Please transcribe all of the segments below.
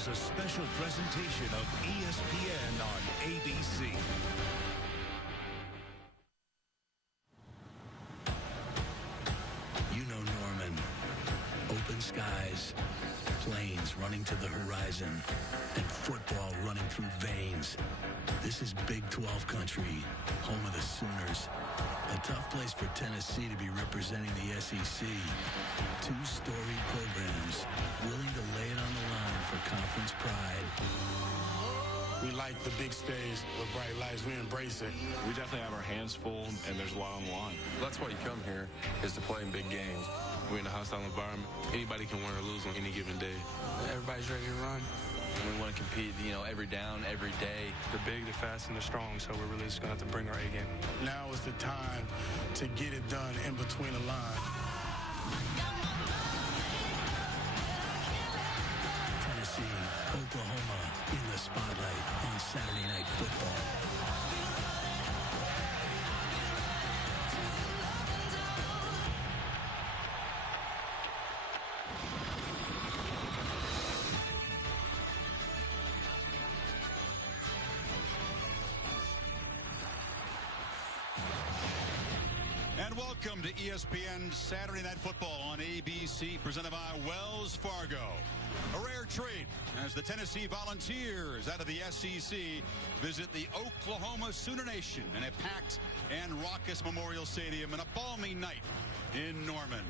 is a special presentation of ESPN on ABC. You know Norman. Open skies, planes running to the horizon, and football running through veins. This is Big 12 country, home of the Sooners. A tough place for Tennessee to be representing the SEC. Two storied programs willing to lay it on the line for conference pride. We like the big stage, the bright lights. We embrace it. We definitely have our hands full, and there's a lot on the line. That's why you come here, is to play in big games. We're in a hostile environment. Anybody can win or lose on any given day. Everybody's ready to run. We want to compete, every down, every day. They're big, they're fast, and they're strong, so we're really just going to have to bring our A game. Now is the time to get it done in between the lines. Tennessee, Oklahoma in the spotlight on Saturday Night Football. And welcome to ESPN Saturday Night Football on ABC, presented by Wells Fargo. A rare treat as the Tennessee Volunteers out of the SEC visit the Oklahoma Sooner Nation in a packed and raucous Memorial Stadium on a balmy night in Norman.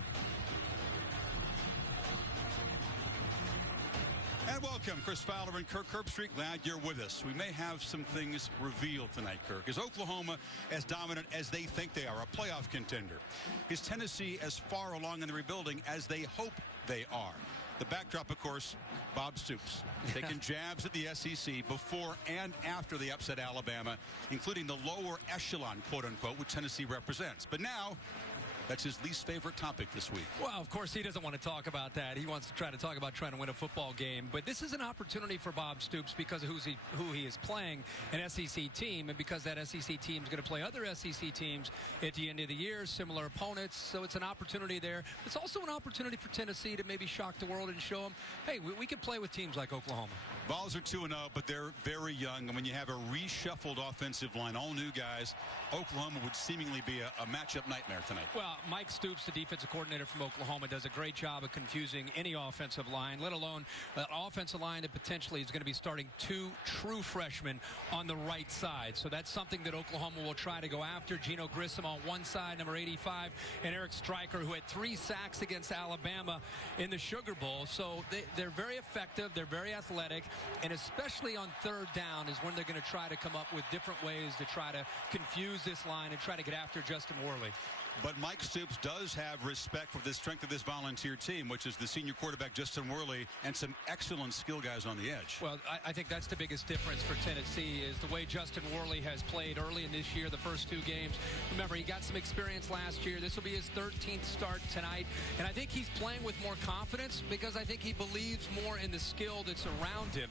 And welcome, Chris Fowler and Kirk Herbstreit. Glad you're with us. We may have some things revealed tonight, Kirk. Is Oklahoma as dominant as they think they are, a playoff contender? Is Tennessee as far along in the rebuilding as they hope they are? The backdrop, of course, Bob Stoops taking jabs at the SEC before and after they upset Alabama, including the lower echelon, quote-unquote, which Tennessee represents. But now, that's his least favorite topic this week. Well, of course, he doesn't want to talk about that. He wants to try to talk about trying to win a football game. But this is an opportunity for Bob Stoops because of who he is playing, an SEC team, and because that SEC team is going to play other SEC teams at the end of the year, similar opponents. So it's an opportunity there. It's also an opportunity for Tennessee to maybe shock the world and show them, hey, we can play with teams like Oklahoma. Vols are 2-0, but they're very young. And when you have a reshuffled offensive line, all new guys, Oklahoma would seemingly be a matchup nightmare tonight. Well, Mike Stoops, the defensive coordinator from Oklahoma, does a great job of confusing any offensive line, let alone an offensive line that potentially is going to be starting two true freshmen on the right side. So that's something that Oklahoma will try to go after. Geno Grissom on one side, number 85, and Eric Stryker, who had 3 sacks against Alabama in the Sugar Bowl. So they're very effective. They're very athletic. And especially on third down is when they're going to try to come up with different ways to try to confuse this line and try to get after Justin Worley. But Mike Stoops does have respect for the strength of this Volunteer team, which is the senior quarterback, Justin Worley, and some excellent skill guys on the edge. Well, I think that's the biggest difference for Tennessee is the way Justin Worley has played early in this year, the first 2 games. Remember, he got some experience last year. This will be his 13th start tonight. And I think he's playing with more confidence because I think he believes more in the skill that's around him.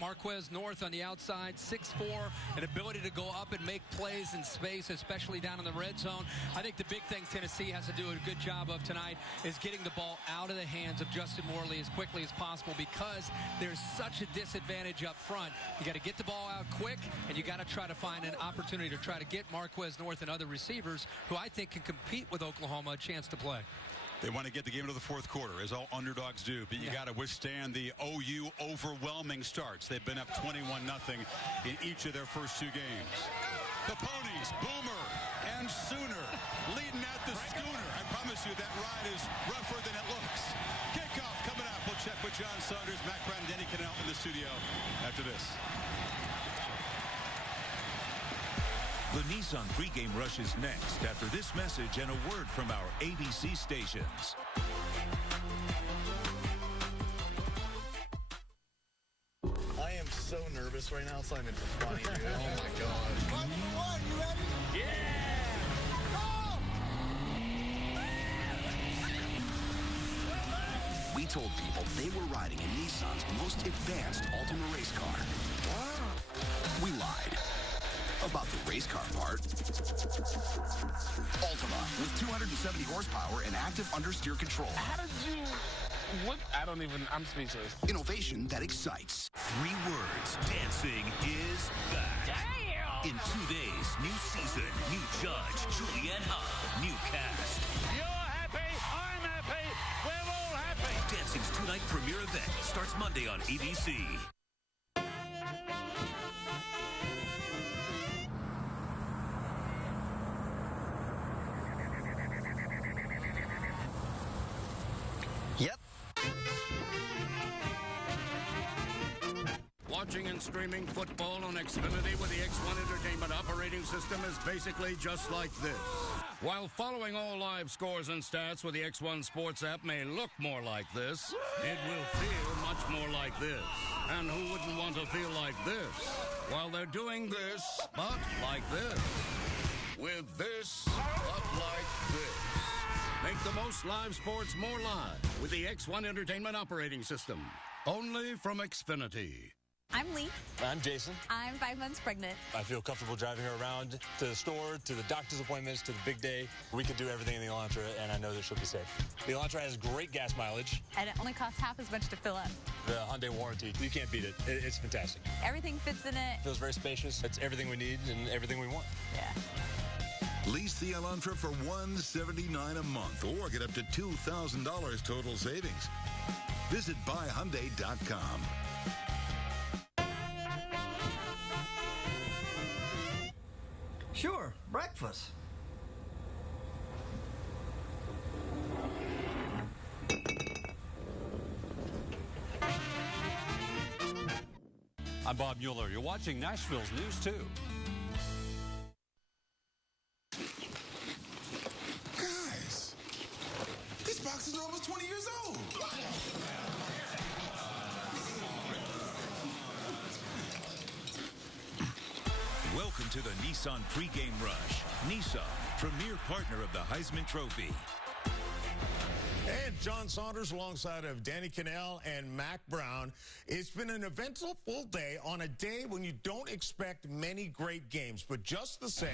Marquez North on the outside, 6'4", an ability to go up and make plays in space, especially down in the red zone. I think the big thing Tennessee has to do a good job of tonight is getting the ball out of the hands of Justin Worley as quickly as possible because there's such a disadvantage up front. You got to get the ball out quick, and you got to try to find an opportunity to try to get Marquez North and other receivers who I think can compete with Oklahoma a chance to play. They want to get the game into the fourth quarter, as all underdogs do, but you got to withstand the OU overwhelming starts. They've been up 21-0 in each of their first 2 games. The Ponies, Boomer, and Sooner leading at the schooner. I promise you that ride is rougher than it looks. Kickoff coming up. We'll check with John Saunders, Matt Brown, and Danny Cannell in the studio after this. The Nissan pregame rush is next after this message and a word from our ABC stations. I am so nervous right now. It's not even funny, dude. Oh, my God. 1-1, you ready? Yeah! We told people they were riding in Nissan's most advanced Altima race car. We lied about the race car part. Altima, with 270 horsepower and active understeer control. How did you What? I'm speechless. Innovation that excites. 3 words. Dancing is back. Damn! In 2 days, new season, new judge, Julianne Hough, new cast. You're happy, I'm happy, we're all happy. Dancing's 2-night premiere event starts Monday on ABC. Yep. Watching and streaming football on Xfinity with the X1 Entertainment operating system is basically just like this. While following all live scores and stats with the X1 Sports app may look more like this, it will feel much more like this. And who wouldn't want to feel like this? While they're doing this, but like this. With this, but like this. Make the most live sports more live with the X1 Entertainment operating system. Only from Xfinity. I'm Lee. I'm Jason. I'm 5 months pregnant. I feel comfortable driving her around to the store, to the doctor's appointments, to the big day. We can do everything in the Elantra, and I know that she'll be safe. The Elantra has great gas mileage. And it only costs half as much to fill up. The Hyundai warranty, you can't beat it. It's fantastic. Everything fits in it. Feels very spacious. It's everything we need and everything we want. Yeah. Lease the Elantra for $179 a month or get up to $2,000 total savings. Visit buyhyundai.com. Sure, breakfast. I'm Bob Mueller. You're watching Nashville's News 2. Guys, these boxes are almost 20 years old. Welcome to the Nissan pregame rush. Nissan, premier partner of the Heisman Trophy. And John Saunders alongside of Danny Cannell and Mac Brown. It's been an eventful full day on a day when you don't expect many great games, but just the same,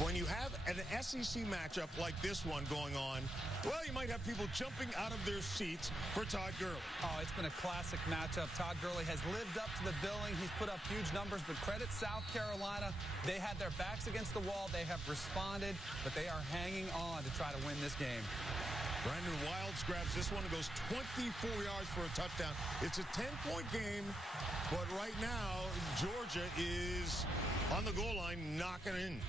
when you have an SEC matchup like this one going on, well, you might have people jumping out of their seats for Todd Gurley. Oh, it's been a classic matchup. Todd Gurley has lived up to the billing. He's put up huge numbers, but credit South Carolina. They had their backs against the wall. They have responded, but they are hanging on to try to win this game. Brandon Wilds grabs this one and goes 24 yards for a touchdown. It's a 10-point game, but right now, Georgia is on the goal line knocking in.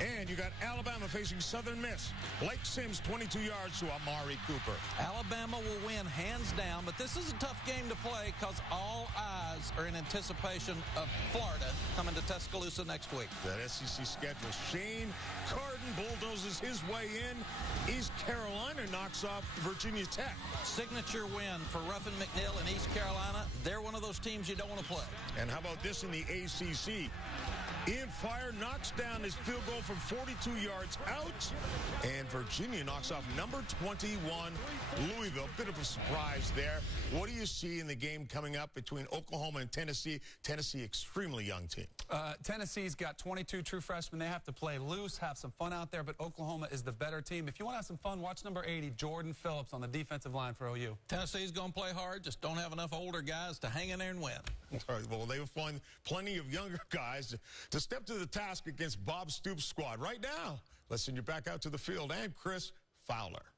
And you got Alabama facing Southern Miss. Blake Sims, 22 yards to Amari Cooper. Alabama will win hands down, but this is a tough game to play because all eyes are in anticipation of Florida coming to Tuscaloosa next week. That SEC schedule. Shane Carden bulldozes his way in. East Carolina knocks off Virginia Tech. Signature win for Ruffin McNeil in East Carolina. They're one of those teams you don't want to play. And how about this in the ACC? Ian Fire knocks down his field goal from 42 yards out. And Virginia knocks off number 21, Louisville. Bit of a surprise there. What do you see in the game coming up between Oklahoma and Tennessee? Tennessee, extremely young team. Tennessee's got 22 true freshmen. They have to play loose, have some fun out there, but Oklahoma is the better team. If you want to have some fun, watch number 80, Jordan Phillips, on the defensive line for OU. Tennessee's going to play hard, just don't have enough older guys to hang in there and win. All right, well, they will find plenty of younger guys to step to the task against Bob Stoops' squad. Right now, let's send you back out to the field and Chris Fowler.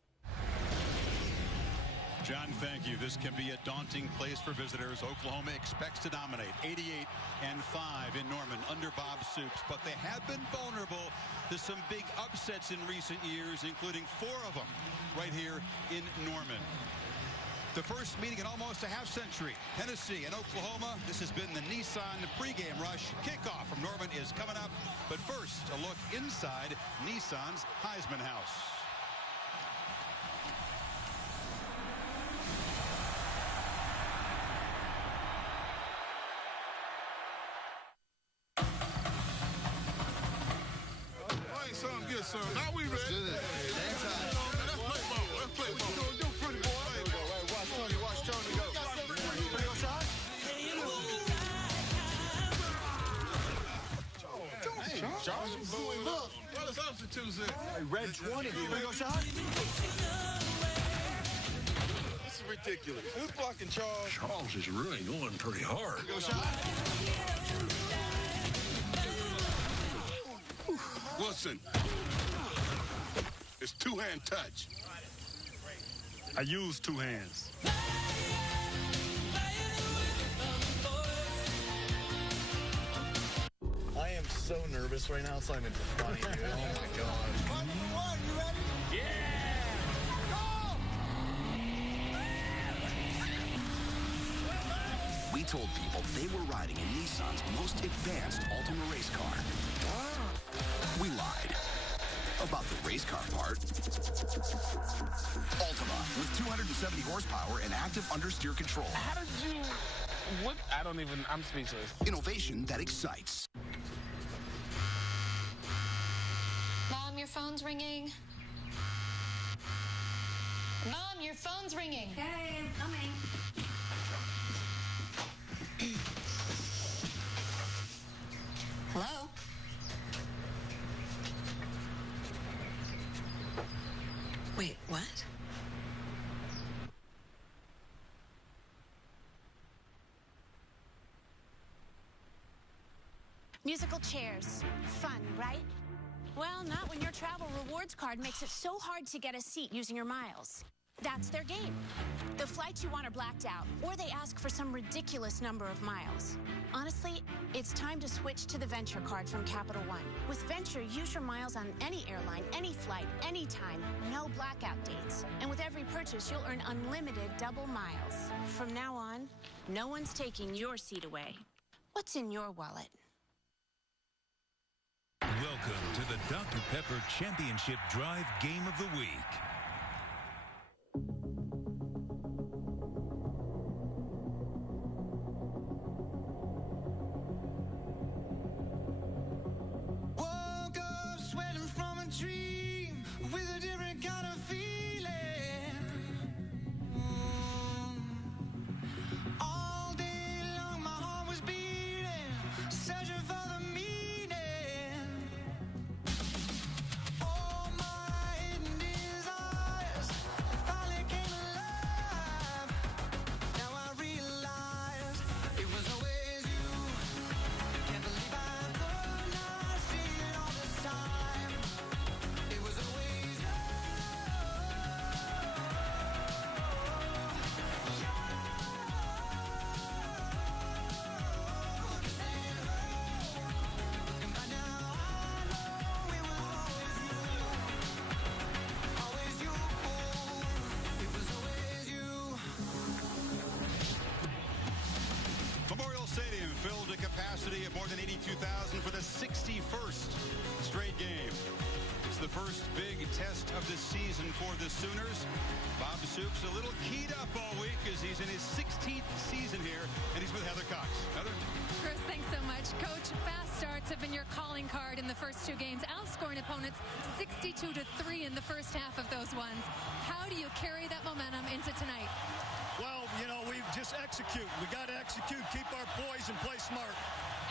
John, thank you. This can be a daunting place for visitors. Oklahoma expects to dominate 88-5 in Norman under Bob Stoops, but they have been vulnerable to some big upsets in recent years, including 4 of them right here in Norman. The first meeting in almost a half-century. Tennessee and Oklahoma. This has been the Nissan pregame rush. Kickoff from Norman is coming up. But first, a look inside Nissan's Heisman House. Right, something good, sir. Now we ready. Let's play ball. Let's play ball. What you gonna do, pretty boy? Watch Tony go. Pretty go shot? Charles, look. What is substitutes in? Hey, red 20. Pretty go shot? ridiculous. Who's blocking Charles? Charles is really going pretty hard. Wilson. It's two-hand touch. I use two hands. I am so nervous right now. It's not even funny, dude. Oh, my God. 1 for 1. You ready? Yeah! We told people they were riding in Nissan's most advanced Ultima race car. We lied about the race car part. Ultima, with 270 horsepower and active understeer control. How did you... What? I'm speechless. Innovation that excites. Mom, your phone's ringing. Mom, your phone's ringing. Hey, I'm coming. Hello? Wait, what? Musical chairs. Fun, right? Well, not when your travel rewards card makes it so hard to get a seat using your miles. That's their game. The flights you want are blacked out, or they ask for some ridiculous number of miles. Honestly, it's time to switch to the Venture card from Capital One. With Venture, use your miles on any airline, any flight, anytime. No blackout dates. And with every purchase, you'll earn unlimited double miles. From now on, no one's taking your seat away. What's in your wallet? Welcome to the Dr. Pepper Championship Drive Game of the Week. Woke up sweating from a dream with a different kind of feeling. All day long my heart was beating, searching for the meaning. All my hidden desires finally came alive. Now I realize it was always you. Can't believe I could not see it all this time. It was always you. Looking back now, I know it was always you. Always you. It was always you. Memorial Stadium filled to capacity of more than 82,000 for the 61st straight game. It's the first big test of the season for the Sooners. Bob Soup's a little keyed up all week as he's in his 16th season here, and he's with Heather Cox. Heather? Chris, thanks so much. Coach, fast starts have been your calling card in the first two games, outscoring opponents 62-3 in the first half of those ones. How do you carry that momentum into tonight? Well, you know, we just execute. We got to execute, keep our poise, and play smart.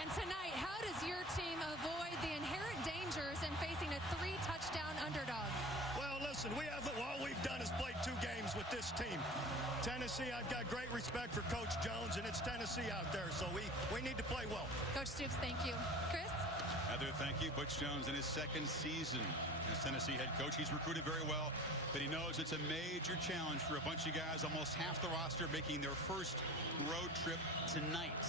And tonight, how does your team avoid the inherent dangers in facing a 3-touchdown underdog? Well, listen, all we've done is played 2 games with this team. Tennessee, I've got great respect for Coach Jones, and it's Tennessee out there, so we need to play well. Coach Stoops, thank you. Chris? Heather, thank you. Butch Jones in his second season as Tennessee head coach. He's recruited very well, but he knows it's a major challenge for a bunch of guys, almost half the roster making their first road trip tonight.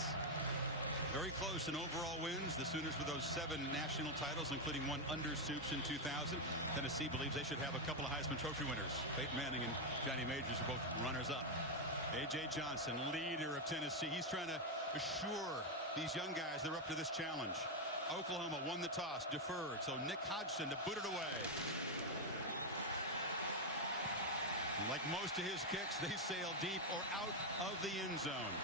Very close in overall wins. The Sooners with those 7 national titles, including one under Stoops in 2000. Tennessee believes they should have a couple of Heisman Trophy winners. Peyton Manning and Johnny Majors are both runners-up. A.J. Johnson, leader of Tennessee. He's trying to assure these young guys they're up to this challenge. Oklahoma won the toss, deferred, so Nick Hodgson to boot it away. Like most of his kicks, they sail deep or out of the end zone.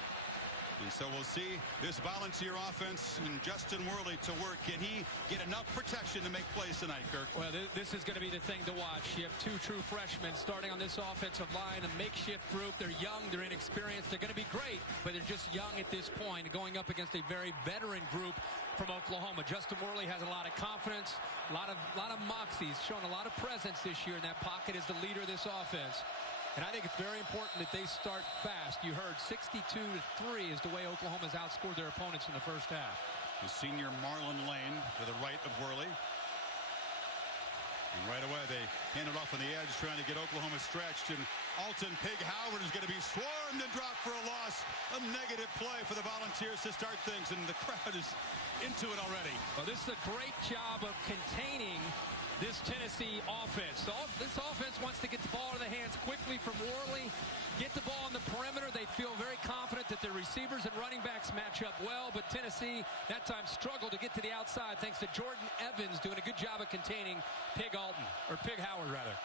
And so we'll see this volunteer offense and Justin Worley to work. Can he get enough protection to make plays tonight, Kirk? Well, this is going to be the thing to watch. You have 2 true freshmen starting on this offensive line, a makeshift group. They're young, they're inexperienced, they're going to be great, but they're just young at this point, going up against a very veteran group from Oklahoma. Justin Worley has a lot of confidence, a lot of moxie. He's shown a lot of presence this year in that pocket as the leader of this offense. And I think it's very important that they start fast. You heard 62-3 is the way Oklahoma's outscored their opponents in the first half. The senior Marlon Lane to the right of Worley. And right away, they hand it off on the edge, trying to get Oklahoma stretched. And Alton Pig Howard is going to be swarmed and dropped for a loss. A negative play for the Volunteers to start things, and the crowd is into it already. Well, this is a great job of containing this Tennessee offense. This offense wants to get the ball out of the hands quickly from Worley, get the ball on the perimeter. They feel very confident that their receivers and running backs match up well, but Tennessee that time struggled to get to the outside thanks to Jordan Evans doing a good job of containing Pig Howard rather.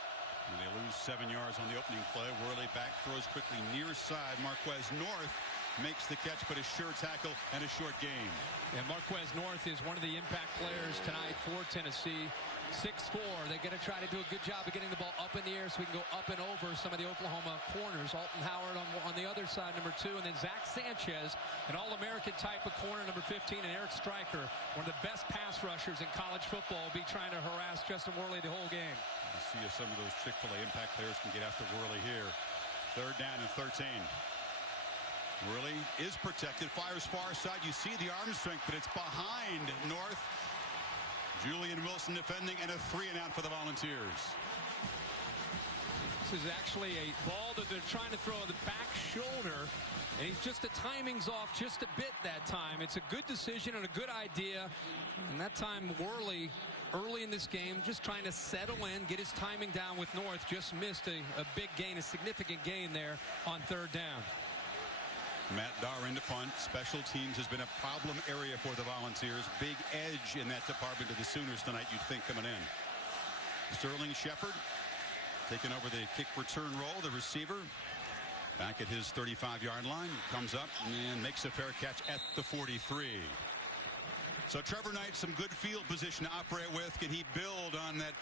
And they lose 7 yards on the opening play. Worley back throws quickly near side. Marquez North makes the catch, but a sure tackle and a short gain. And Marquez North is one of the impact players tonight for Tennessee. 6'4". They're going to try to do a good job of getting the ball up in the air so we can go up and over some of the Oklahoma corners. Alton Howard on the other side, number 2, and then Zach Sanchez, an All-American type of corner, number 15, and Eric Stryker, one of the best pass rushers in college football, will be trying to harass Justin Worley the whole game. You see if some of those Chick-fil-A impact players can get after Worley here. 3rd down and 13. Worley is protected, fires far side. You see the arm strength, but it's behind North. Julian Wilson defending, and a 3-and-out for the Volunteers. This is actually a ball that they're trying to throw the back shoulder, and the timing's off just a bit that time. It's a good decision and a good idea, and that time Worley, early in this game, just trying to settle in, get his timing down with North, just missed a big gain, a significant gain there on 3rd down. Matt Darr into punt. Special teams has been a problem area for the Volunteers. Big edge in that department to the Sooners tonight, you'd think, coming in. Sterling Shepard taking over the kick return role. The receiver back at his 35-yard line. Comes up and makes a fair catch at the 43. So Trevor Knight, some good field position to operate with. Can he build on that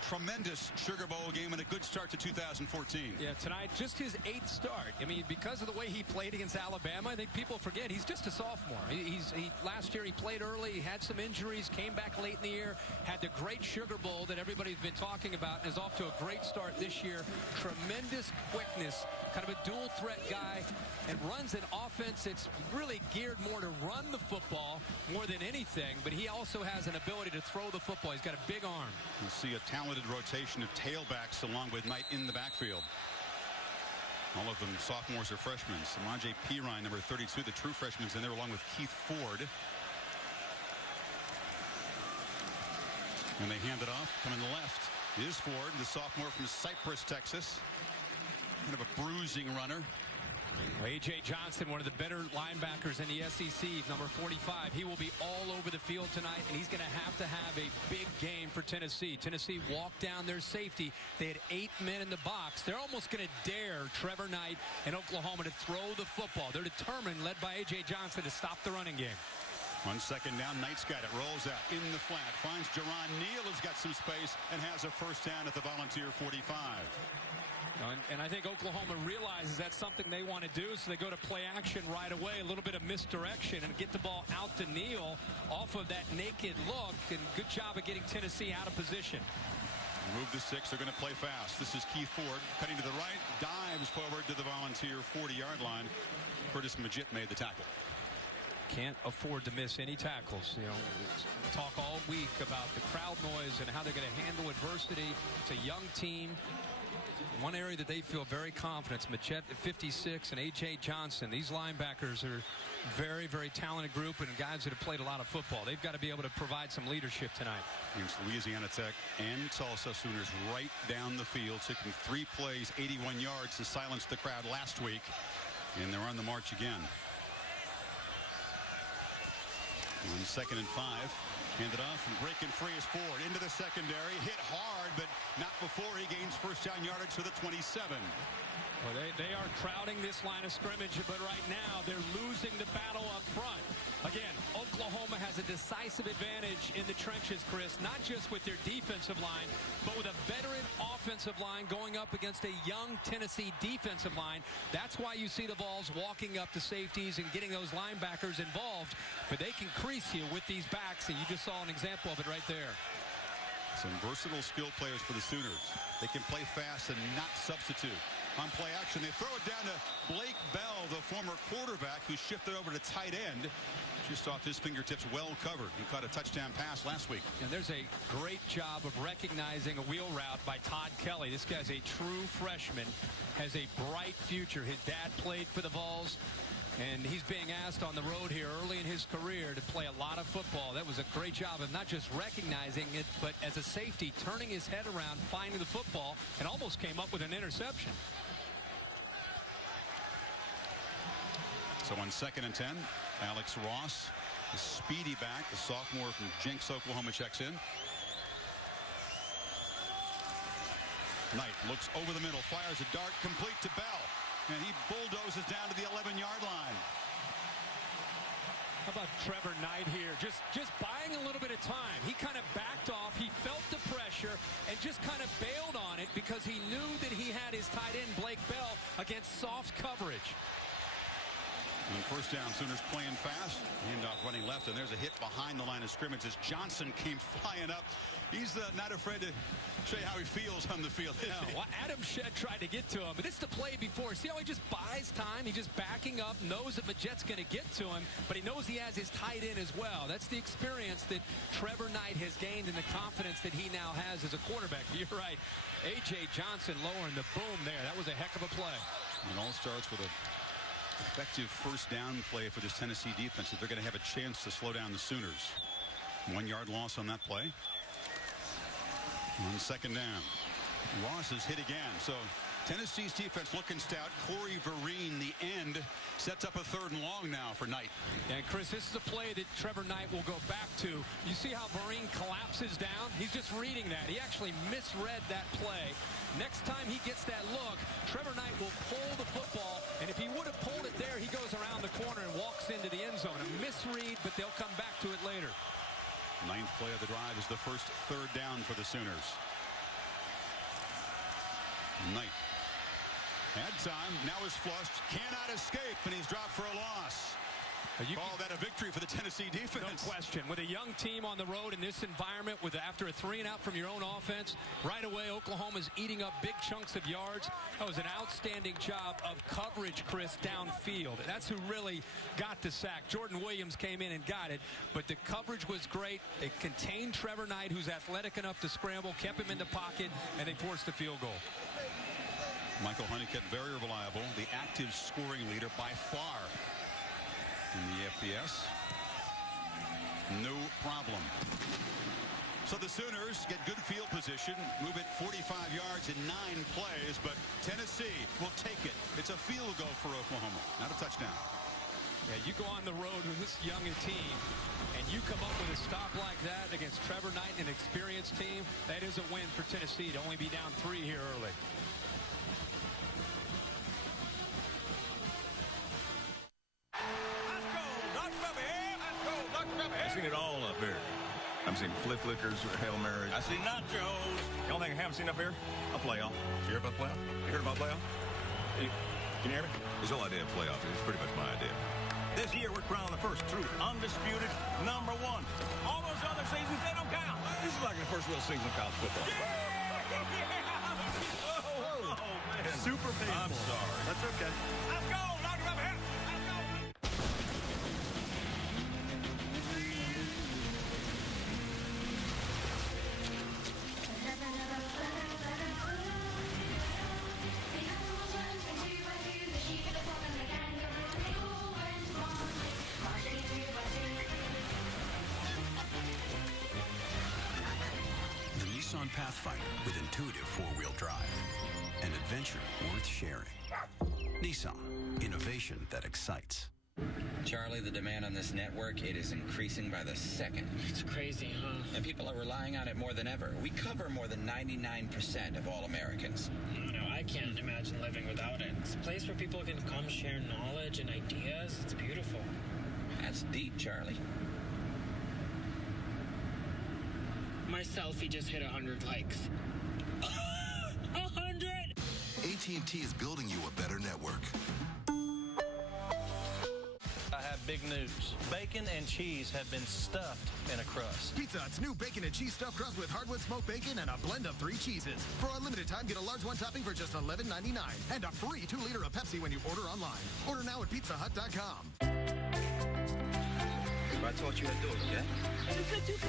tremendous Sugar Bowl game and a good start to 2014? Yeah, tonight, just his 8th start. I mean, because of the way he played against Alabama, I think people forget he's just a sophomore. Last year he played early, he had some injuries, came back late in the year, had the great Sugar Bowl that everybody's been talking about, and is off to a great start this year. Tremendous quickness, kind of a dual threat guy, and runs an offense that's really geared more to run the football more than anything, but he also has an ability to throw the football. He's got a big arm. You'll see a talented rotation of tailbacks along with Knight in the backfield. All of them sophomores or freshmen. Samaje Perine, number 32, the true freshman's in there along with Keith Ford. And they hand it off. Coming left is Ford, the sophomore from Cypress, Texas. Kind of a bruising runner. A.J. Johnson, one of the better linebackers in the SEC, number 45. He will be all over the field tonight, and he's going to have a big game for Tennessee. Tennessee walked down their safety. They had 8 men in the box. They're almost going to dare Trevor Knight and Oklahoma to throw the football. They're determined, led by A.J. Johnson, to stop the running game. 1 second down. Knight's got it. Rolls out in the flat. Finds Jerron Neal, has got some space, and has a first down at the Volunteer 45. And I think Oklahoma realizes that's something they want to do, so they go to play action right away, a little bit of misdirection, and get the ball out to Neal off of that naked look, and good job of getting Tennessee out of position. Move to 6. They're going to play fast. This is Keith Ford cutting to the right, dives forward to the Volunteer 40-yard line. Curtis Majit made the tackle. Can't afford to miss any tackles. You know, talk all week about the crowd noise and how they're going to handle adversity. It's a young team. One area that they feel very confident, Majette at 56 and A.J. Johnson. These linebackers are very, very talented group and guys that have played a lot of football. They've got to be able to provide some leadership tonight. Against Louisiana Tech and Tulsa, Sooners right down the field. Took them 3 plays, 81 yards to silence the crowd last week. And they're on the march again. 1 second and 5. Handed off and breaking free is Ford into the secondary. Hit hard, but not before he gains first down yardage to the 27. Well, they are crowding this line of scrimmage, but right now they're losing the battle up front. Again, Oklahoma has a decisive advantage in the trenches, Chris, not just with their defensive line, but with a veteran offensive line going up against a young Tennessee defensive line. That's why you see the Vols walking up to safeties and getting those linebackers involved, but they can crease you with these backs, and you just saw an example of it right there. Some versatile skill players for the Sooners. They can play fast and not substitute. on play action. They throw it down to Blake Bell, the former quarterback, who shifted over to tight end. Just off his fingertips, well covered. He caught a touchdown pass last week. And there's a great job of recognizing a wheel route by Todd Kelly. This guy's a true freshman, has a bright future. His dad played for the Vols, and he's being asked on the road here early in his career to play a lot of football. That was a great job of not just recognizing it, but as a safety, turning his head around, finding the football, and almost came up with an interception. So on 2nd and 10, Alex Ross, the speedy back, the sophomore from Jenks, Oklahoma, checks in. Knight looks over the middle, fires a dart complete to Bell, and he bulldozes down to the 11-yard line. How about Trevor Knight here? Just buying a little bit of time. He kind of backed off. He felt the pressure and just kind of bailed on it because he knew that he had his tight end, Blake Bell, against soft coverage. And first down, Sooners playing fast. Handoff running left, and there's a hit behind the line of scrimmage as Johnson came flying up. He's not afraid to show you how he feels on the field. No, well, Adam Shedd tried to get to him, but it's the play before. See how he just buys time? He's just backing up, knows that Majette's going to get to him, but he knows he has his tight end as well. That's the experience that Trevor Knight has gained and the confidence that he now has as a quarterback. You're right. A.J. Johnson lowering the boom there. That was a heck of a play. It all starts with a effective first down play for this Tennessee defense if they're going to have a chance to slow down the Sooners. 1-yard loss on that play. On 2nd down, Ross is hit again. So Tennessee's defense looking stout. Corey Vereen, the end, sets up a 3rd and long now for Knight. And Chris, this is a play that Trevor Knight will go back to. You see how Vereen collapses down? He's just reading that. He actually misread that play. Next time he gets that look, Trevor Knight will pull the football, and if he would have pulled it there, he goes around the corner and walks into the end zone. A misread, but they'll come back to it later. 9th play of the drive is the first 3rd down for the Sooners. Knight had time, now is flushed, cannot escape, and he's dropped for a loss. Call that a victory for the Tennessee defense. No question. With a young team on the road in this environment, after a 3-and-out from your own offense, right away Oklahoma's eating up big chunks of yards. That was an outstanding job of coverage, Chris, downfield. That's who really got the sack. Jordan Williams came in and got it, but the coverage was great. It contained Trevor Knight, who's athletic enough to scramble, kept him in the pocket, and they forced a field goal. Michael Honeycutt, very reliable, the active scoring leader by far in the FBS. No problem. So the Sooners get good field position, move it 45 yards in 9 plays, but Tennessee will take it. It's a field goal for Oklahoma, not a touchdown. Yeah, you go on the road with this young team, and you come up with a stop like that against Trevor Knight, an experienced team, that is a win for Tennessee to only be down 3 here early. I've seen it all up here. I've seen flip flickers, Hail Marys. I see nachos. The only thing I haven't seen up here, a playoff. You heard about the playoff? You heard about playoff? Can you hear me? His whole idea of playoff is pretty much my idea. This year, we're crowning the first true, undisputed #1. All those other seasons, they don't count. This is like the first real season of college football. Yeah! Oh, man. Super painful. I'm sorry. That's okay. Let's go. Knock him up here. Nissan Pathfinder with intuitive 4-wheel drive. An adventure worth sharing. Nissan, innovation that excites. Charlie, the demand on this network, it is increasing by the second. It's crazy, huh? And people are relying on it more than ever. We cover more than 99% of all Americans. No, I can't imagine living without it. It's a place where people can come share knowledge and ideas. It's beautiful. That's deep, Charlie. My selfie just hit 100 likes. 100! AT&T is building you a better network. I have big news. Bacon and cheese have been stuffed in a crust. Pizza Hut's new bacon and cheese stuffed crust with hardwood smoked bacon and a blend of 3 cheeses. For a limited time, get a large one topping for just $11.99 and a free 2-liter of Pepsi when you order online. Order now at pizzahut.com. That's what you are doing, yeah? Too good. Keep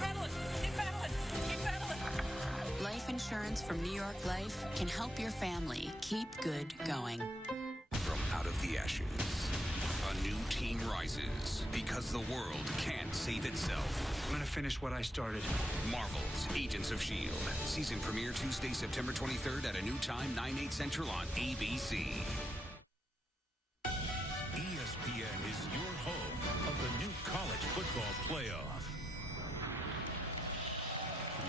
pedaling. Keep pedaling. Life insurance from New York Life can help your family keep good going. From out of the ashes, a new team rises because the world can't save itself. I'm going to finish what I started. Marvel's Agents of S.H.I.E.L.D. Season premiere Tuesday, September 23rd at a new time, 9/8 Central on ABC. ESPN is your home of the new college football playoff.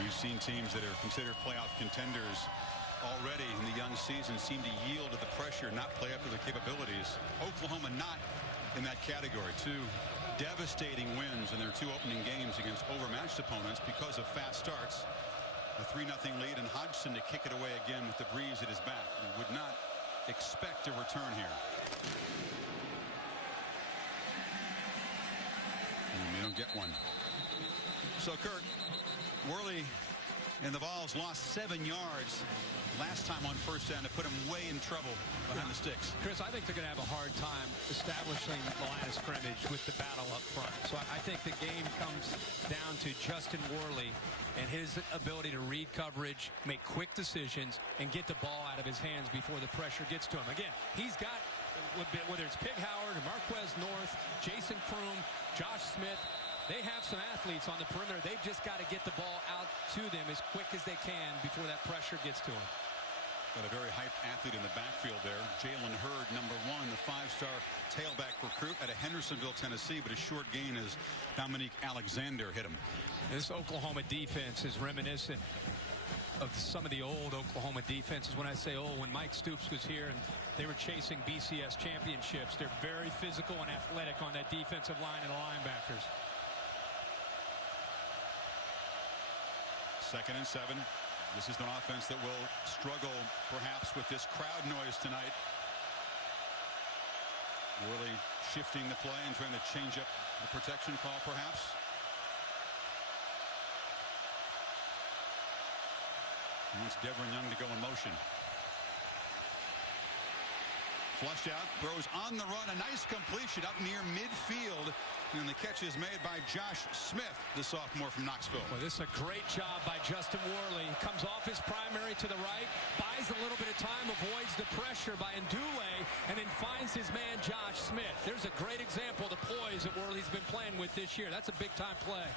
We've seen teams that are considered playoff contenders already in the young season seem to yield to the pressure, not play up to their capabilities. Oklahoma not in that category. 2 devastating wins in their 2 opening games against overmatched opponents because of fast starts. A 3-0 lead, and Hodgson to kick it away again with the breeze at his back. We would not expect a return here. And they don't get one. So, Kirk, Worley and the Vols lost 7 yards last time on first down to put them way in trouble behind the sticks. Chris, I think they're going to have a hard time establishing the line of scrimmage with the battle up front. So I think the game comes down to Justin Worley and his ability to read coverage, make quick decisions, and get the ball out of his hands before the pressure gets to him. Again, he's got, whether it's Pig Howard or Marquez North, Jason Kroom, Josh Smith, they have some athletes on the perimeter. They've just got to get the ball out to them as quick as they can before that pressure gets to them. Got a very hyped athlete in the backfield there. Jalen Hurd, number 1, the 5-star tailback recruit out of Hendersonville, Tennessee, but a short gain as Dominique Alexander hit him. This Oklahoma defense is reminiscent of some of the old Oklahoma defenses. When I say old, when Mike Stoops was here and they were chasing BCS championships, they're very physical and athletic on that defensive line and the linebackers. 2nd and 7. This is an offense that will struggle perhaps with this crowd noise tonight. Worley shifting the play and trying to change up the protection call perhaps. He wants Devin Young to go in motion. Flushed out, throws on the run, a nice completion up near midfield, and the catch is made by Josh Smith, the sophomore from Knoxville. Well, this is a great job by Justin Worley. Comes off his primary to the right, buys a little bit of time, avoids the pressure by Ndule, and then finds his man Josh Smith. There's a great example of the poise that Worley's been playing with this year. That's a big-time play.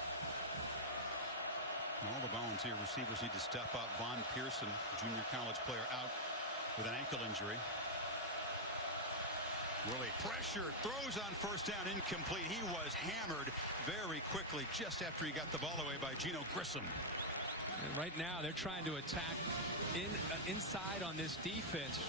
All the volunteer receivers need to step up. Von Pearson, junior college player, out with an ankle injury. Worley pressure, throws on first down, incomplete. He was hammered very quickly just after he got the ball away by Geno Grissom. And right now they're trying to attack inside on this defense,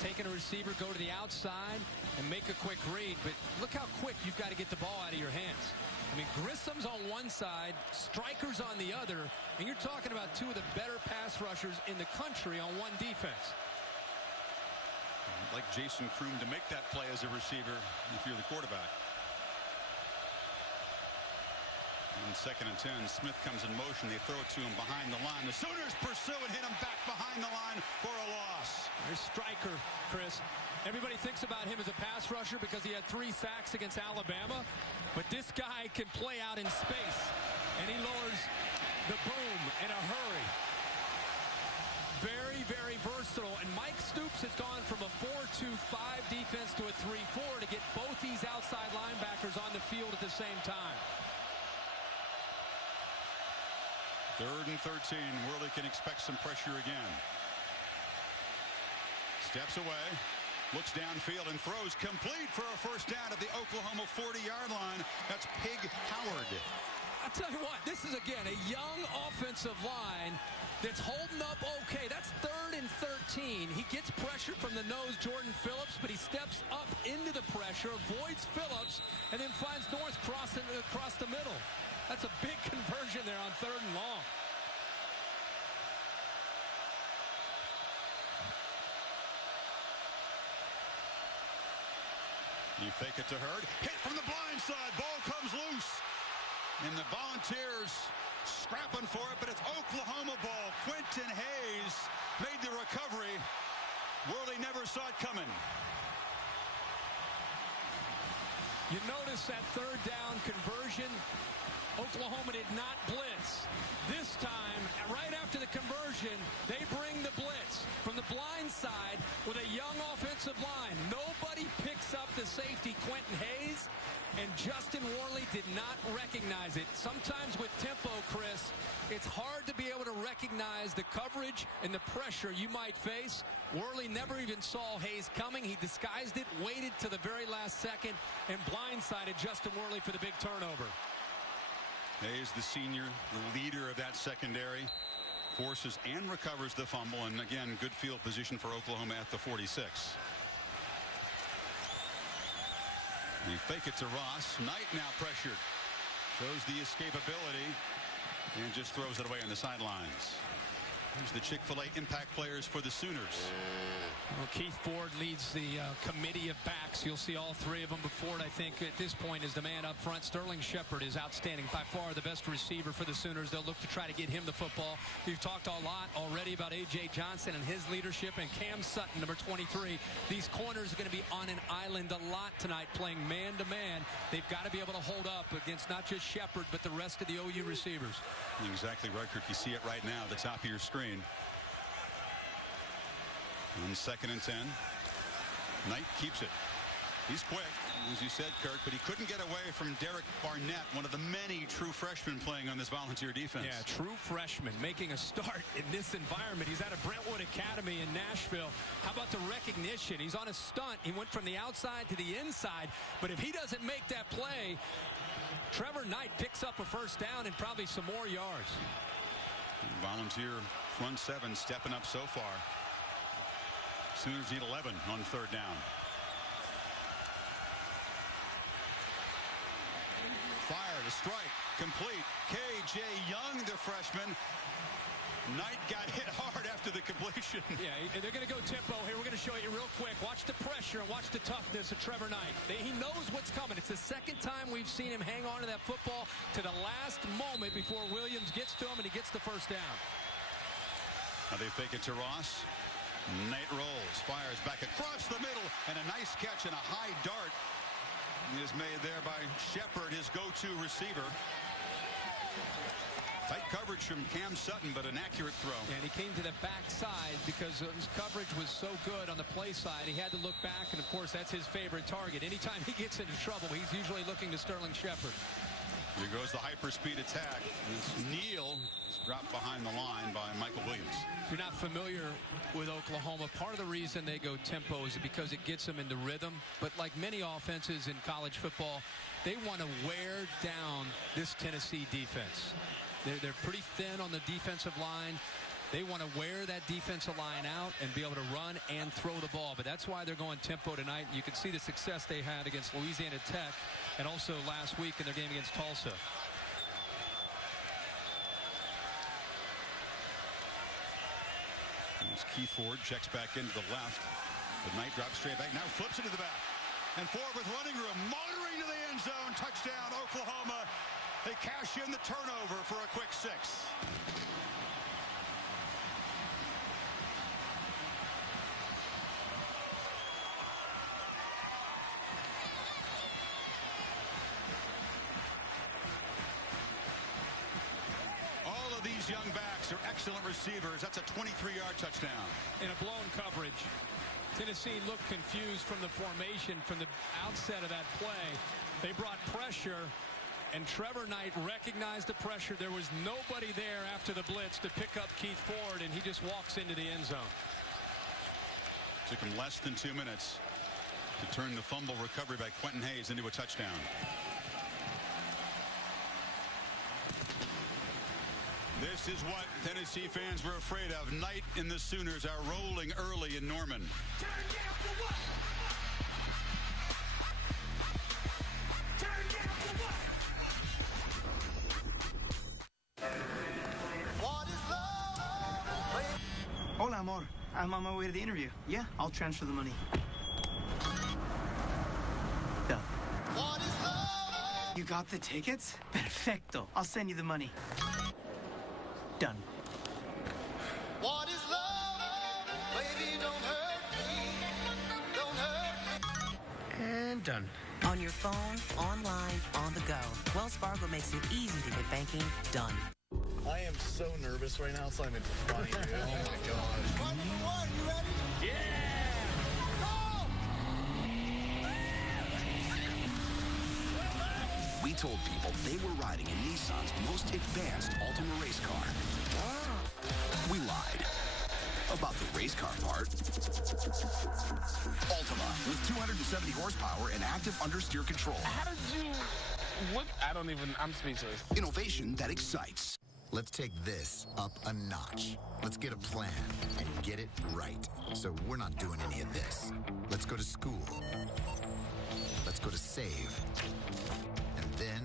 taking a receiver, go to the outside and make a quick read, but look how quick you've got to get the ball out of your hands. I mean, Grissom's on one side, Stryker's on the other, and you're talking about 2 of the better pass rushers in the country on one defense. Like Jason Kroom to make that play as a receiver if you're the quarterback. And 2nd and 10, Smith comes in motion. They throw it to him behind the line. The Sooners pursue and hit him back behind the line for a loss. There's Stryker, Chris. Everybody thinks about him as a pass rusher because he had 3 sacks against Alabama. But this guy can play out in space. And he lowers the boom in a hurry. Very, very versatile. And Mike Stoops has gone from a 4-2-5 defense to a 3-4 to get both these outside linebackers on the field at the same time. 3rd and 13. Worley can expect some pressure again. Steps away. Looks downfield and throws complete for a first down at the Oklahoma 40-yard line. That's Pig Howard. I'll tell you what, this is, again, a young offensive line that's holding up okay. That's 3rd and 13. He gets pressure from the nose, Jordan Phillips, but he steps up into the pressure, avoids Phillips, and then finds North crossing across the middle. That's a big conversion there on 3rd and long. You fake it to Hurd. Hit from the blind side. Ball comes loose. And the Volunteers scrapping for it, but it's Oklahoma ball. Quentin Hayes made the recovery. Worley never saw it coming. You notice that third down conversion. Oklahoma did not blitz. This time, right after the conversion, they bring the blitz from the blind side with a young offensive line. Nobody picks up the safety, Quentin Hayes, and Justin Worley did not recognize it. Sometimes with tempo, Chris, it's hard to be able to recognize the coverage and the pressure you might face. Worley never even saw Hayes coming. He disguised it, waited to the very last second, and blindsided Justin Worley for the big turnover. Hayes, the senior, the leader of that secondary, forces and recovers the fumble. And again, good field position for Oklahoma at the 46. You fake it to Ross. Knight now pressured. Shows the escapability and just throws it away on the sidelines. Here's the Chick-fil-A impact players for the Sooners. Well, Keith Ford leads the committee of backs. You'll see all three of them. But Ford, I think, at this point is the man up front. Sterling Shepard is outstanding. By far the best receiver for the Sooners. They'll look to try to get him the football. We've talked a lot already about A.J. Johnson and his leadership, and Cam Sutton, number 23. These corners are going to be on an island a lot tonight, playing man-to-man. They've got to be able to hold up against not just Shepard, but the rest of the OU receivers. Exactly right, Kirk. You see it right now at the top of your screen. On 2nd and 10. Knight keeps it. He's quick, as you said, Kirk, but he couldn't get away from Derek Barnett, one of the many true freshmen playing on this Volunteer defense. Yeah, true freshman making a start in this environment. He's out of Brentwood Academy in Nashville. How about the recognition? He's on a stunt. He went from the outside to the inside, but if he doesn't make that play, Trevor Knight picks up a first down and probably some more yards. Volunteer front seven stepping up so far. Sooners need 11 on 3rd down. Fire to strike. Complete. K.J. Young, the freshman. Knight got hit hard after the completion. Yeah, they're going to go tempo here. We're going to show you real quick. Watch the pressure and watch the toughness of Trevor Knight. He knows what's coming. It's the second time we've seen him hang on to that football to the last moment before Williams gets to him and he gets the first down. Now they fake it to Ross. Knight rolls, fires back across the middle, and a nice catch and a high dart is made there by Shepard, his go-to receiver. Tight coverage from Cam Sutton, but an accurate throw. And he came to the backside because his coverage was so good on the play side. He had to look back, and of course that's his favorite target. Anytime he gets into trouble, he's usually looking to Sterling Shepard. Here goes the hyperspeed attack. Neal is dropped behind the line by Michael Williams. If you're not familiar with Oklahoma, part of the reason they go tempo is because it gets them into rhythm. But like many offenses in college football, they want to wear down this Tennessee defense. They're pretty thin on the defensive line. They want to wear that defensive line out and be able to run and throw the ball. But that's why they're going tempo tonight. You can see the success they had against Louisiana Tech and also last week in their game against Tulsa. It's Keith Ford, checks back into the left. But Knight drops straight back, now flips it to the back. And Ford with running room, motoring to the end zone. Touchdown, Oklahoma. They cash in the turnover for a quick 6. These young backs are excellent receivers. That's a 23-yard touchdown. In a blown coverage. Tennessee looked confused from the formation from the outset of that play. They brought pressure, and Trevor Knight recognized the pressure. There was nobody there after the blitz to pick up Keith Ford, and he just walks into the end zone. Took him less than 2 minutes to turn the fumble recovery by Quentin Hayes into a touchdown. This is what Tennessee fans were afraid of. Knight and the Sooners are rolling early in Norman. Turn down for what? Turn down for what? What is love? Hola, amor. I'm on my way to the interview. Yeah, I'll transfer the money. You got the tickets? Perfecto. I'll send you the money. Done. What is love? Baby, don't hurt me. Don't hurt me. And done. On your phone, online, on the go. Wells Fargo makes it easy to get banking done. I am so nervous right now. It's not even funny, dude. Oh my god. 1 for 1, you ready? Yeah! We told people they were riding in Nissan's most advanced Altima race car. We lied about the race car part. Altima, with 270 horsepower and active understeer control. How did you... What? I'm speechless. Innovation that excites. Let's take this up a notch. Let's get a plan and get it right. So we're not doing any of this. Let's go to school. Let's go to save. And then,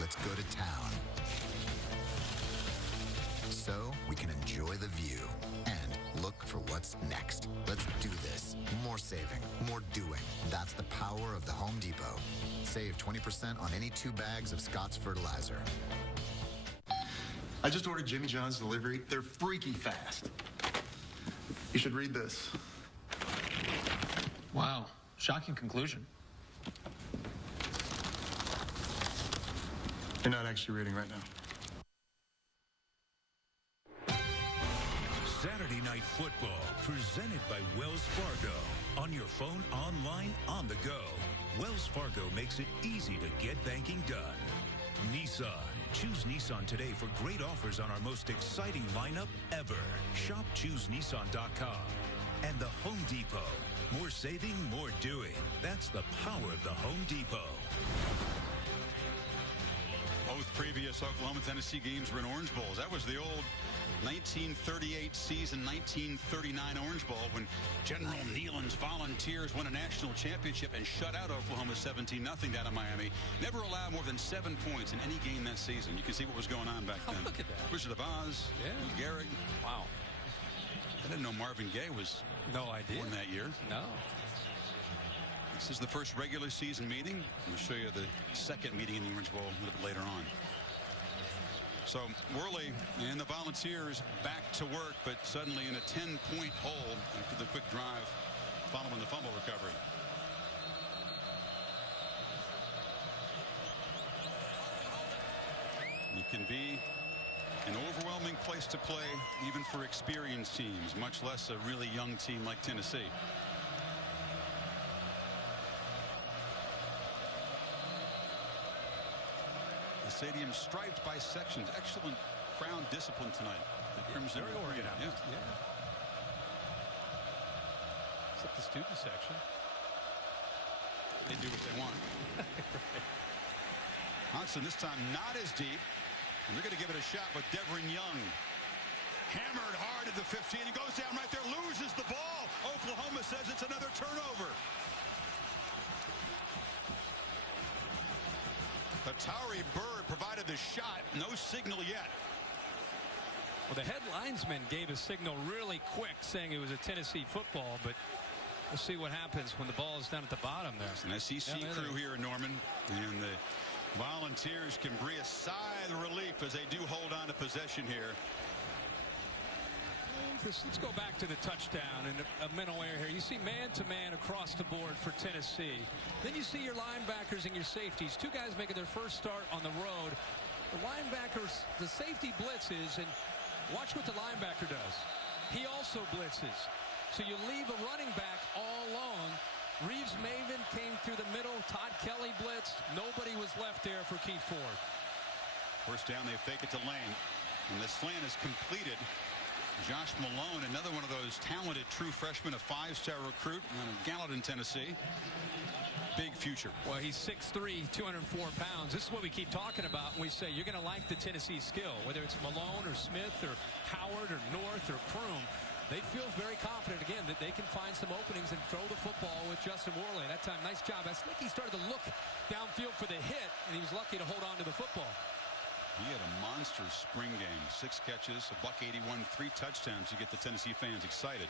let's go to town. So we can enjoy the view and look for what's next. Let's do this. More saving, more doing. That's the power of the Home Depot. Save 20% on any 2 bags of Scott's fertilizer. I just ordered Jimmy John's delivery. They're freaky fast. You should read this. Wow. Shocking conclusion. You're not actually reading right now. Saturday Night Football, presented by Wells Fargo. On your phone, online, on the go. Wells Fargo makes it easy to get banking done. Nissan. Choose Nissan today for great offers on our most exciting lineup ever. Shop ChooseNissan.com. And the Home Depot. More saving, more doing. That's the power of the Home Depot. Both previous Oklahoma-Tennessee games were in Orange Bowls. That was the old 1938 season, 1939 Orange Bowl when General Neyland's Volunteers won a national championship and shut out Oklahoma 17-0 down in Miami. Never allowed more than 7 points in any game that season. You can see what was going on back then. Look at that. Wizard of Oz, Garrett. Wow. I didn't know Marvin Gaye was born that year. No. This is the first regular season meeting. We'll show you the second meeting in the Orange Bowl a little bit later on. So Worley and the Volunteers back to work, but suddenly in a 10-point hole after the quick drive following the fumble recovery. It can be an overwhelming place to play, even for experienced teams, much less a really young team like Tennessee. The stadium striped by sections. Excellent crowd discipline tonight. The Crimson very organized. Yeah. Except the student section. They do what they want. Hodgson this time not as deep. And they're going to give it a shot with Devrin Young. Hammered hard at the 15. He goes down right there, loses the ball. Oklahoma says it's another turnover. Atari Bird provided the shot. No signal yet. Well, the head linesman gave a signal really quick saying it was a Tennessee football, but we'll see what happens when the ball is down at the bottom there. It's an SEC crew here in Norman, and the Volunteers can breathe a sigh of relief as they do hold on to possession here. Let's go back to the touchdown and a mental error here. You see man-to-man across the board for Tennessee. Then you see your linebackers and your safeties. 2 guys making their first start on the road. The linebackers, the safety blitzes, and watch what the linebacker does. He also blitzes. So you leave a running back all alone. Reeves Maven came through the middle. Todd Kelly blitzed. Nobody was left there for Keith Ford. First down, they fake it to Lane. And the slant is completed. Josh Malone, another one of those talented true freshmen, a 5-star recruit out of Gallatin, Tennessee. Big future. Well, he's 6'3", 204 pounds. This is what we keep talking about when we say you're going to like the Tennessee skill, whether it's Malone or Smith or Howard or North or Kroom. They feel very confident, again, that they can find some openings and throw the football with Justin Worley. That time, nice job. I think he started to look downfield for the hit, and he was lucky to hold on to the football. He had a monster spring game. 6 catches, $181, 3 touchdowns to get the Tennessee fans excited.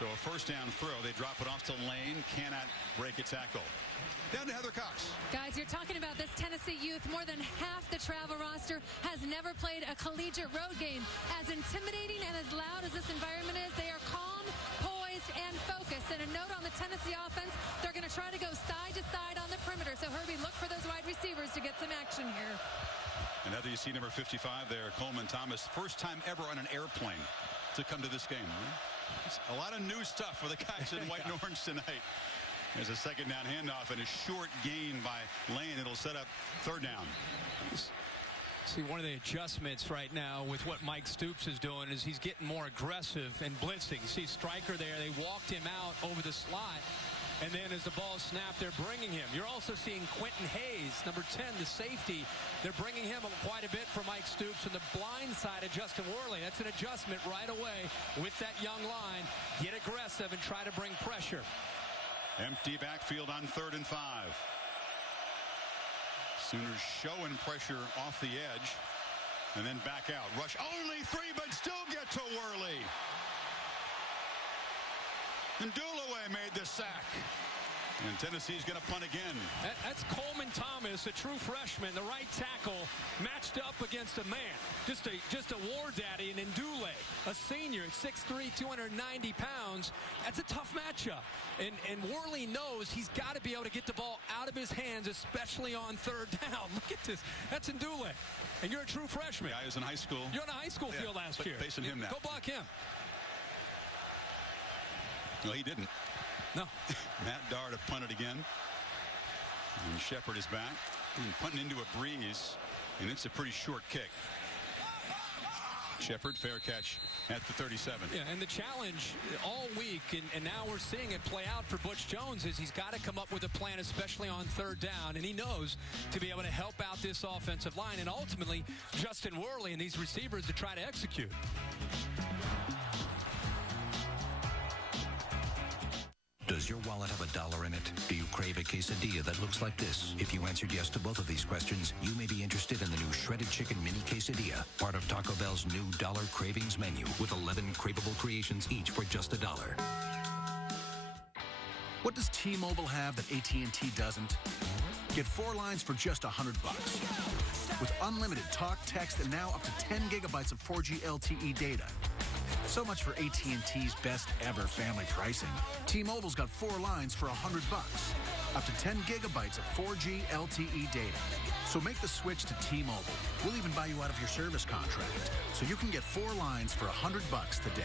So a first down throw. They drop it off to Lane. Cannot break a tackle. Down to Heather Cox. Guys, you're talking about this Tennessee youth. More than half the travel roster has never played a collegiate road game. As intimidating and as loud as this environment is, they are calm, poised, and focused. And a note on the Tennessee offense, they're going to try to go side to side on the perimeter. So, Herbie, look for those wide receivers to get some action here. And Heather, you see number 55 there, Coleman Thomas. First time ever on an airplane to come to this game. A lot of new stuff for the guys in white and orange tonight. There's a second down handoff and a short gain by Lane. It'll set up third down. See, one of the adjustments right now with what Mike Stoops is doing is he's getting more aggressive and blitzing. You see Stryker there. They walked him out over the slot. And then as the ball snapped, they're bringing him. You're also seeing Quentin Hayes, number 10, the safety. They're bringing him quite a bit for Mike Stoops. And the blind side of Justin Worley. That's an adjustment right away with that young line. Get aggressive and try to bring pressure. Empty backfield on 3rd and 5. Sooners showing pressure off the edge and then back out. Rush only 3, but still get to Worley. And Dulaway made the sack. And Tennessee's going to punt again. That's Coleman Thomas, a true freshman, the right tackle, matched up against a man. Just a war daddy, and Ndule, a senior at 6'3", 290 pounds. That's a tough matchup. And Worley knows he's got to be able to get the ball out of his hands, especially on 3rd down. Look at this. That's Ndule. And you're a true freshman. Guy was in high school. You're on a high school field last year. Facing him now. Go block him. No, he didn't. No. Matt Dart have punted again. And Shepard is back. And punting into a breeze. And it's a pretty short kick. Shepard, fair catch at the 37. Yeah, and the challenge all week, and now we're seeing it play out for Butch Jones, is he's got to come up with a plan, especially on 3rd down. And he knows to be able to help out this offensive line and ultimately Justin Worley and these receivers to try to execute. Does your wallet have $1 in it? Do you crave a quesadilla that looks like this? If you answered yes to both of these questions, you may be interested in the new Shredded Chicken Mini Quesadilla, part of Taco Bell's new Dollar Cravings menu, with 11 craveable creations each for just $1. What does T-Mobile have that AT&T doesn't? Get 4 lines for just $100. With unlimited talk, text, and now up to 10 gigabytes of 4G LTE data. So much for AT&T's best ever family pricing. T-Mobile's got 4 lines for $100. Up to 10 gigabytes of 4G LTE data. So make the switch to T-Mobile. We'll even buy you out of your service contract. So you can get 4 lines for $100 today.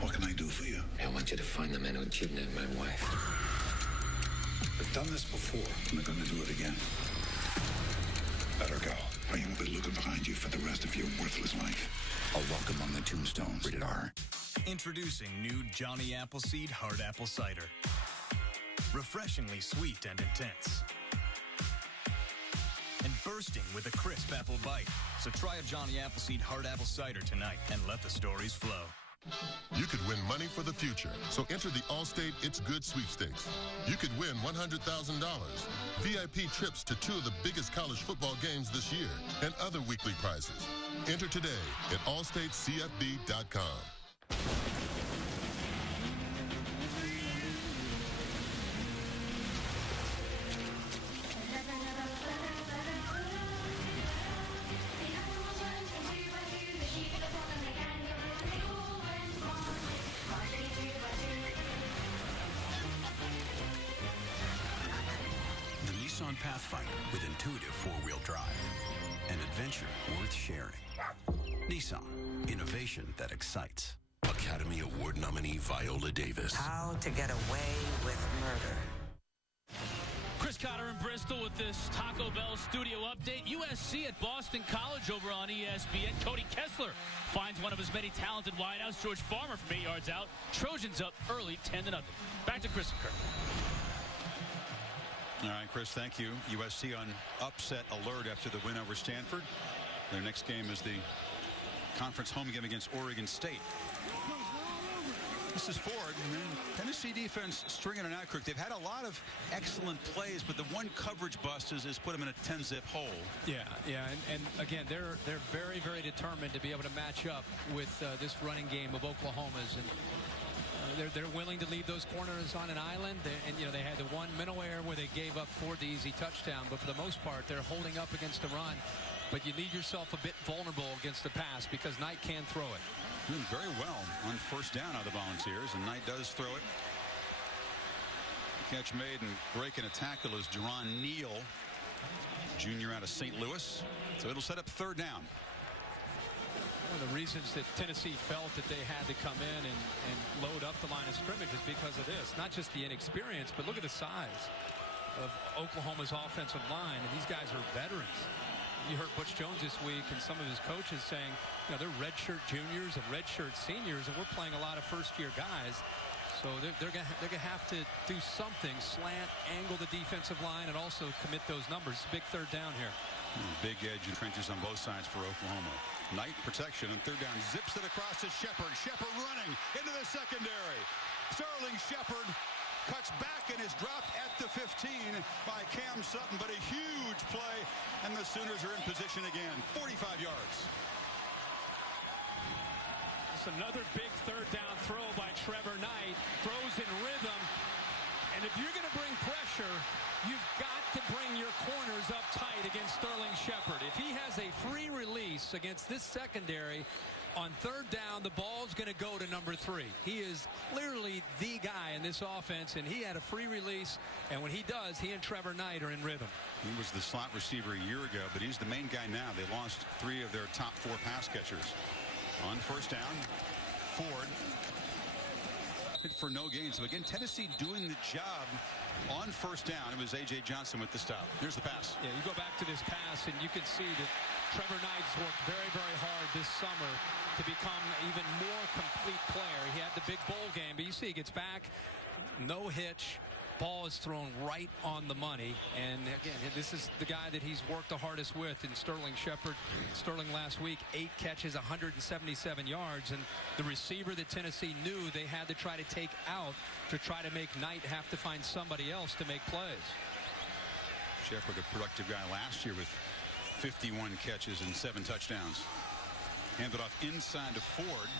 What can I do for you? I want you to find the man who kidnapped my wife. I've done this before, and I'm going to do it again. Let her go, or you will be looking behind you for the rest of your worthless life. A Walk Among the Tombstones. Rated R. Introducing new Johnny Appleseed Hard Apple Cider. Refreshingly sweet and intense. And bursting with a crisp apple bite. So try a Johnny Appleseed Hard Apple Cider tonight and let the stories flow. You could win money for the future, so enter the Allstate It's Good sweepstakes. You could win $100,000, VIP trips to 2 of the biggest college football games this year, and other weekly prizes. Enter today at allstatecfb.com. Pathfinder with intuitive 4-wheel drive. An adventure worth sharing. Nissan. Innovation that excites. Academy Award nominee Viola Davis. How to Get Away with Murder. Chris Cotter in Bristol with this Taco Bell studio update. USC at Boston College over on ESPN. Cody Kessler finds one of his many talented wideouts. George Farmer from 8 yards out. Trojans up early, 10-0. Back to Chris and Kirk. All right, Chris, thank you. USC on upset alert after the win over Stanford. Their next game is the conference home game against Oregon State. This is Ford. Tennessee defense stringing it out, Kirk. They've had a lot of excellent plays, but the one coverage bust has put them in a 10-zip hole. Yeah, and again, they're very, very determined to be able to match up with this running game of Oklahoma's, and they're willing to leave those corners on an island. They had the one minnow error where they gave up Ford the easy touchdown, but for the most part, they're holding up against the run. But you leave yourself a bit vulnerable against the pass because Knight can throw it. Doing very well on first down out of the Volunteers, and Knight does throw it. Catch made and breaking a tackle is Jerron Neal, junior out of St. Louis. So it'll set up third down. One of the reasons that Tennessee felt that they had to come in and load up the line of scrimmage is because of this. Not just the inexperience, but look at the size of Oklahoma's offensive line, and these guys are veterans. You heard Butch Jones this week and some of his coaches saying, they're redshirt juniors and redshirt seniors, and we're playing a lot of first-year guys. So they're going to have to do something, slant, angle the defensive line, and also commit those numbers. Big third down here. Big edge and trenches on both sides for Oklahoma. Knight protection on third down. Zips it across to Shepard. Shepard running into the secondary. Sterling Shepard cuts back and is dropped at the 15 by Cam Sutton, but a huge play, and the Sooners are in position again. 45 yards. It's another big third down throw by Trevor Knight. Throws in rhythm, and if you're going to bring pressure, you've got to bring your corners up tight against Sterling Shepard. If he has a free release against this secondary, on third down, the ball's going to go to number 3. He is clearly the guy in this offense, and he had a free release, and when he does, he and Trevor Knight are in rhythm. He was the slot receiver a year ago, but he's the main guy now. They lost 3 of their top 4 pass catchers. On first down, Ford hit for no gain. So again, Tennessee doing the job on first down. It was A.J. Johnson with the stop. Here's the pass. Yeah, you go back to this pass, and you can see that Trevor Knight's worked very, very hard this summer to become even more complete player. He had the big bowl game, but you see he gets back, no hitch. Ball is thrown right on the money, and again, this is the guy that he's worked the hardest with in Sterling Shepard. Sterling last week, 8 catches, 177 yards, and the receiver that Tennessee knew they had to try to take out to try to make Knight have to find somebody else to make plays. Shepard, a productive guy last year with 51 catches and 7 touchdowns. Handed off inside to Ford,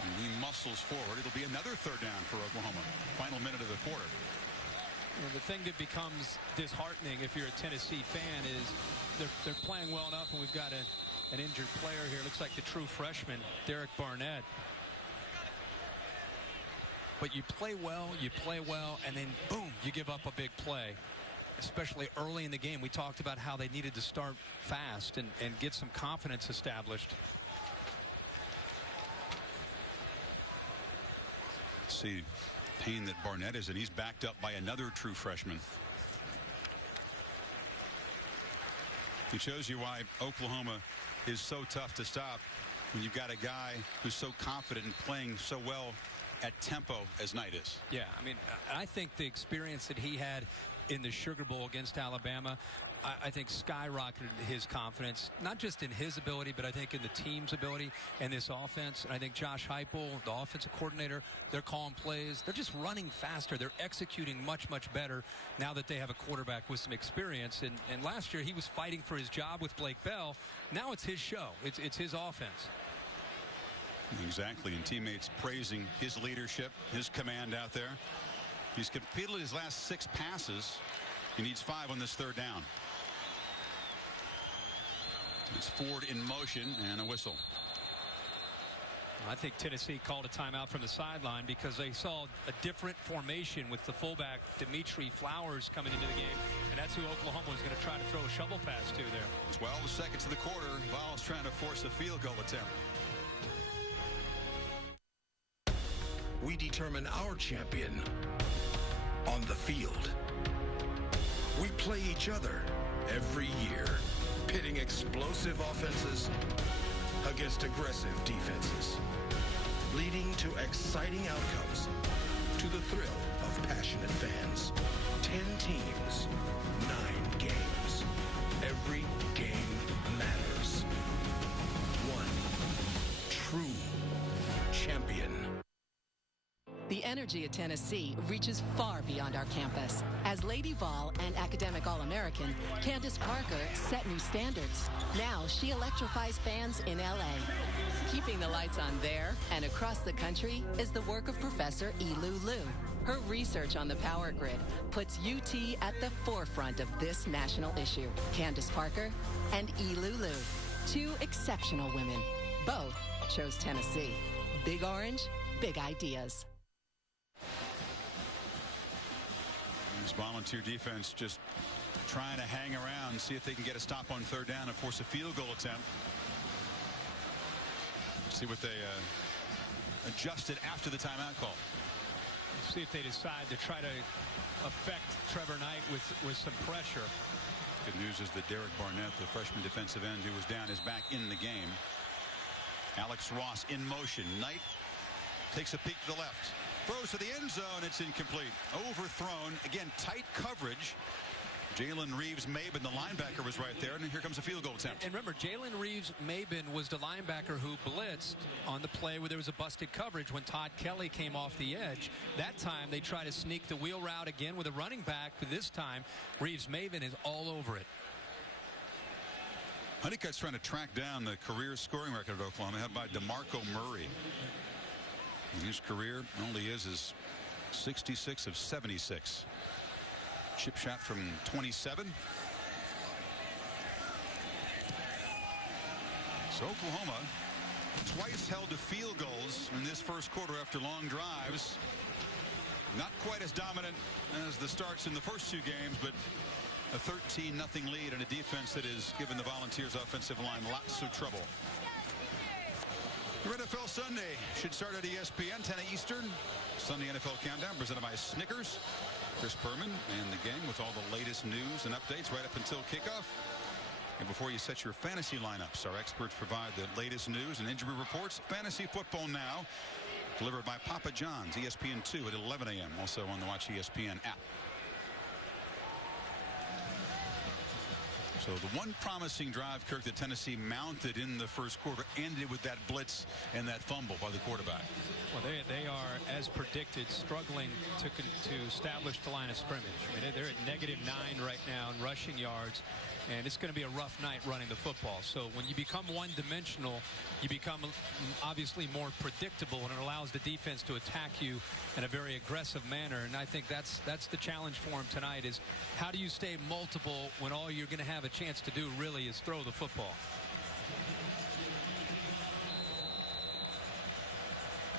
and he muscles forward. It'll be another third down for Oklahoma. Final minute of the quarter. The thing that becomes disheartening if you're a Tennessee fan is they're playing well enough, and we've got an injured player here. Looks like the true freshman, Derek Barnett. But you play well, and then boom, you give up a big play, especially early in the game. We talked about how they needed to start fast and get some confidence established. See pain that Barnett is in. He's backed up by another true freshman. It shows you why Oklahoma is so tough to stop when you've got a guy who's so confident and playing so well at tempo as Knight is. Yeah, I mean, I think the experience that he had in the Sugar Bowl against Alabama, I think skyrocketed his confidence, not just in his ability, but I think in the team's ability and this offense. And I think Josh Heupel, the offensive coordinator, they're calling plays. They're just running faster. They're executing much, much better now that they have a quarterback with some experience. And last year he was fighting for his job with Blake Bell. Now it's his show. It's his offense. Exactly, and teammates praising his leadership, his command out there. He's completed his last 6 passes. He needs 5 on this third down. It's Ford in motion and a whistle. I think Tennessee called a timeout from the sideline because they saw a different formation with the fullback Dimitri Flowers coming into the game, and that's who Oklahoma was going to try to throw a shovel pass to there. 12 seconds of the quarter. Vols trying to force a field goal attempt. We determine our champion on the field. We play each other every year, pitting explosive offenses against aggressive defenses, leading to exciting outcomes, to the thrill of passionate fans. 10 teams, 9 games. Every game matters. One true champion. energy at Tennessee reaches far beyond our campus. As Lady EVOL and academic All-American, Candace Parker set new standards. Now she electrifies fans in L.A. Keeping the lights on there and across the country is the work of Professor Elu Liu. Her research on the power grid puts UT at the forefront of this national issue. Candace Parker and Elu Liu, two exceptional women. Both chose Tennessee. Big Orange, big ideas. This Volunteer defense just trying to hang around, see if they can get a stop on third down and force a field goal attempt. See what they adjusted after the timeout call. See if they decide to try to affect Trevor Knight with some pressure. Good news is that Derek Barnett, the freshman defensive end who was down, is back in the game. Alex Ross in motion. Knight takes a peek to the left. Throws to the end zone. It's incomplete. Overthrown. Again, tight coverage. Jalen Reeves-Maben, the linebacker, was right there, and here comes a field goal attempt. And remember, Jalen Reeves-Maben was the linebacker who blitzed on the play where there was a busted coverage when Todd Kelly came off the edge. That time, they try to sneak the wheel route again with a running back, but this time, Reeves-Maben is all over it. Honeycutt's trying to track down the career scoring record at Oklahoma, held by DeMarco Murray. His career only is 66 of 76. Chip shot from 27. So Oklahoma twice held to field goals in this first quarter after long drives. Not quite as dominant as the starts in the first two games, but a 13-0 lead and a defense that has given the Volunteers offensive line lots of trouble. Your NFL Sunday should start at ESPN 10 Eastern. Sunday NFL Countdown presented by Snickers. Chris Berman and the gang with all the latest news and updates right up until kickoff. And before you set your fantasy lineups, our experts provide the latest news and injury reports. Fantasy Football Now, delivered by Papa John's, ESPN2 at 11 a.m. Also on the Watch ESPN app. So the one promising drive, Kirk, that Tennessee mounted in the first quarter ended with that blitz and that fumble by the quarterback. Well, they are, as predicted, struggling to establish the line of scrimmage. I mean, they're at -9 right now in rushing yards, and it's going to be a rough night running the football. So when you become one-dimensional, you become obviously more predictable, and it allows the defense to attack you in a very aggressive manner. And I think that's the challenge for him tonight is how do you stay multiple when all you're going to have a chance to do really is throw the football.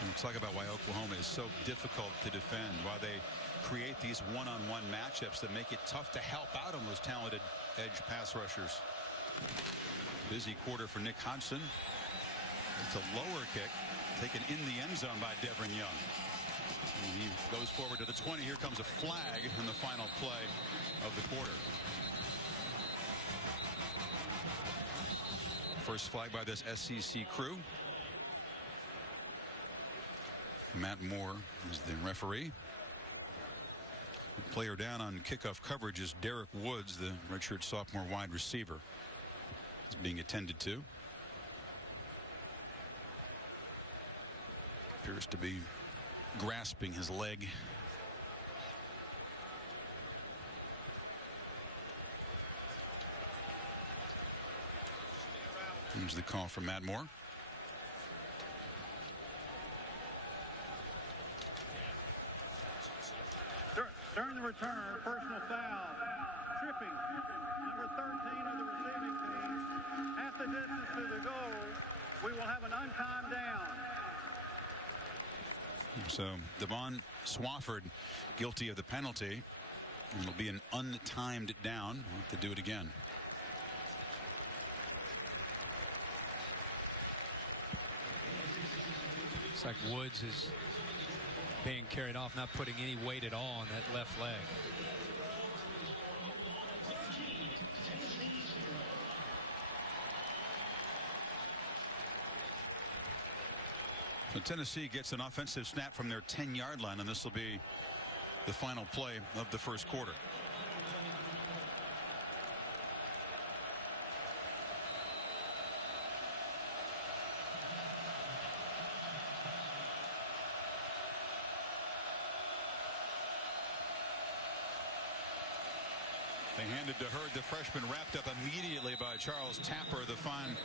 And talk about why Oklahoma is so difficult to defend, why they create these one-on-one matchups that make it tough to help out on those talented edge pass rushers. Busy quarter for Nick Hodgson. It's a lower kick taken in the end zone by Devin Young. And he goes forward to the 20. Here comes a flag in the final play of the quarter. First flag by this SEC crew. Matt Moore is the referee. The player down on kickoff coverage is Derek Woods, the redshirt sophomore wide receiver. He's being attended to. Appears to be grasping his leg. Here's the call from Matt Moore. During the return, personal foul, tripping, number 13 of the receiving team, at the distance to the goal. We will have an untimed down. So Devon Swafford guilty of the penalty. It'll be an untimed down. We'll have to do it again. Looks like Woods is being carried off, not putting any weight at all on that left leg. So Tennessee gets an offensive snap from their 10-yard line, and this will be the final play of the first quarter. They handed to Hurd, the freshman, wrapped up immediately by Charles Tapper, the fine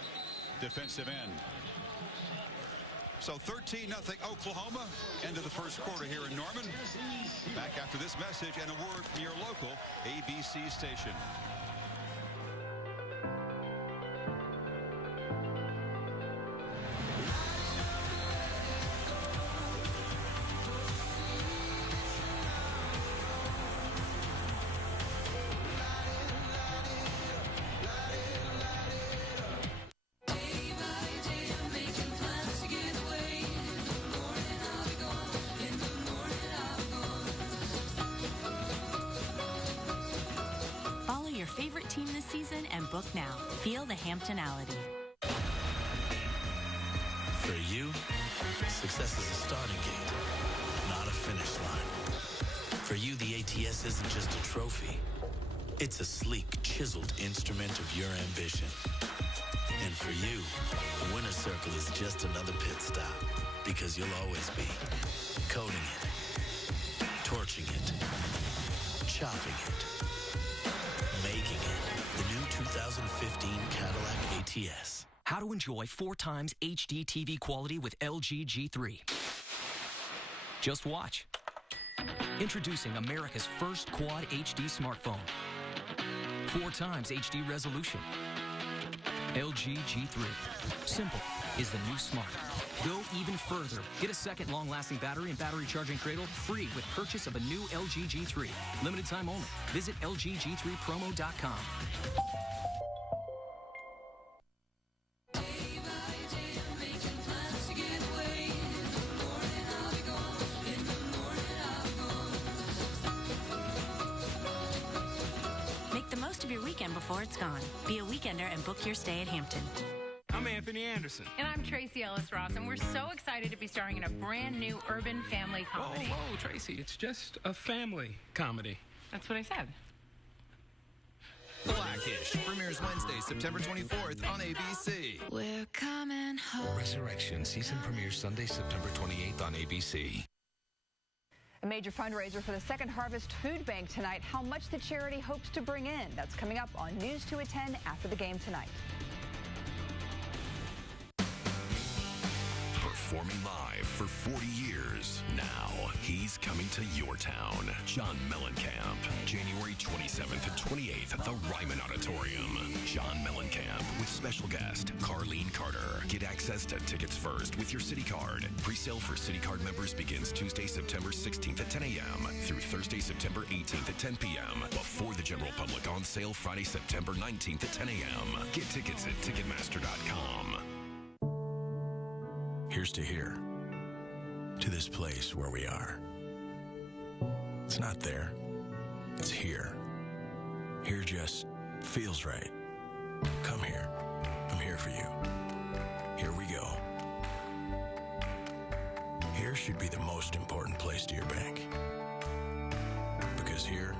defensive end. So 13-0 Oklahoma. End of the first quarter here in Norman. Back after this message and a word from your local ABC station. Favorite team this season and book now. Feel the Hamptonality. For you, success is a starting gate, not a finish line. For you, the ATS isn't just a trophy. It's a sleek, chiseled instrument of your ambition. And for you, the winner's circle is just another pit stop, because you'll always be coating it, torching it, chopping it, making it. The new 2015 Cadillac ATS. How to enjoy 4 times HD TV quality with LG G3. Just watch. Introducing America's first quad HD smartphone. 4 times HD resolution. LG G3. Simple is the new smart. Go even further. Get a second long-lasting battery and battery charging cradle free with purchase of a new LG G3. Limited time only. Visit LGG3promo.com. Make the most of your weekend before it's gone. Be a weekender and book your stay at Hampton. I'm Anthony Anderson. And I'm Tracy Ellis-Ross, and we're so excited to be starring in a brand new urban family comedy. Whoa, Tracy, it's just a family comedy. That's what I said. Blackish premieres Wednesday, September 24th on ABC. We're coming home. Resurrection season premieres Sunday, September 28th on ABC. A major fundraiser for the Second Harvest Food Bank tonight. How much the charity hopes to bring in. That's coming up on News 2 at 10 after the game tonight. Performing live for 40 years. Now, he's coming to your town. John Mellencamp, January 27th and 28th at the Ryman Auditorium. John Mellencamp with special guest Carlene Carter. Get access to tickets first with your City Card. Pre-sale for City Card members begins Tuesday, September 16th at 10 a.m. through Thursday, September 18th at 10 p.m. Before the general public on sale Friday, September 19th at 10 a.m. Get tickets at Ticketmaster.com. Here's to here, to this place where we are. It's not there, it's here. Here just feels right. Come here, I'm here for you. Here we go. Here should be the most important place to your bank. Because here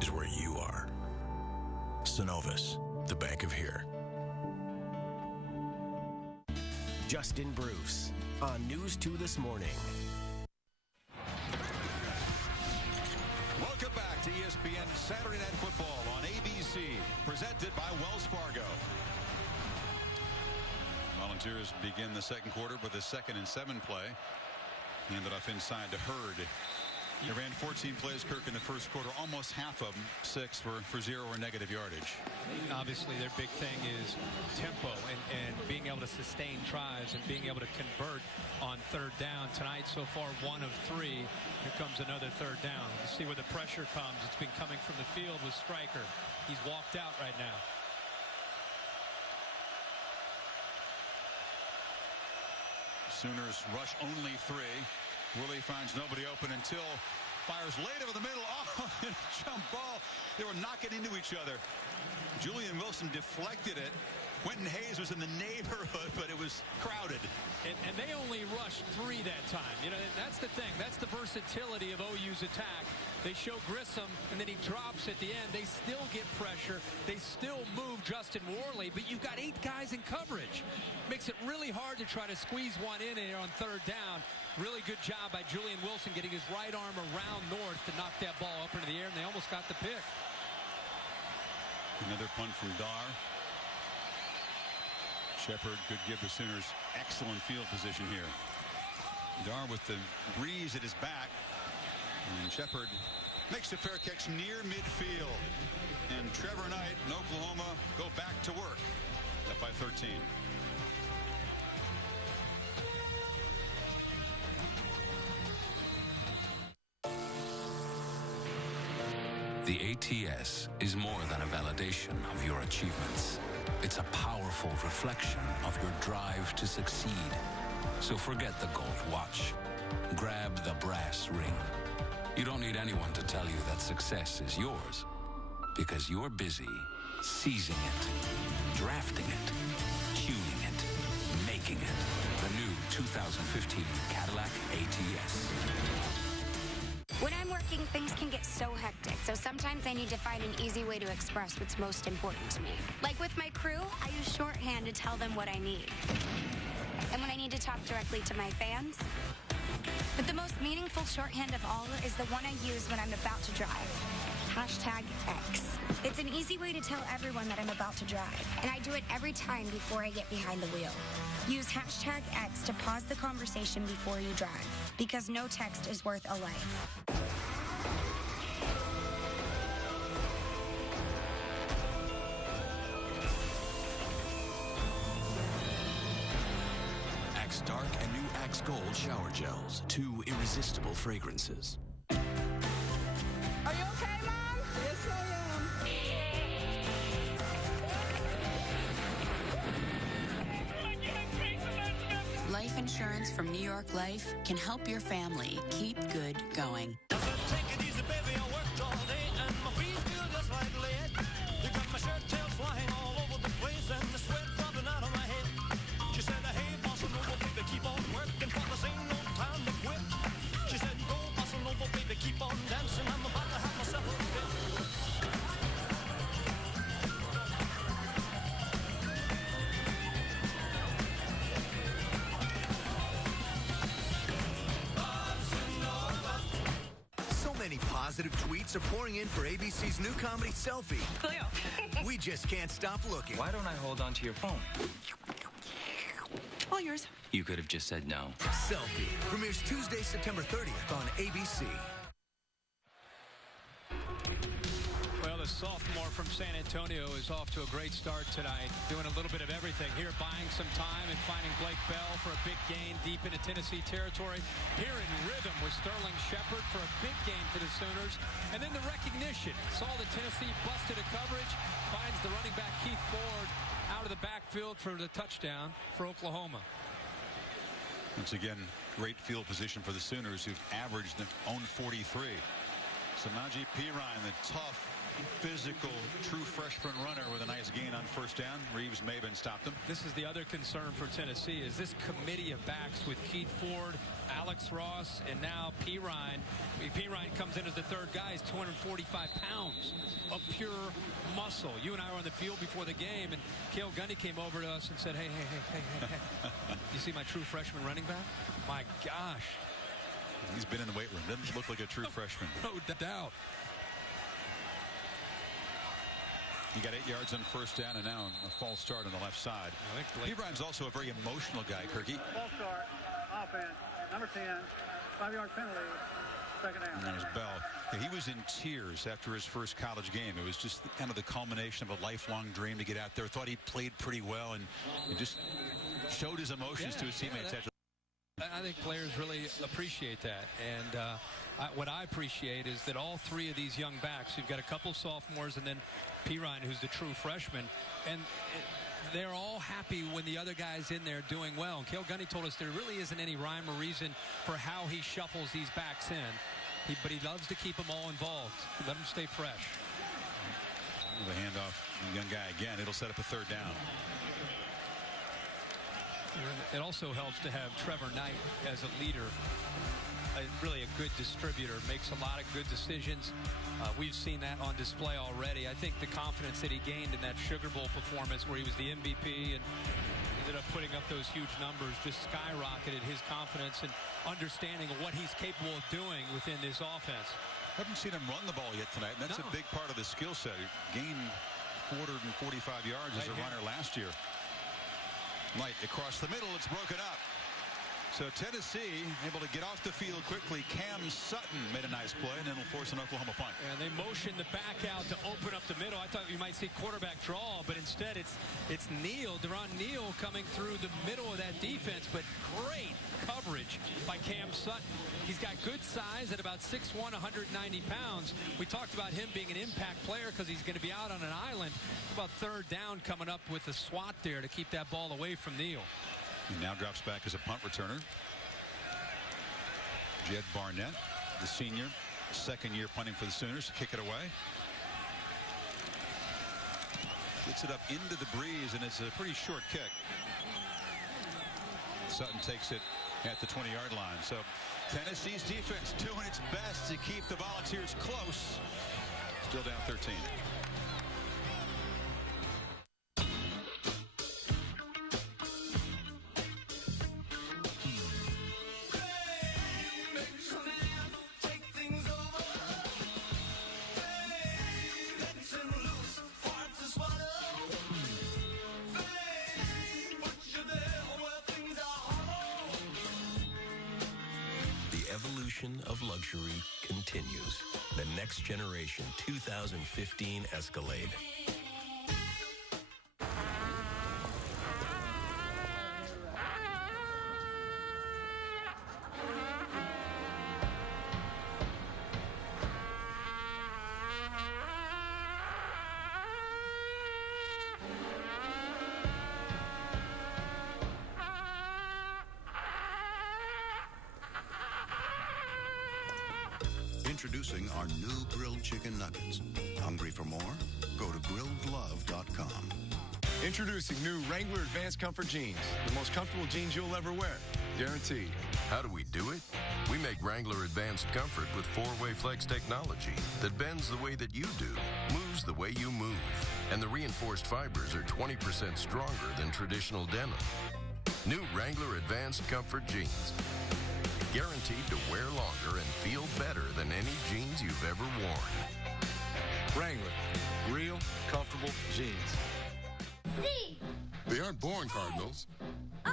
is where you are. Synovus, the bank of here. Justin Bruce on News 2 this morning. Welcome back to ESPN Saturday Night Football on ABC, presented by Wells Fargo. Volunteers begin the second quarter with a 2nd and 7 play. Handed off inside to Hurd. They ran 14 plays, Kirk, in the first quarter. Almost half of them, 6, were for 0 or negative yardage. Obviously, their big thing is tempo and being able to sustain tries and being able to convert on 3rd down. Tonight, so far, 1 of 3. Here comes another 3rd down. You see where the pressure comes. It's been coming from the field with Stryker. He's walked out right now. Sooners rush only 3. Willie finds nobody open until fires late over the middle. Oh, and a jump ball. They were knocking into each other. Julian Wilson deflected it. Quentin Hayes was in the neighborhood, but it was crowded. And they only rushed 3 that time. You know, that's the thing. That's the versatility of OU's attack. They show Grissom, and then he drops at the end. They still get pressure. They still move Justin Worley, but you've got 8 guys in coverage. Makes it really hard to try to squeeze one in here on 3rd down. Really good job by Julian Wilson getting his right arm around North to knock that ball up into the air, and they almost got the pick. Another punt from Dar. Shepard could give the Sooners excellent field position here. Dar with the breeze at his back. And Shepard makes the fair catch near midfield. And Trevor Knight and Oklahoma go back to work. Up by 13. The ATS is more than a validation of your achievements. It's a powerful reflection of your drive to succeed. So forget the gold watch. Grab the brass ring. You don't need anyone to tell you that success is yours, because you're busy seizing it, drafting it, tuning it, making it. The new 2015 Cadillac ATS. When I'm working, things can get so hectic, so sometimes I need to find an easy way to express what's most important to me. Like with my crew, I use shorthand to tell them what I need. And when I need to talk directly to my fans, but the most meaningful shorthand of all is the one I use when I'm about to drive. #X. It's an easy way to tell everyone that I'm about to drive, and I do it every time before I get behind the wheel. Use #X to pause the conversation before you drive, because no text is worth a life. Axe Dark and new Axe Gold shower gels. 2 irresistible fragrances. Are you okay, Mom? Yes, I am. Life insurance from New York Life can help your family keep good going. Take it easy, baby. I worked all day and my feet feel just like lead. You got my shirt tails flying all over the place and the sweat dropping out of my head. She said, hey, bossa nova, baby, keep on working for this ain't no time to quit. She said, go, bossa nova, baby, keep on dancing. I'm about to have myself a fit. So many positive tweets are pouring in for ABC's new comedy Selfie. Cleo. We just can't stop looking. Why don't I hold on to your phone? All yours. You could have just said no. Selfie premieres Tuesday, September 30th on ABC. Well, the sophomore from San Antonio is off to a great start tonight, doing a little bit of everything here, buying some time and finding Blake Bell for a big gain deep into Tennessee territory. Here in rhythm with Sterling Shepard for a big gain for the Sooners. And then the recognition. Saw that Tennessee busted a coverage, finds the running back Keith Ford out of the backfield for the touchdown for Oklahoma. Once again, great field position for the Sooners, who've averaged their own 43. Samaje Perine, the tough, physical, true freshman runner with a nice gain on first down. Reeves Maben stopped him. This is the other concern for Tennessee, is this committee of backs with Keith Ford, Alex Ross, and now Perine. Perine comes in as the third guy. He's 245 pounds of pure muscle. You and I were on the field before the game, and Cale Gundy came over to us and said, hey. You see my true freshman running back? My gosh. He's been in the weight room. Doesn't look like a true freshman. No doubt. He got 8 yards on first down, and now a false start on the left side. Perine's also a very emotional guy, Kirky. False start, offense, number 10, 5-yard penalty, second down. And there's Bell. He was in tears after his first college game. It was just kind of the culmination of a lifelong dream to get out there. Thought he'd played pretty well, and he just showed his emotions to his teammates after. I think players really appreciate that, and what I appreciate is that all three of these young backs, you've got a couple sophomores and then Perine, who's the true freshman, and they're all happy when the other guy's in there doing well. And Cale Gundy told us there really isn't any rhyme or reason for how he shuffles these backs in, but he loves to keep them all involved. Let them stay fresh. The handoff, the young guy again. It'll set up a third down. It also helps to have Trevor Knight as a leader, really a good distributor, makes a lot of good decisions. We've seen that on display already. I think the confidence that he gained in that Sugar Bowl performance where he was the MVP and ended up putting up those huge numbers just skyrocketed his confidence and understanding of what he's capable of doing within this offense. Haven't seen him run the ball yet tonight, and that's a big part of the skill set. Gain 445 yards as a runner last year. Light across the middle. It's broken up. So Tennessee able to get off the field quickly. Cam Sutton made a nice play, and then will force an Oklahoma punt. And they motioned the back out to open up the middle. I thought you might see quarterback draw, but instead it's Deron Neal coming through the middle of that defense. But great coverage by Cam Sutton. He's got good size at about 6'1", 190 pounds. We talked about him being an impact player because he's going to be out on an island. About third down coming up with the swat there to keep that ball away from Neal. He now drops back as a punt returner. Jed Barnett, the senior, second year punting for the Sooners, to kick it away. Gets it up into the breeze, and it's a pretty short kick. Sutton takes it at the 20-yard line. So Tennessee's defense doing its best to keep the Volunteers close. Still down 13. Of luxury continues. The next generation 2015 Escalade. Introducing our new grilled chicken nuggets. Hungry for more? Go to grilledlove.com. Introducing new Wrangler Advanced Comfort Jeans. The most comfortable jeans you'll ever wear. Guaranteed. How do we do it? We make Wrangler Advanced Comfort with 4-way flex technology that bends the way that you do, moves the way you move. And the reinforced fibers are 20% stronger than traditional denim. New Wrangler Advanced Comfort Jeans. Guaranteed to wear longer and feel better than any jeans you've ever worn. Wrangler. Real, comfortable jeans. C. They aren't born Cardinals. R.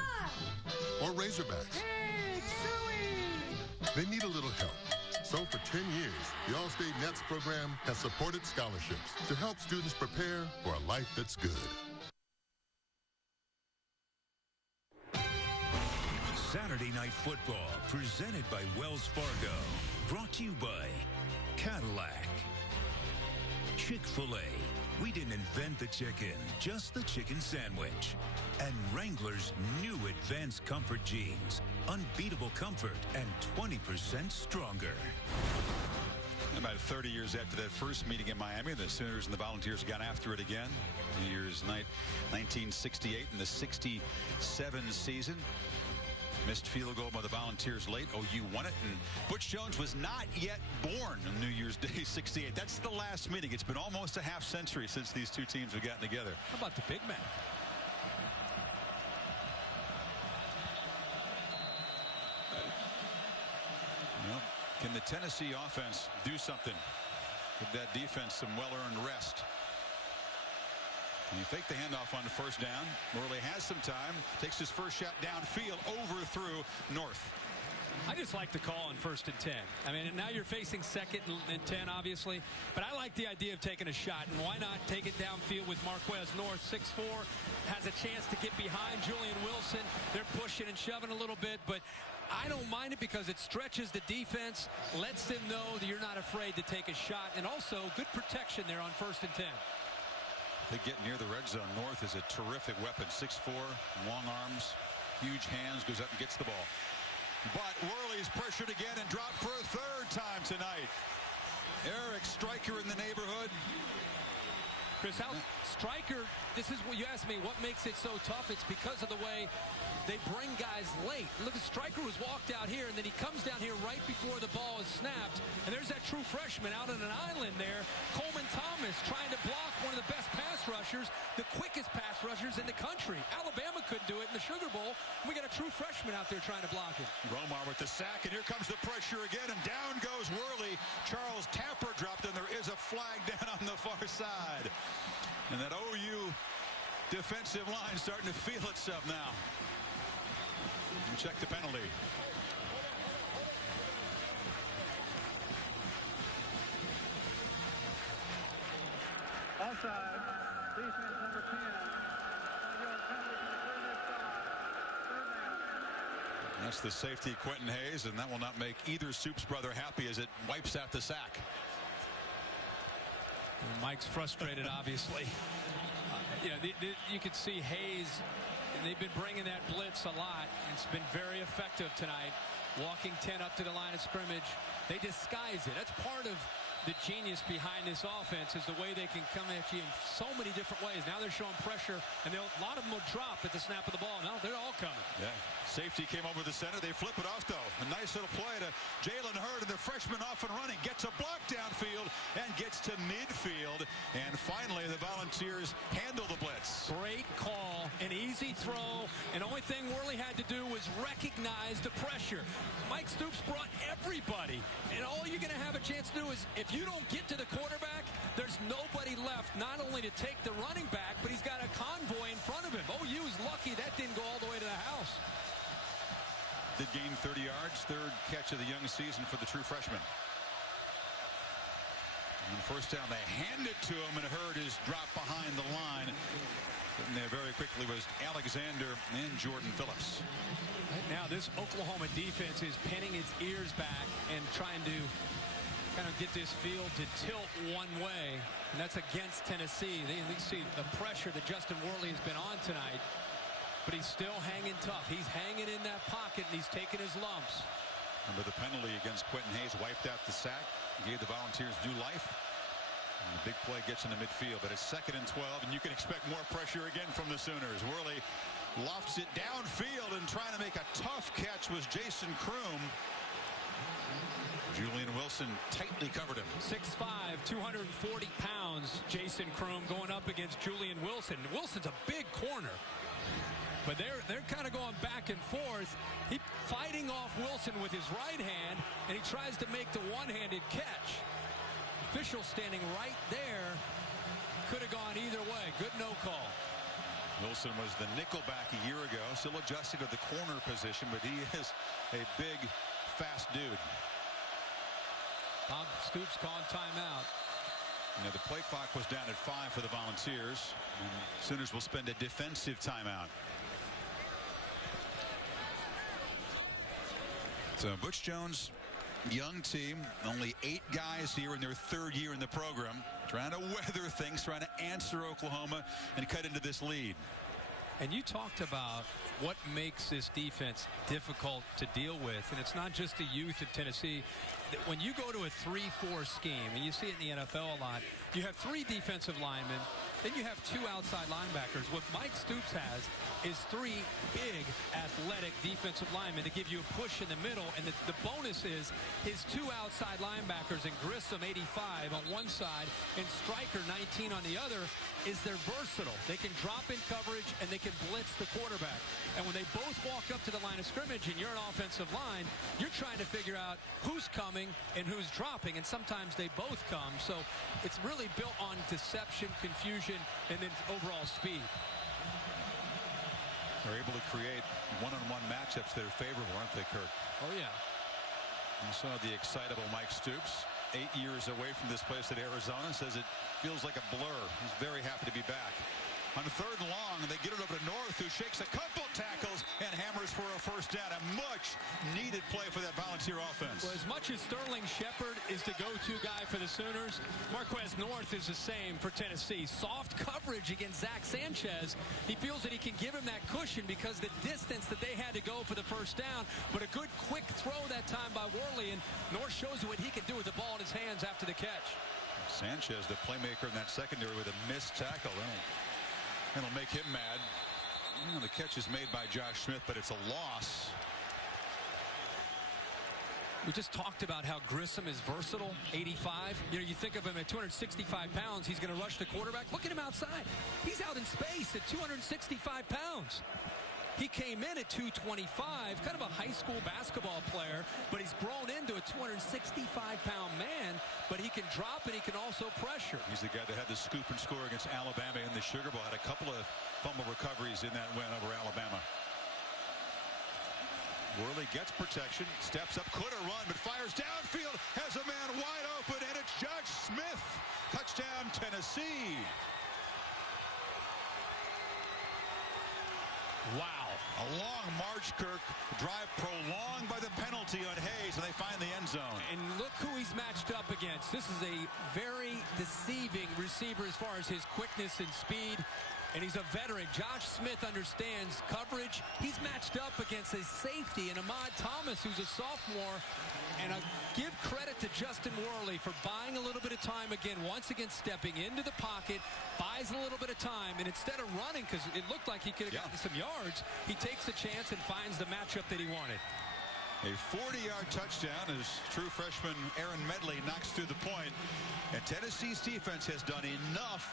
Or Razorbacks. Hey, Chewy. They need a little help. So for 10 years, the Allstate Nets program has supported scholarships to help students prepare for a life that's good. Saturday Night Football, presented by Wells Fargo. Brought to you by Cadillac. Chick-fil-A. We didn't invent the chicken, just the chicken sandwich. And Wrangler's new Advanced Comfort Jeans. Unbeatable comfort and 20% stronger. About 30 years after that first meeting in Miami, the Sooners and the Volunteers got after it again. New Year's night, 1968, in the 67 season. Missed field goal by the Volunteers late. OU won it, and Butch Jones was not yet born on New Year's Day 68. That's the last meeting. It's been almost a half century since these two teams have gotten together. How about the big man? Well, can the Tennessee offense do something? Give that defense some well-earned rest. And you fake the handoff on the first down. Worley has some time. Takes his first shot downfield, overthrew North. I just like the call on 1st and 10. I mean, now you're facing 2nd and 10, obviously. But I like the idea of taking a shot. And why not take it downfield with Marquez North, 6'4", has a chance to get behind Julian Wilson. They're pushing and shoving a little bit, but I don't mind it because it stretches the defense, lets them know that you're not afraid to take a shot, and also good protection there on 1st and 10. They get near the red zone. North is a terrific weapon. 6'4", long arms, huge hands, goes up and gets the ball. But Worley's pressured again and dropped for a third time tonight. Eric Stryker in the neighborhood. Chris, how Stryker, this is what you asked me, what makes it so tough? It's because of the way they bring guys late. Look, Stryker was walked out here, and then he comes down here right before the ball is snapped. And there's that true freshman out on an island there, Coleman Thomas, trying to block one of the best pass rushers, the quickest pass rushers in the country. Alabama couldn't do it in the Sugar Bowl. We got a true freshman out there trying to block him. Romar with the sack, and here comes the pressure again, and down goes Worley. Charles Tapper dropped, and there is a flag down on the far side. And that OU defensive line starting to feel itself now. And check the penalty. Offside. Defense number 10. That's the safety, Quentin Hayes, and that will not make either Soup's brother happy as it wipes out the sack. And Mike's frustrated, obviously. You could see Hayes, and they've been bringing that blitz a lot. It's been very effective tonight. Walking 10 up to the line of scrimmage. They disguise it. That's part of the genius behind this offense, is the way they can come at you in so many different ways. Now they're showing pressure, and a lot of them will drop at the snap of the ball. No, they're all coming. Yeah. Safety came over the center. They flip it off, though. A nice little play to Jalen Hurd, and the freshman off and running. Gets a block downfield and gets to midfield. And finally, the Volunteers handle the blitz. Great call, an easy throw, and the only thing Worley had to do was recognize the pressure. Mike Stoops brought everybody, and all you're going to have a chance to do is, if you don't get to the quarterback, there's nobody left not only to take the running back, but he's got a convoy in front of him. OU is lucky that didn't go all the way to the house. Did gain 30 yards, third catch of the young season for the true freshman. And first down, they hand it to him, and Hurd is dropped behind the line. And there very quickly was Alexander and Jordan Phillips. Right now, this Oklahoma defense is pinning its ears back and trying to kind of get this field to tilt one way, and that's against Tennessee. They see the pressure that Justin Worley has been on tonight, but he's still hanging tough. He's hanging in that pocket, and he's taking his lumps. Remember, the penalty against Quentin Hayes wiped out the sack, gave the Volunteers new life. And the big play gets into midfield, but it's 2nd and 12, and you can expect more pressure again from the Sooners. Worley lofts it downfield, and trying to make a tough catch was Jason Kroom. Julian Wilson tightly covered him. 6'5", 240 pounds, Jason Kroom going up against Julian Wilson. Wilson's a big corner, but they're kind of going back and forth. He fighting off Wilson with his right hand, and he tries to make the one-handed catch. Official standing right there. Could have gone either way. Good no call. Wilson was the nickelback a year ago, still adjusting to the corner position, but he is a big, fast dude. Bob Stoops calling timeout. The play clock was down at 5 for the Volunteers. And Sooners will spend a defensive timeout. So Butch Jones, young team, only 8 guys here in their 3rd year in the program, trying to weather things, trying to answer Oklahoma and cut into this lead. And you talked about what makes this defense difficult to deal with, and it's not just the youth of Tennessee. When you go to a 3-4 scheme, and you see it in the NFL a lot, you have 3 defensive linemen, then you have 2 outside linebackers. What Mike Stoops has is 3 big athletic defensive linemen to give you a push in the middle, and the bonus is his 2 outside linebackers, and Grissom 85 on one side and Stryker 19 on the other, is they're versatile. They can drop in coverage and they can blitz the quarterback. And when they both walk up to the line of scrimmage and you're an offensive line, you're trying to figure out who's coming and who's dropping, and sometimes they both come. So it's really built on deception, confusion, and then overall speed. They're able to create one-on-one matchups that are favorable, aren't they, Kirk? Oh, yeah. You saw the excitable Mike Stoops, 8 years away from this place at Arizona, says it feels like a blur. He's very happy to be back. On 3rd and long, they get it over to North, who shakes a couple tackles and hammers for a first down. A much-needed play for that Volunteer offense. Well, as much as Sterling Shepard is the go-to guy for the Sooners, Marquez North is the same for Tennessee. Soft coverage against Zach Sanchez. He feels that he can give him that cushion because the distance that they had to go for the first down, but a good quick throw that time by Worley, and North shows you what he can do with the ball in his hands after the catch. Sanchez, the playmaker in that secondary, with a missed tackle. It'll make him mad. The catch is made by Josh Smith, but it's a loss. We just talked about how Grissom is versatile, 85. You think of him at 265 pounds, he's going to rush the quarterback. Look at him outside. He's out in space at 265 pounds. He came in at 225, kind of a high school basketball player, but he's grown into a 265-pound man, but he can drop and he can also pressure. He's the guy that had the scoop and score against Alabama in the Sugar Bowl. Had a couple of fumble recoveries in that win over Alabama. Worley gets protection, steps up, could have run, but fires downfield, has a man wide open, and it's Judge Smith. Touchdown, Tennessee. Wow. A long march, Kirk. Drive prolonged by the penalty on Hayes, and they find the end zone. And look who he's matched up against. This is a very deceiving receiver as far as his quickness and speed. And he's a veteran. Josh Smith understands coverage. He's matched up against a safety and Ahmad Thomas, who's a sophomore. And I give credit to Justin Worley for buying a little bit of time again, once again stepping into the pocket, buys a little bit of time, and instead of running, because it looked like he could have gotten some yards, he takes a chance and finds the matchup that he wanted. A 40-yard touchdown as true freshman Aaron Medley knocks through the point. And Tennessee's defense has done enough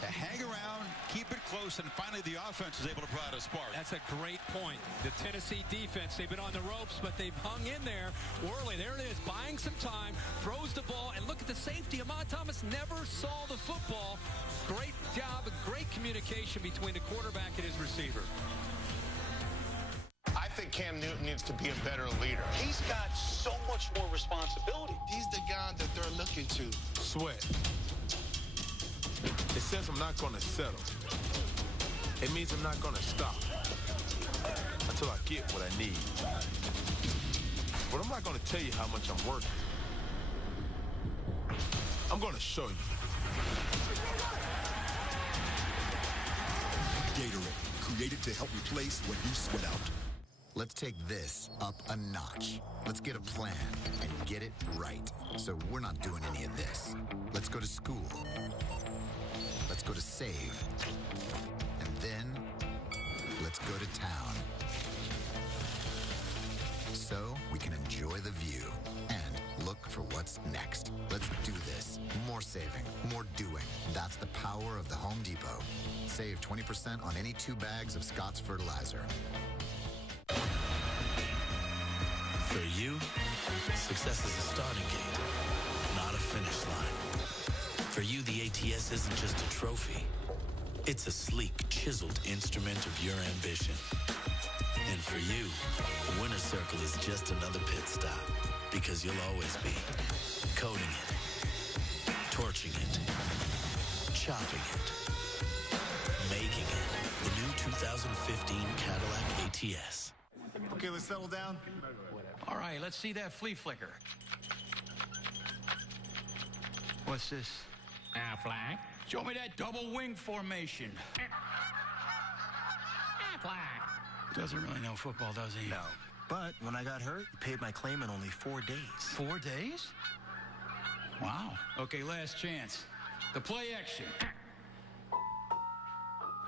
to hang around, keep it close, and finally the offense is able to provide a spark. That's a great point. The Tennessee defense, they've been on the ropes, but they've hung in there. Worley, there it is, buying some time, throws the ball, and look at the safety. Ahmad Thomas never saw the football. Great job and great communication between the quarterback and his receiver. I think Cam Newton needs to be a better leader. He's got so much more responsibility. He's the guy that they're looking to. Sweat. It says I'm not going to settle. It means I'm not going to stop until I get what I need. But I'm not going to tell you how much I'm working. I'm going to show you. Gatorade, created to help replace what you sweat out. Let's take this up a notch. Let's get a plan and get it right. So we're not doing any of this. Let's go to school. Let's go to save. And then let's go to town. So we can enjoy the view and look for what's next. Let's do this. More saving, more doing. That's the power of the Home Depot. Save 20% on any 2 bags of Scott's fertilizer. For you, success is a starting gate, not a finish line. For you, the ATS isn't just a trophy. It's a sleek, chiseled instrument of your ambition. And for you, the winner's circle is just another pit stop, because you'll always be coating it, torching it, chopping it, making it. The new 2015 Cadillac ATS. Okay, let's settle down. All right, let's see that flea flicker. What's this? Flag. Show me that double wing formation. Flag. Doesn't really know football, does he? No. But when I got hurt, he paid my claim in only 4 days. 4 days? Wow. Okay, last chance. The play action.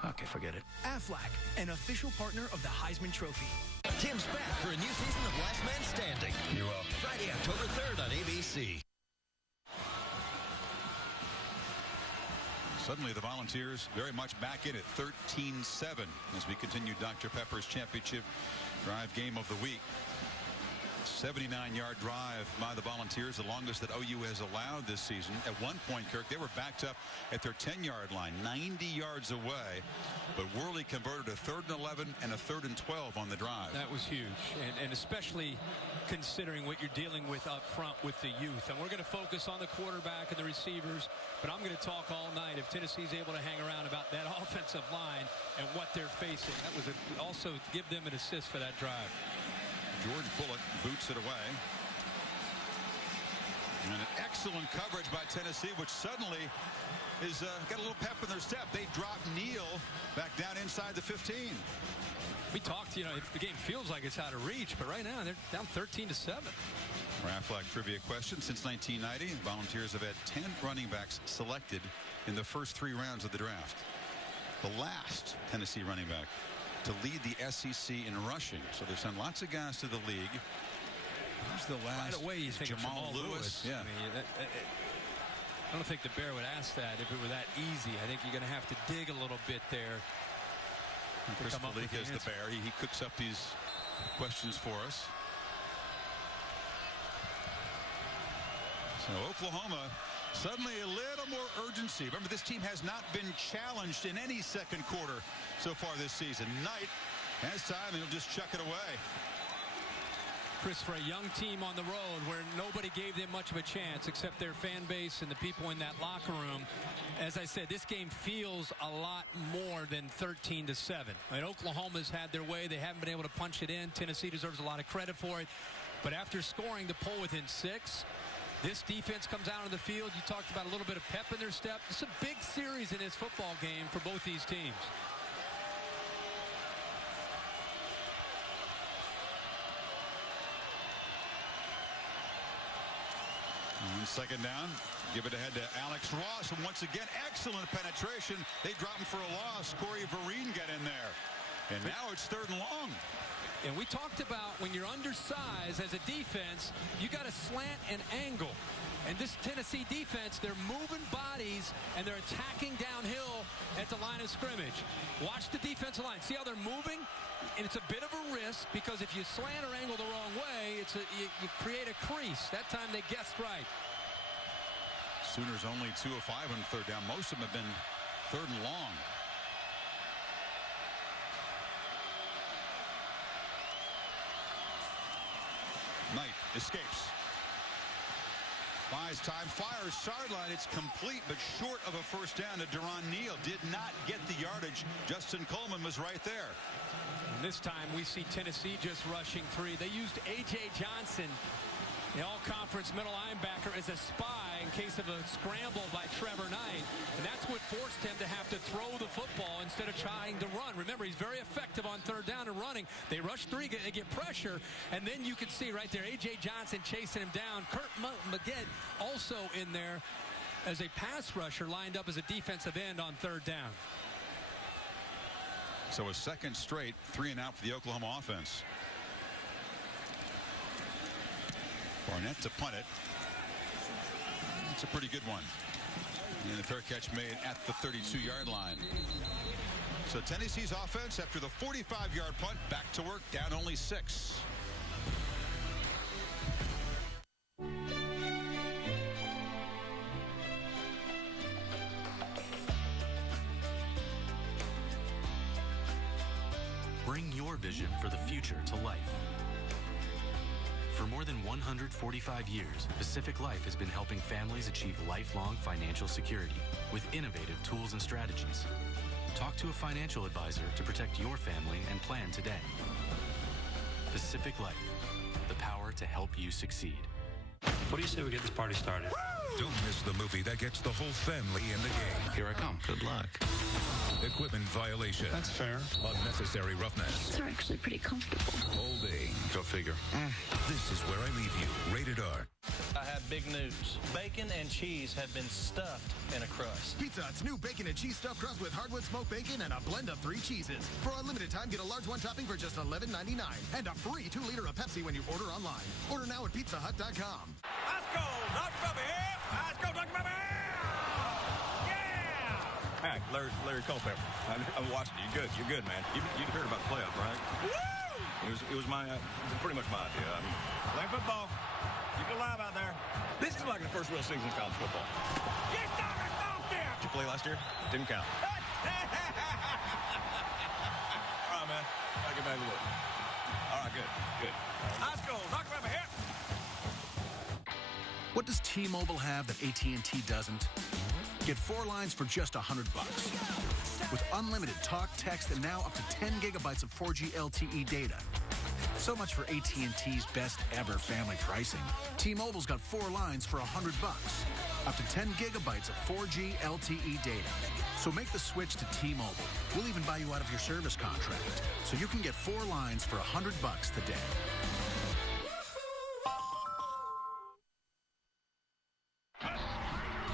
Okay, forget it. Aflac, an official partner of the Heisman Trophy. Tim's back for a new season of Last Man Standing. You will. Friday, October 3rd on ABC. Suddenly the Volunteers very much back in it, 13-7 as we continue Dr. Pepper's championship drive game of the week. 79-yard drive by the Volunteers, the longest that OU has allowed this season. At one point, Kirk, they were backed up at their 10-yard line, 90 yards away. But Worley converted a 3rd and 11 and a 3rd and 12 on the drive. That was huge, and especially considering what you're dealing with up front with the youth. And we're going to focus on the quarterback and the receivers, but I'm going to talk all night if Tennessee's able to hang around about that offensive line and what they're facing. That was also give them an assist for that drive. George Bullock boots it away. And an excellent coverage by Tennessee, which suddenly is got a little pep in their step. They drop Neal back down inside the 15. We talked, if the game feels like it's out of reach, but right now they're down 13-7. Aflac trivia question. Since 1990, Volunteers have had 10 running backs selected in the first 3 rounds of the draft. The last Tennessee running back to lead the SEC in rushing. So they've sent lots of guys to the league. Who's the last? Right away, you think Jamal Lewis. Yeah. I mean, I don't think the Bear would ask that if it were that easy. I think you're going to have to dig a little bit there. And Chris Felica is the bear. He cooks up these questions for us. So Oklahoma suddenly a little more urgency. Remember, this team has not been challenged in any second quarter so far this season. Knight has time, and he'll just chuck it away. Chris, for a young team on the road where nobody gave them much of a chance except their fan base and the people in that locker room, as I said, this game feels a lot more than 13-7. I mean, Oklahoma's had their way. They haven't been able to punch it in. Tennessee deserves a lot of credit for it. But after scoring the pull within 6, this defense comes out on the field. You talked about a little bit of pep in their step. It's a big series in this football game for both these teams. And second down, give it ahead to Alex Ross, and once again, excellent penetration. They drop him for a loss. Corey Vereen got in there, and now it's 3rd and long. And we talked about when you're undersized as a defense, you got to slant and angle. And this Tennessee defense, they're moving bodies and they're attacking downhill at the line of scrimmage. Watch the defensive line. See how they're moving? And it's a bit of a risk because if you slant or angle the wrong way, you create a crease. That time they guessed right. Sooners only 2 of 5 on 3rd down. Most of them have been 3rd and long. Knight escapes. Buys time, fires sideline. It's complete, but short of a first down to Deron Neal. Did not get the yardage. Justin Coleman was right there. And this time we see Tennessee just rushing 3. They used A.J. Johnson, the all-conference middle linebacker, as a spy in case of a scramble by Trevor Knight. And that's what forced him to have to throw the football instead of trying to run. Remember, he's very effective on 3rd down and running. They rush 3, they get pressure, and then you can see right there A.J. Johnson chasing him down. Kurt Magid also in there as a pass rusher lined up as a defensive end on 3rd down. So a second straight 3 and out for the Oklahoma offense. Barnett to punt it. It's a pretty good one. And the fair catch made at the 32-yard line. So Tennessee's offense, after the 45-yard punt, back to work, down only 6. Bring your vision for the future to life. For more than 145 years, Pacific Life has been helping families achieve lifelong financial security with innovative tools and strategies. Talk to a financial advisor to protect your family and plan today. Pacific Life, the power to help you succeed. What do you say we get this party started? Don't miss the movie that gets the whole family in the game. Here I come. Good luck. Equipment violation. That's fair. Unnecessary roughness. These are actually pretty comfortable. Holding. Go figure. This is where I leave you. Rated R. I have big news. Bacon and cheese have been stuffed in a crust. Pizza Hut's new bacon and cheese stuffed crust with hardwood smoked bacon and a blend of 3 cheeses. For a limited time, get a large one topping for just $11.99 and a free 2-liter of Pepsi when you order online. Order now at pizzahut.com. Let's go, Dr. Bubby here. Let's go, Dr. Bubby. Yeah. Hey, Larry Culpepper. I'm watching you. You're good, man. You'd heard about the playoffs, right? Woo! It was pretty much my idea. I mean, playing football. Keep it alive out there. this is like the first real season in college football. You stop it, stop there! Did you play last year? Didn't count. All right, man. Gotta get back to work. All right, good. Let's go, Dr. Bubby here. What does T-Mobile have that AT&T doesn't? Get 4 lines for just $100. With unlimited talk, text, and now up to 10 gigabytes of 4G LTE data. So much for AT&T's best ever family pricing. T-Mobile's got 4 lines for $100. Up to 10 gigabytes of 4G LTE data. So make the switch to T-Mobile. We'll even buy you out of your service contract. So you can get 4 lines for $100 today.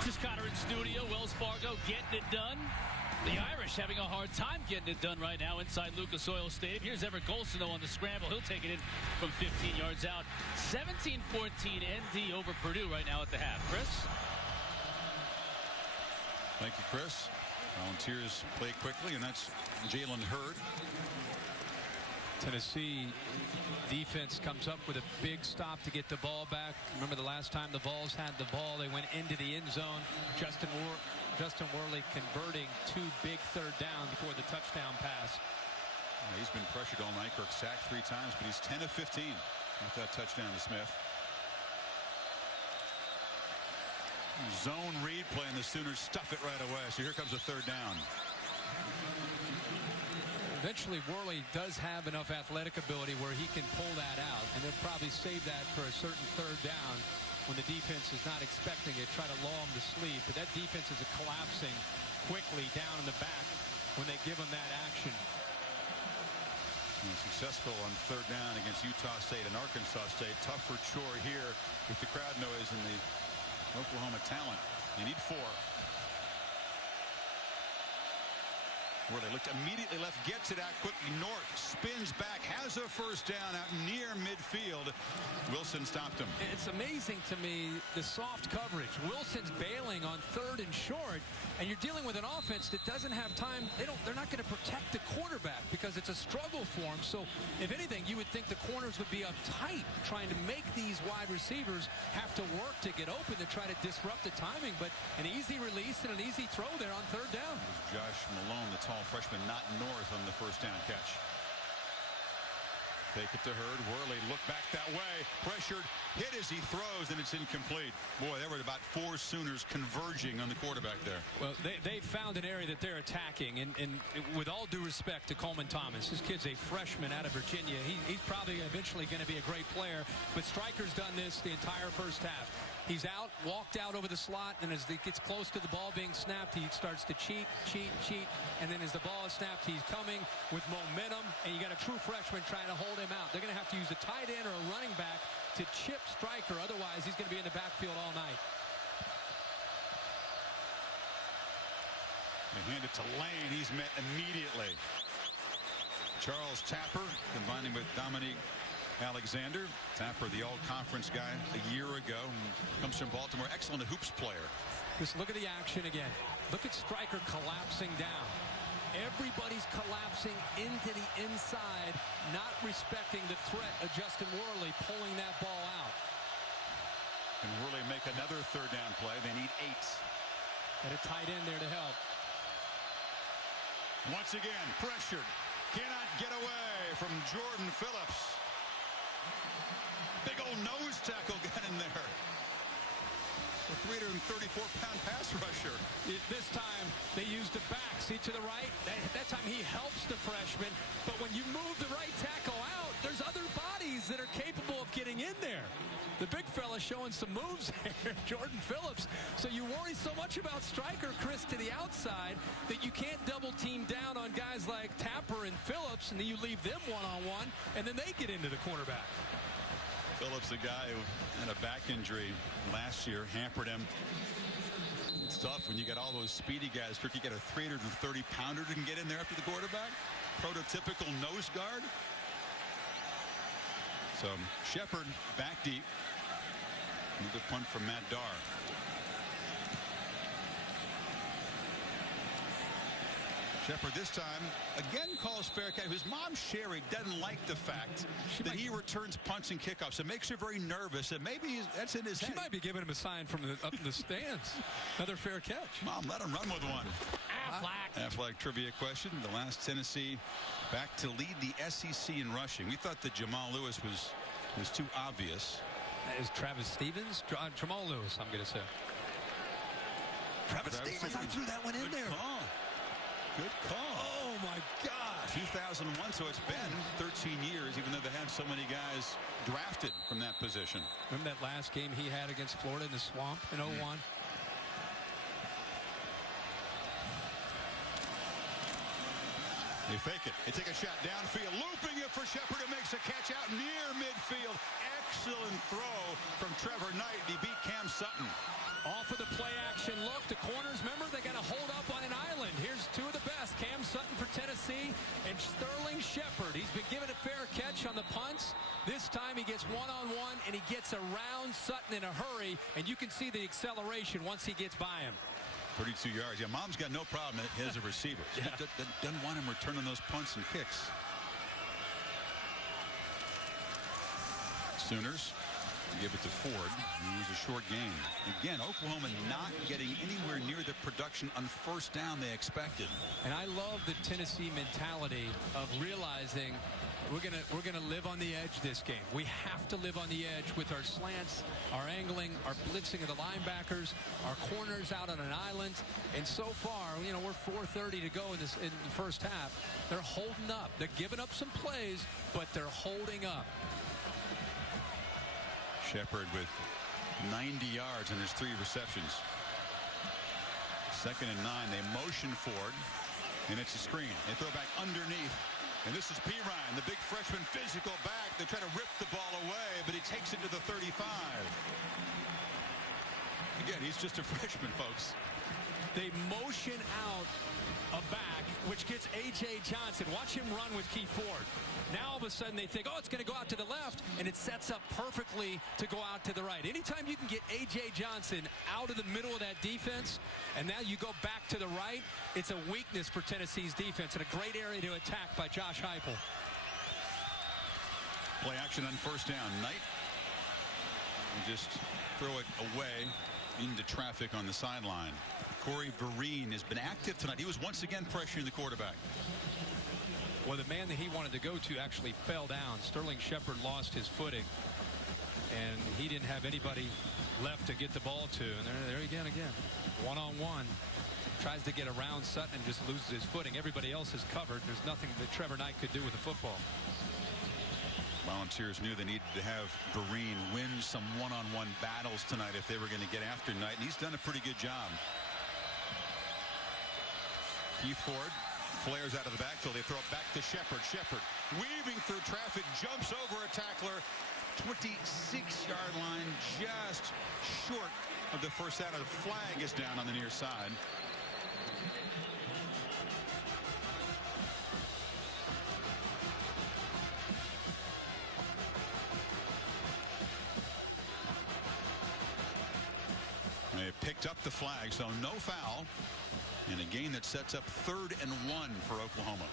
Chris Cotter in studio, Wells Fargo getting it done. The Irish having a hard time getting it done right now inside Lucas Oil Stadium. Here's Everett Golson on the scramble. He'll take it in from 15 yards out. 17-14 ND over Purdue right now at the half. Chris? Thank you, Chris. Volunteers play quickly, and that's Jalen Hurd. Tennessee defense comes up with a big stop to get the ball back. Remember the last time the Vols had the ball, they went into the end zone. Justin Worley converting 2 big third down before the touchdown pass. He's been pressured all night. Kirk sacked 3 times, but he's 10 of 15 with that touchdown to Smith. Zone read play, and the Sooners stuff it right away. So here comes a third down. Eventually, Worley does have enough athletic ability where he can pull that out, and they'll probably save that for a certain third down when the defense is not expecting it, try to lull him to sleep. But that defense is collapsing quickly down in the back when they give him that action. Successful on third down against Utah State and Arkansas State. Tougher chore here with the crowd noise and the Oklahoma talent. You need 4. Where they looked immediately left, gets it out quickly north, spins back, has a first down out near midfield. Wilson stopped him. It's amazing to me the soft coverage. Wilson's bailing on third and short, and you're dealing with an offense that doesn't have time. They're not going to protect the quarterback because it's a struggle for him. So if anything, you would think the corners would be uptight trying to make these wide receivers have to work to get open to try to disrupt the timing. But an easy release and an easy throw there on third down. Josh Malone, the tall freshman, not north on the first down catch. Take it to Hurd. Worley look back that way. Pressured. Hit as he throws, and it's incomplete. Boy, there were about 4 Sooners converging on the quarterback there. Well, they found an area that they're attacking, and with all due respect to Coleman Thomas, this kid's a freshman out of Virginia. He's probably eventually going to be a great player, but Stryker's done this the entire first half. He's out, walked out over the slot, and as he gets close to the ball being snapped, he starts to cheat, and then as the ball is snapped, he's coming with momentum, and you got a true freshman trying to hold him out. They're going to have to use a tight end or a running back to chip Stryker, otherwise he's going to be in the backfield all night. They hand it to Lane. He's met immediately. Charles Tapper combining with Dominique Alexander. Tapper, the all-conference guy a year ago, comes from Baltimore. Excellent hoops player. Just look at the action again. Look at Stryker collapsing down. Everybody's collapsing into the inside, not respecting the threat of Justin Worley pulling that ball out. Can Worley make another third down play? They need 8. Got a tight end there to help. Once again, pressured. Cannot get away from Jordan Phillips. Big old nose tackle got in there. A 334-pound pass rusher. This time, they used the back. See to the right? That time he helps the freshman. But when you move the right tackle out, there's other bodies that are capable of getting in there. The big fella showing some moves there, Jordan Phillips. So you worry so much about Stryker, Chris, to the outside that you can't double team down on guys like Tapper and Phillips, and then you leave them one-on-one, and then they get into the cornerback. Phillips, a guy who had a back injury last year, hampered him. It's tough when you got all those speedy guys. You get a 330-pounder that can get in there after the quarterback. Prototypical nose guard. So Shepard back deep. Another punt from Matt Darr. Shepard this time again calls fair catch. His mom Sherry doesn't like the fact that he returns punts and kickoffs. It makes her very nervous, and maybe that's in his head. She might be giving him a sign from up in the stands. Another fair catch. Mom, let him run with one. Affleck trivia question. The last Tennessee back to lead the SEC in rushing. We thought that Jamal Lewis was too obvious. That is Travis Stevens? Jamal Lewis, I'm going to say. Travis Stevens, I threw that one in there. Good call. Oh, my gosh. 2001, so it's been 13 years, even though they had so many guys drafted from that position. Remember that last game he had against Florida in the swamp in 01? They fake it. They take a shot downfield, looping it for Shepard, who makes a catch out near midfield. Excellent throw from Trevor Knight. He beat Cam Sutton. Off of the play action look. The corners, remember, they got to hold up on an island. Here's 2 of the best. Cam Sutton for Tennessee and Sterling Shepard. He's been given a fair catch on the punts. This time he gets one-on-one, and he gets around Sutton in a hurry, and you can see the acceleration once he gets by him. 32 yards. Yeah, Mom's got no problem as a receiver. Yeah. Doesn't want him returning those punts and kicks. Sooners give it to Ford. It was a short game. Again, Oklahoma not getting anywhere near the production on first down they expected. And I love the Tennessee mentality of realizing we're gonna live on the edge this game. We have to live on the edge with our slants, our angling, our blitzing of the linebackers, our corners out on an island. And so far, you know, we're 4:30 to go in the first half. They're holding up. They're giving up some plays, but they're holding up. Shepard with 90 yards in his 3 receptions. 2nd and 9. They motion Ford, and it's a screen. They throw back underneath. And this is Pirine, the big freshman physical back. They try to rip the ball away, but he takes it to the 35. Again, he's just a freshman, folks. They motion out a back, which gets A.J. Johnson. Watch him run with Keith Ford. Now all of a sudden they think, oh, it's going to go out to the left, and it sets up perfectly to go out to the right. Anytime you can get A.J. Johnson out of the middle of that defense, and now you go back to the right, it's a weakness for Tennessee's defense and a great area to attack by Josh Heupel. Play action on first down. Knight. And just throw it away into traffic on the sideline. Corey Vereen has been active tonight. He was once again pressuring the quarterback. Well, the man that he wanted to go to actually fell down. Sterling Shepard lost his footing, and he didn't have anybody left to get the ball to. And there again, one-on-one. Tries to get around Sutton and just loses his footing. Everybody else is covered. There's nothing that Trevor Knight could do with the football. Volunteers knew they needed to have Vereen win some one-on-one battles tonight if they were going to get after Knight, and he's done a pretty good job. Keith Ford flares out of the backfield. They throw it back to Shepard. Shepard weaving through traffic, jumps over a tackler. 26-yard line, just short of the first out. The flag is down on the near side. They picked up the flag, so no foul. In a game that sets up 3rd and 1 for Oklahoma.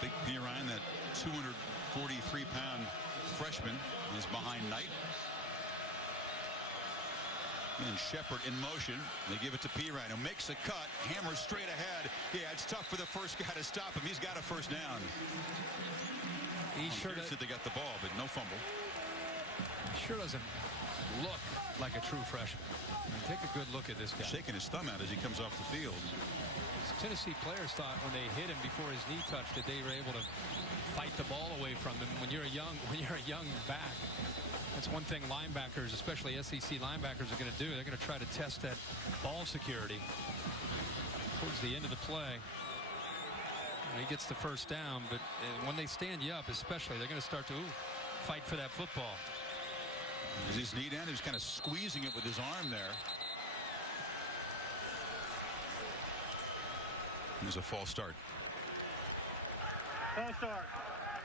Big Pirine, that 243-pound freshman, is behind Knight. And Shepard in motion. They give it to Pirine, who makes a cut, hammers straight ahead. Yeah, it's tough for the first guy to stop him. He's got a first down. He sure said they got the ball, but no fumble. He sure doesn't look like a true freshman. I mean, take a good look at this guy. Shaking his thumb out as he comes off the field. Tennessee players thought when they hit him before his knee touched that they were able to fight the ball away from him. When you're a young back, that's one thing linebackers, especially SEC linebackers, are going to do. They're going to try to test that ball security. Towards the end of the play, he gets the first down, but when they stand you up, especially, they're going to start to fight for that football. Is his knee down? He was kind of squeezing it with his arm there. There's a false start. False start.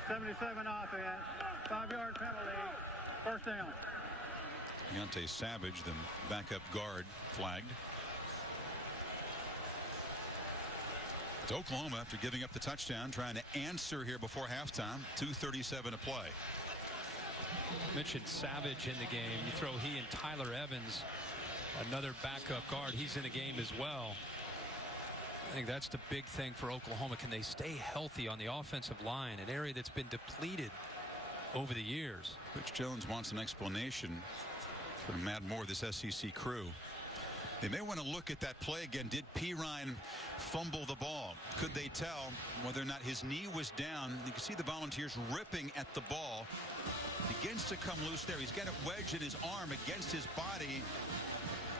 77 offense. 5-yard penalty. First down. Deontay Savage, the backup guard, flagged. It's Oklahoma, after giving up the touchdown, trying to answer here before halftime. 2:37 to play. Mentioned Savage in the game. You throw he and Tyler Evans, another backup guard. He's in the game as well. I think that's the big thing for Oklahoma. Can they stay healthy on the offensive line, an area that's been depleted over the years? Coach Jones wants an explanation from Matt Moore, this SEC crew. They may want to look at that play again. Did Pirine fumble the ball? Could they tell whether or not his knee was down? You can see the Volunteers ripping at the ball. Begins to come loose there. He's got it wedged in his arm against his body,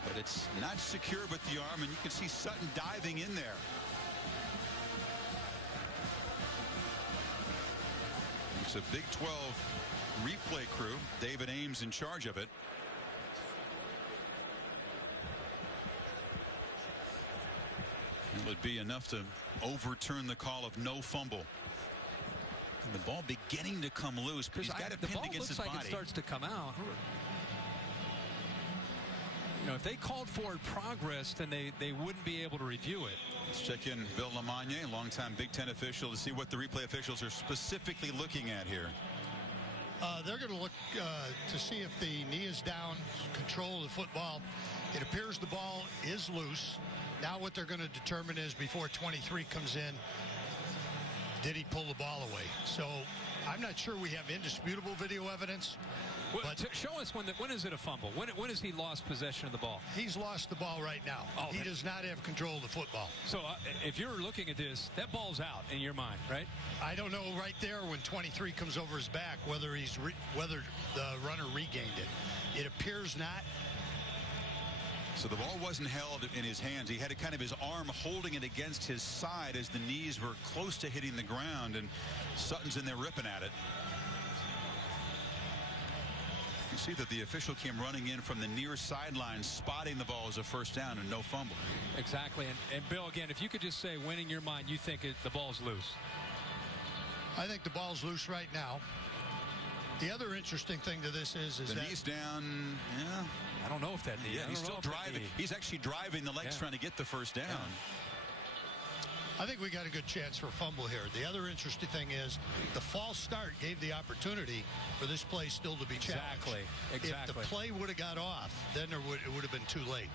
but it's not secure with the arm, and you can see Sutton diving in there. It's a Big 12 replay crew. David Ames in charge of it. It would be enough to overturn the call of no fumble. And the ball beginning to come loose, but he's got it pinned against his body. The ball looks like it starts to come out. You know, if they called forward progress, then they wouldn't be able to review it. Let's check in Bill LeMonnier, longtime Big Ten official, to see what the replay officials are specifically looking at here. They're going to look to see if the knee is down, control of the football. It appears the ball is loose. Now what they're going to determine is, before 23 comes in, did he pull the ball away? So I'm not sure we have indisputable video evidence. Well, show us when is it a fumble? When has he lost possession of the ball? He's lost the ball right now. Oh, he does not have control of the football. So if you're looking at this, that ball's out in your mind, right? I don't know right there when 23 comes over his back whether whether the runner regained it. It appears not. So the ball wasn't held in his hands. He had kind of his arm holding it against his side as the knees were close to hitting the ground, and Sutton's in there ripping at it. You see that the official came running in from the near sideline, spotting the ball as a first down and no fumble. Exactly. And Bill, again, if you could just say when in your mind you think the ball's loose. I think the ball's loose right now. The other interesting thing to this is the that knee's down. Yeah, I don't know if that knee. Yeah, he's still driving. He's actually driving the legs, trying to get the first down. I think we got a good chance for a fumble here. The other interesting thing is the false start gave the opportunity for this play still to be challenged. Exactly. If the play would have got off, then it would have been too late.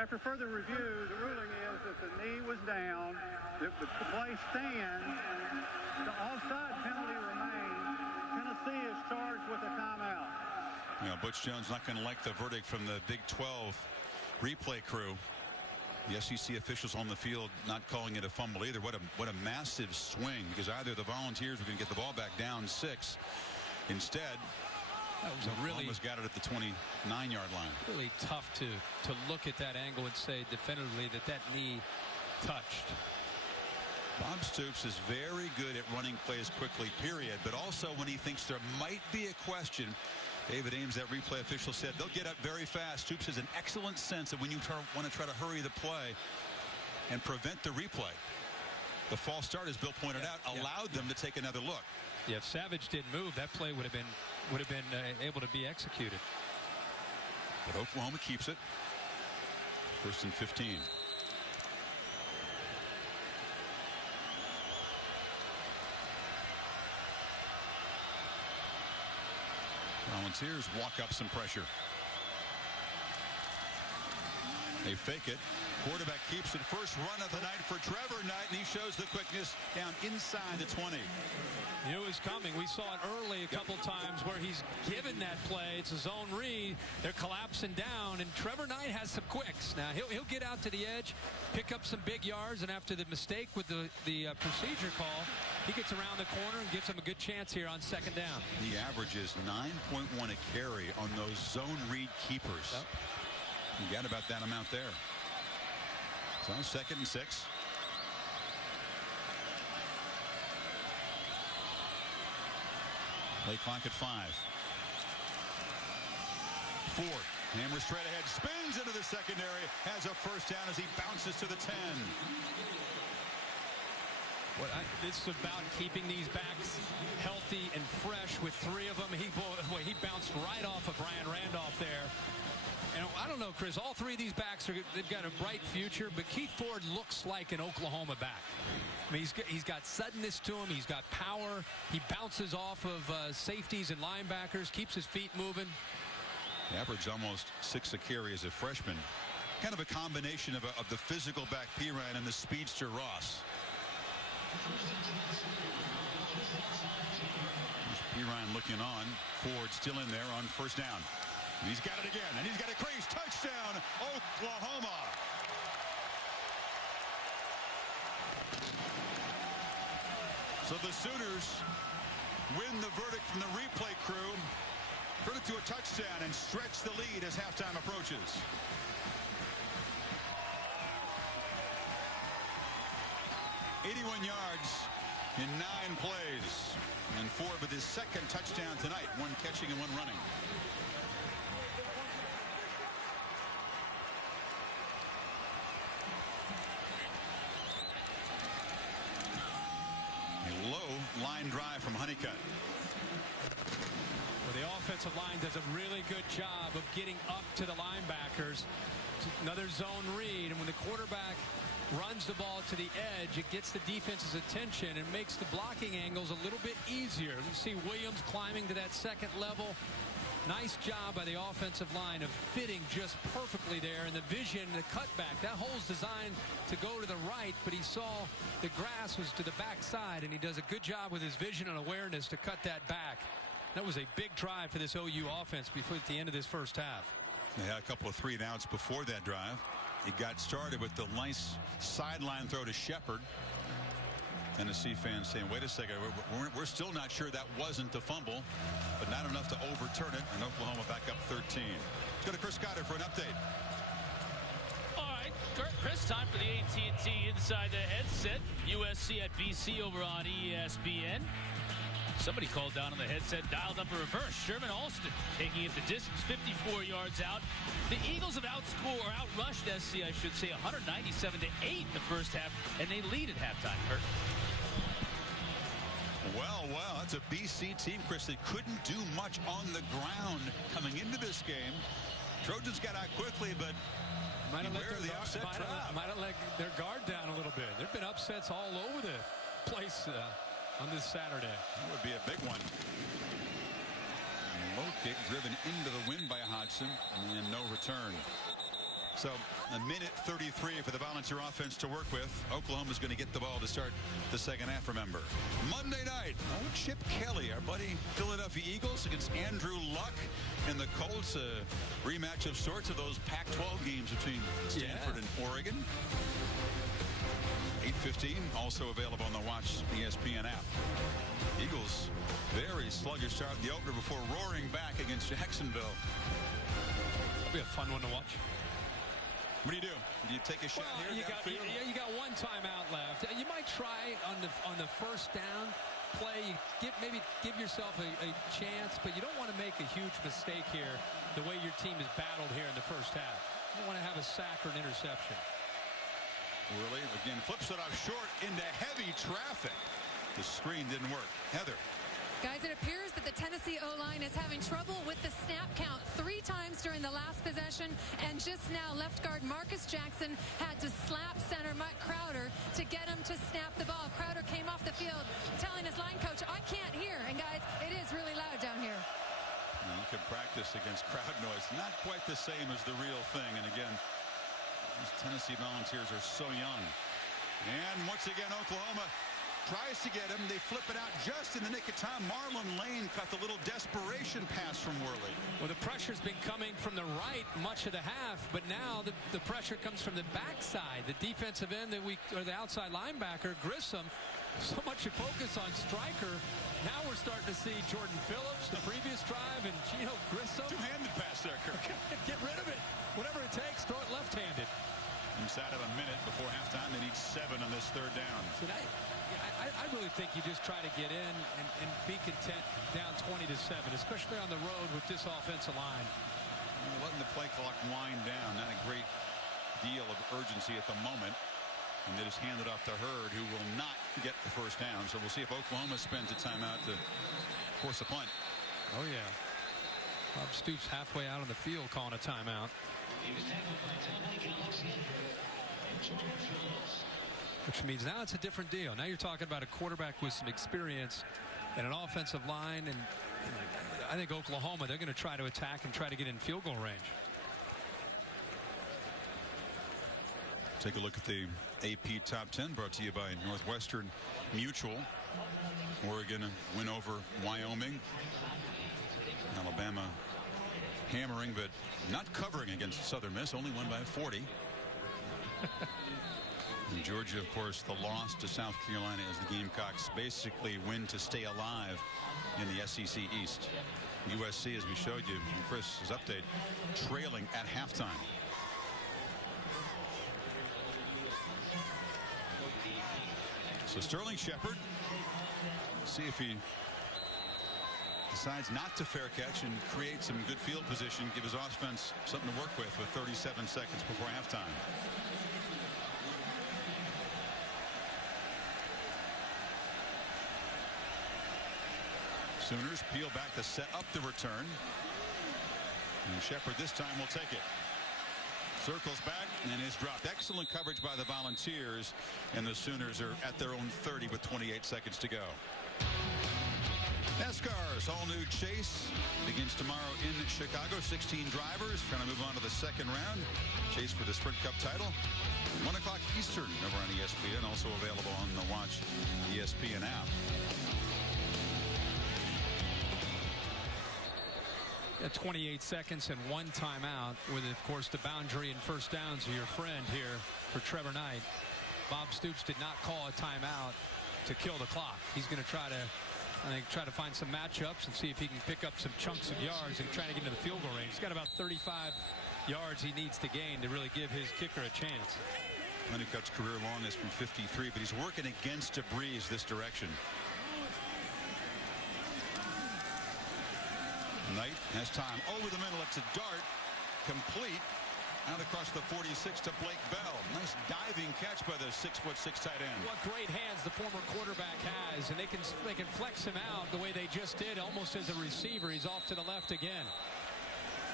After further review, the ruling is that the knee was down, that the play stands, the offside penalty remains. Tennessee is charged with a timeout. You know, Butch Jones not going to like the verdict from the Big 12 replay crew. The SEC officials on the field not calling it a fumble either. What a massive swing, because either the Volunteers were going to get the ball back down 6. Instead, that was a really almost got it at the 29-yard line. Really tough to look at that angle and say definitively that knee touched. Bob Stoops is very good at running plays quickly, period. But also when he thinks there might be a question, David Ames, that replay official, said they'll get up very fast. Stoops has an excellent sense of when you want to try to hurry the play and prevent the replay. The false start, as Bill pointed out, allowed them to take another look. Yeah, if Savage didn't move, that play would have been able to be executed. But Oklahoma keeps it. 1st and 15. Volunteers walk up some pressure. They fake it. Quarterback keeps it. First run of the night for Trevor Knight, and he shows the quickness down inside the 20. He knew it was coming. We saw it early a couple times where he's given that play. It's a zone read. They're collapsing down, and Trevor Knight has some quicks. Now, he'll get out to the edge, pick up some big yards, and after the mistake with the procedure call, he gets around the corner and gives him a good chance here on 2nd down. He averages 9.1 a carry on those zone read keepers. Yep. You got about that amount there. So 2nd and 6. Play clock at 5. Ford hammers straight ahead, spins into the secondary, has a first down as he bounces to the 10. This is about keeping these backs healthy and fresh with 3 of them. He bounced right off of Brian Randolph there. And I don't know, Chris, all 3 of these backs they've got a bright future, but Keith Ford looks like an Oklahoma back. I mean, he's got suddenness to him. He's got power. He bounces off of safeties and linebackers, keeps his feet moving. Averaged almost 6 a carry as a freshman. Kind of a combination of the physical back Pirine and the speedster Ross. Pirine looking on. Ford still in there on first down. And he's got it again, and he's got a crease. Touchdown, Oklahoma. So the Sooners win the verdict from the replay crew. Turn it to a touchdown and stretch the lead as halftime approaches. .81 yards in 9 plays. And Ford with his 2nd touchdown tonight. 1 catching and 1 running. A low line drive from Honeycutt. Well, the offensive line does a really good job of getting up to the linebackers. Another zone read, and when the quarterback runs the ball to the edge, it gets the defense's attention and makes the blocking angles a little bit easier. You see Williams climbing to that second level. Nice job by the offensive line of fitting just perfectly there, and the vision, the cutback. That hole's designed to go to the right, but he saw the grass was to the backside, and he does a good job with his vision and awareness to cut that back. That was a big drive for this OU offense before at the end of this first half. They had a couple of 3-and-outs before that drive. He got started with the nice sideline throw to Shepard. Tennessee fans saying, wait a second, we're still not sure that wasn't a fumble, but not enough to overturn it, and Oklahoma back up 13. Let's go to Chris Cotter for an update. All right, Chris, time for the AT&T Inside the Headset. USC at BC over on ESPN. Somebody called down on the headset, dialed up a reverse. Sherman Alston taking it the distance, 54 yards out. The Eagles have outrushed SC, I should say, 197-8 in the first half, and they lead at halftime. Kurt. Well, that's a BC team, Chris, that couldn't do much on the ground coming into this game. Trojans got out quickly, but might have let their guard down a little bit. There have been upsets all over the place on this Saturday. That would be a big one. Low kick driven into the wind by Hodgson, and then no return. So a minute 33 for the Volunteer offense to work with. Oklahoma's going to get the ball to start the second half, remember. Monday night, Chip Kelly, our buddy Philadelphia Eagles against Andrew Luck and the Colts. A rematch of sorts of those Pac-12 games between Stanford and Oregon. 8:15, also available on the Watch ESPN app. Eagles, very sluggish start in the opener before roaring back against Jacksonville. It'll be a fun one to watch. What do you do? Do you take a shot here? You got one timeout left. You might try on the first down play. You maybe give yourself a chance, but you don't want to make a huge mistake here the way your team is battled here in the first half. You don't want to have a sack or an interception. Worley again flips it off short into heavy traffic. The screen didn't work. Heather. Guys, it appears that the Tennessee O-line is having trouble with the snap count 3 times during the last possession, and just now left guard Marcus Jackson had to slap center Mike Crowder to get him to snap the ball. Crowder came off the field telling his line coach, I can't hear. And guys, it is really loud down here. You can practice against crowd noise. Not quite the same as the real thing. And again, these Tennessee Volunteers are so young. And once again, Oklahoma tries to get him. They flip it out just in the nick of time. Marlon Lane caught the little desperation pass from Worley. Well, the pressure's been coming from the right much of the half, but now the pressure comes from the backside. The defensive end or the outside linebacker, Grissom, so much focus on Stryker. Now we're starting to see Jordan Phillips, the previous drive, and Gino Grissom. Two-handed pass there, Kirk. Get rid of it. Whatever it takes, throw it left-handed. Inside of a minute before halftime, they need 7 on this third down. I really think you just try to get in and be content down 20-7, especially on the road with this offensive line. Letting the play clock wind down. Not a great deal of urgency at the moment. And they just hand it off to Hurd, who will not get the first down. So we'll see if Oklahoma spends a timeout to force a punt. Oh, yeah. Bob Stoops halfway out on the field calling a timeout. Which means now it's a different deal. Now you're talking about a quarterback with some experience and an offensive line. And I think Oklahoma, they're going to try to attack and try to get in field goal range. Take a look at the AP Top 10 brought to you by Northwestern Mutual. Oregon win over Wyoming. Alabama hammering, but not covering against Southern Miss. Only won by 40. And Georgia, of course, the loss to South Carolina as the Gamecocks basically win to stay alive in the SEC East. USC, as we showed you from Chris's update, trailing at halftime. So Sterling Shepard, see if he decides not to fair catch and create some good field position, give his offense something to work with 37 seconds before halftime. Sooners peel back to set up the return. And Shepard this time will take it. Circles back and is dropped. Excellent coverage by the Volunteers, and the Sooners are at their own 30 with 28 seconds to go. NASCAR's all-new chase begins tomorrow in Chicago. 16 drivers trying to move on to the second round. Chase for the Sprint Cup title. 1 o'clock Eastern over on ESPN. Also available on the Watch ESPN app. 28 seconds and 1 timeout with, of course, the boundary and first downs of your friend here for Trevor Knight. Bob Stoops did not call a timeout to kill the clock. He's going to try to find some matchups and see if he can pick up some chunks of yards and try to get into the field goal range. He's got about 35 yards he needs to gain to really give his kicker a chance. Honeycutt's career longest from 53, but he's working against a breeze this direction. Knight has time over the middle. It's a dart, complete, out across the 46 to Blake Bell. Nice diving catch by the 6'6" tight end. What great hands the former quarterback has, and they can flex him out the way they just did, almost as a receiver. He's off to the left again.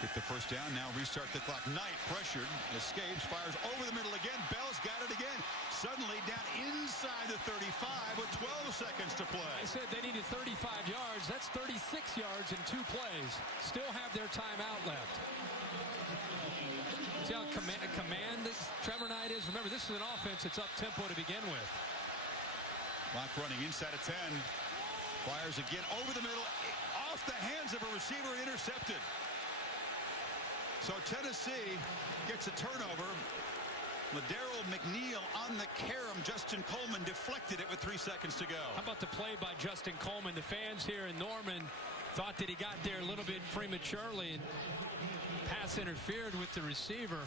Get the first down. Now restart the clock. Knight pressured, escapes, fires over the middle again. Bell's got it again. Suddenly down inside the 35 with 12 seconds to play. I said they needed 35 yards. That's 36 yards in 2 plays. Still have their timeout left. See how command Trevor Knight is? Remember, this is an offense that's up-tempo to begin with. Clock running inside of 10. Fires again over the middle. Off the hands of a receiver, intercepted. So Tennessee gets a turnover. Ladero McNeil on the carom. Justin Coleman deflected it with 3 seconds to go. How about the play by Justin Coleman? The fans here in Norman thought that he got there a little bit prematurely, and pass interfered with the receiver.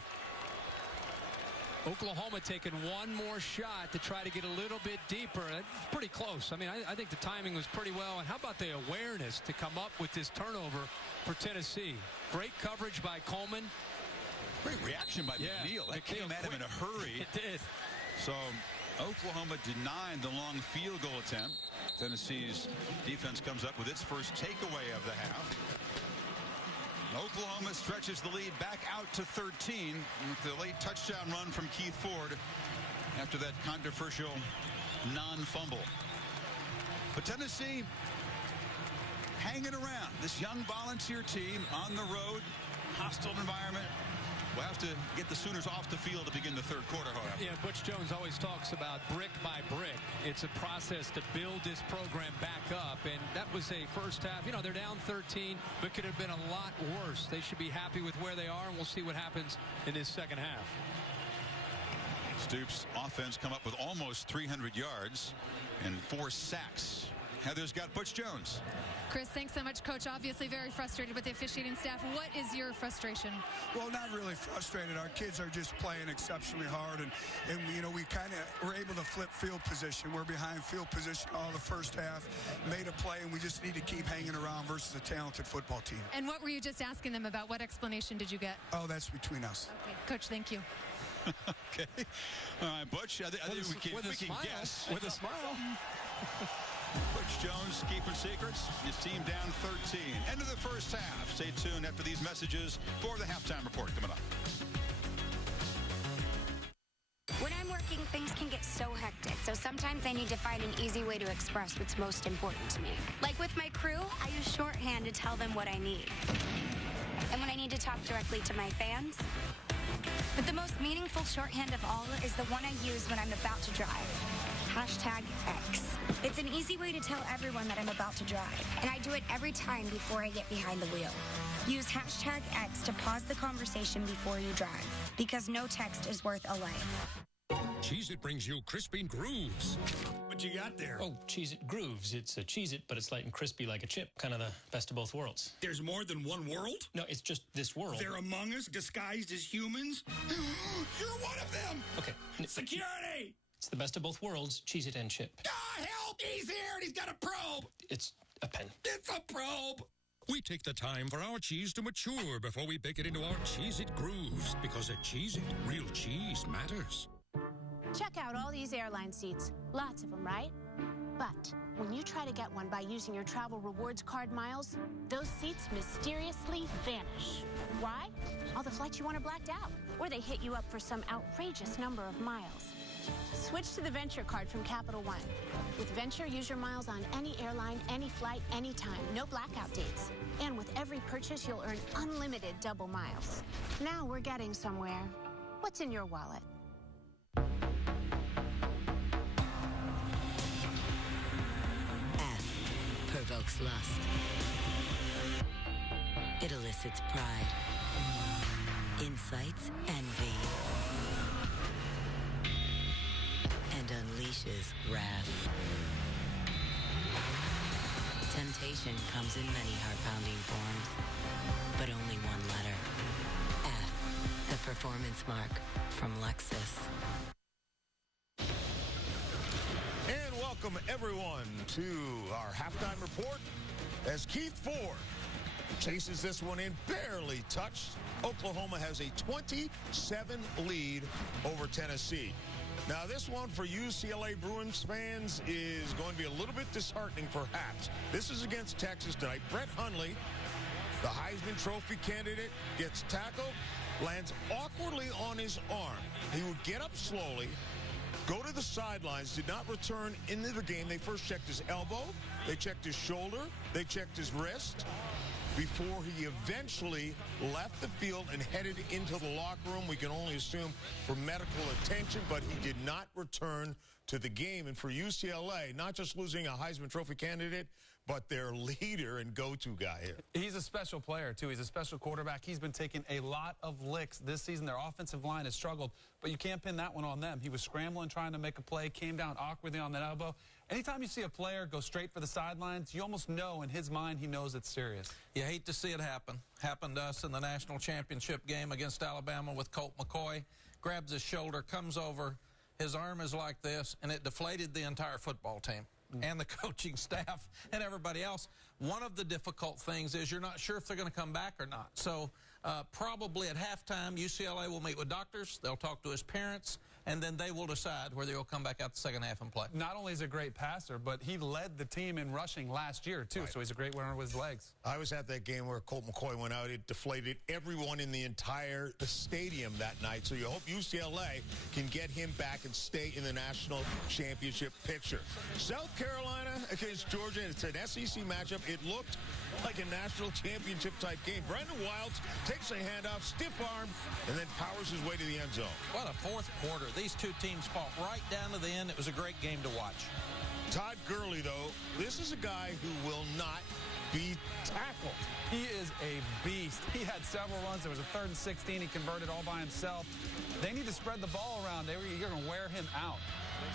Oklahoma taking one more shot to try to get a little bit deeper. That's pretty close. I mean, I think the timing was pretty well. And how about the awareness to come up with this turnover for Tennessee? Great coverage by Coleman. Great reaction by McNeil. That came at him in a hurry. It did. So Oklahoma denied the long field goal attempt. Tennessee's defense comes up with its first takeaway of the half. Oklahoma stretches the lead back out to 13 with the late touchdown run from Keith Ford after that controversial non-fumble. But Tennessee hanging around. This young Volunteer team on the road, hostile environment. We'll have to get the Sooners off the field to begin the third quarter, however. Yeah, Butch Jones always talks about brick by brick. It's a process to build this program back up, and that was a first half. You know, they're down 13, but could have been a lot worse. They should be happy with where they are, and we'll see what happens in this second half. Stoops' offense come up with almost 300 yards and 4 sacks. Heather's got Butch Jones. Chris, thanks so much, Coach. Obviously very frustrated with the officiating staff. What is your frustration? Well, not really frustrated. Our kids are just playing exceptionally hard, and you know, we kind of were able to flip field position. We're behind field position all the first half, made a play, and we just need to keep hanging around versus a talented football team. And what were you just asking them about? What explanation did you get? Oh, that's between us. Okay, Coach, thank you. Okay. All right, Butch, I think we can guess. With a smile. Butch Jones keeping secrets. His team down 13. End of the first half. Stay tuned after these messages for the halftime report coming up. When I'm working, things can get so hectic, so sometimes I need to find an easy way to express what's most important to me. Like with my crew, I use shorthand to tell them what I need. And when I need to talk directly to my fans, but the most meaningful shorthand of all is the one I use when I'm about to drive. #X. It's an easy way to tell everyone that I'm about to drive, and I do it every time before I get behind the wheel. Use #X to pause the conversation before you drive, because no text is worth a life. Cheez-It brings you crispy grooves. What you got there? Oh, Cheez-It Grooves. It's a Cheez-It, but it's light and crispy like a chip. Kind of the best of both worlds. There's more than one world? No, it's just this world. They're among us, disguised as humans? You're one of them! Okay. Security! It's the best of both worlds, Cheez-It and chip. Help! He's here and he's got a probe! It's a pen. It's a probe! We take the time for our cheese to mature before we bake it into our Cheez-It Grooves. Because at Cheez-It, real cheese matters. Check out all these airline seats. Lots of them, right? But when you try to get one by using your travel rewards card miles, those seats mysteriously vanish. Why? All the flights you want are blacked out, or they hit you up for some outrageous number of miles. Switch to the Venture card from Capital One. With Venture, use your miles on any airline, any flight, anytime. No blackout dates. And with every purchase, you'll earn unlimited double miles. Now we're getting somewhere. What's in your wallet? F provokes lust. It elicits pride, incites envy, and unleashes wrath. Temptation comes in many heart-pounding forms, but only one letter. F, the performance mark from Lexus. And welcome, everyone, to our halftime report as Keith Ford chases this one in, barely touched. Oklahoma has a 27 lead over Tennessee. Now, this one for UCLA Bruins fans is going to be a little bit disheartening, perhaps. This is against Texas tonight. Brett Hundley, the Heisman Trophy candidate, gets tackled, lands awkwardly on his arm. He would get up slowly, go to the sidelines, did not return into the game. They first checked his elbow, they checked his shoulder, they checked his wrist, before he eventually left the field and headed into the locker room. We can only assume for medical attention, but he did not return to the game. And for UCLA, not just losing a Heisman Trophy candidate, but their leader and go-to guy here. He's a special player, too. He's a special quarterback. He's been taking a lot of licks this season. Their offensive line has struggled, but you can't pin that one on them. He was scrambling, trying to make a play, came down awkwardly on that elbow. Anytime you see a player go straight for the sidelines, you almost know in his mind he knows it's serious. You hate to see it happen. Happened to us in the national championship game against Alabama with Colt McCoy. Grabs his shoulder, comes over, his arm is like this, and it deflated the entire football team and the coaching staff and everybody else. One of the difficult things is you're not sure if they're going to come back or not. So probably at halftime, UCLA will meet with doctors. They'll talk to his parents, and then they will decide whether he'll come back out the second half and play. Not only is he a great passer, but he led the team in rushing last year, too, so he's a great winner with his legs. I was at that game where Colt McCoy went out. It deflated everyone in the entire stadium that night, so you hope UCLA can get him back and stay in the national championship picture. South Carolina against Georgia, it's an SEC matchup. It looked like a national championship-type game. Brandon Wilds takes a handoff, stiff arm, and then powers his way to the end zone. What a fourth quarter. These two teams fought right down to the end. It was a great game to watch. Todd Gurley, though, this is a guy who will not be tackled. He is a beast. He had several runs. There was a 3rd and 16. He converted all by himself. They need to spread the ball around. You're going to wear him out.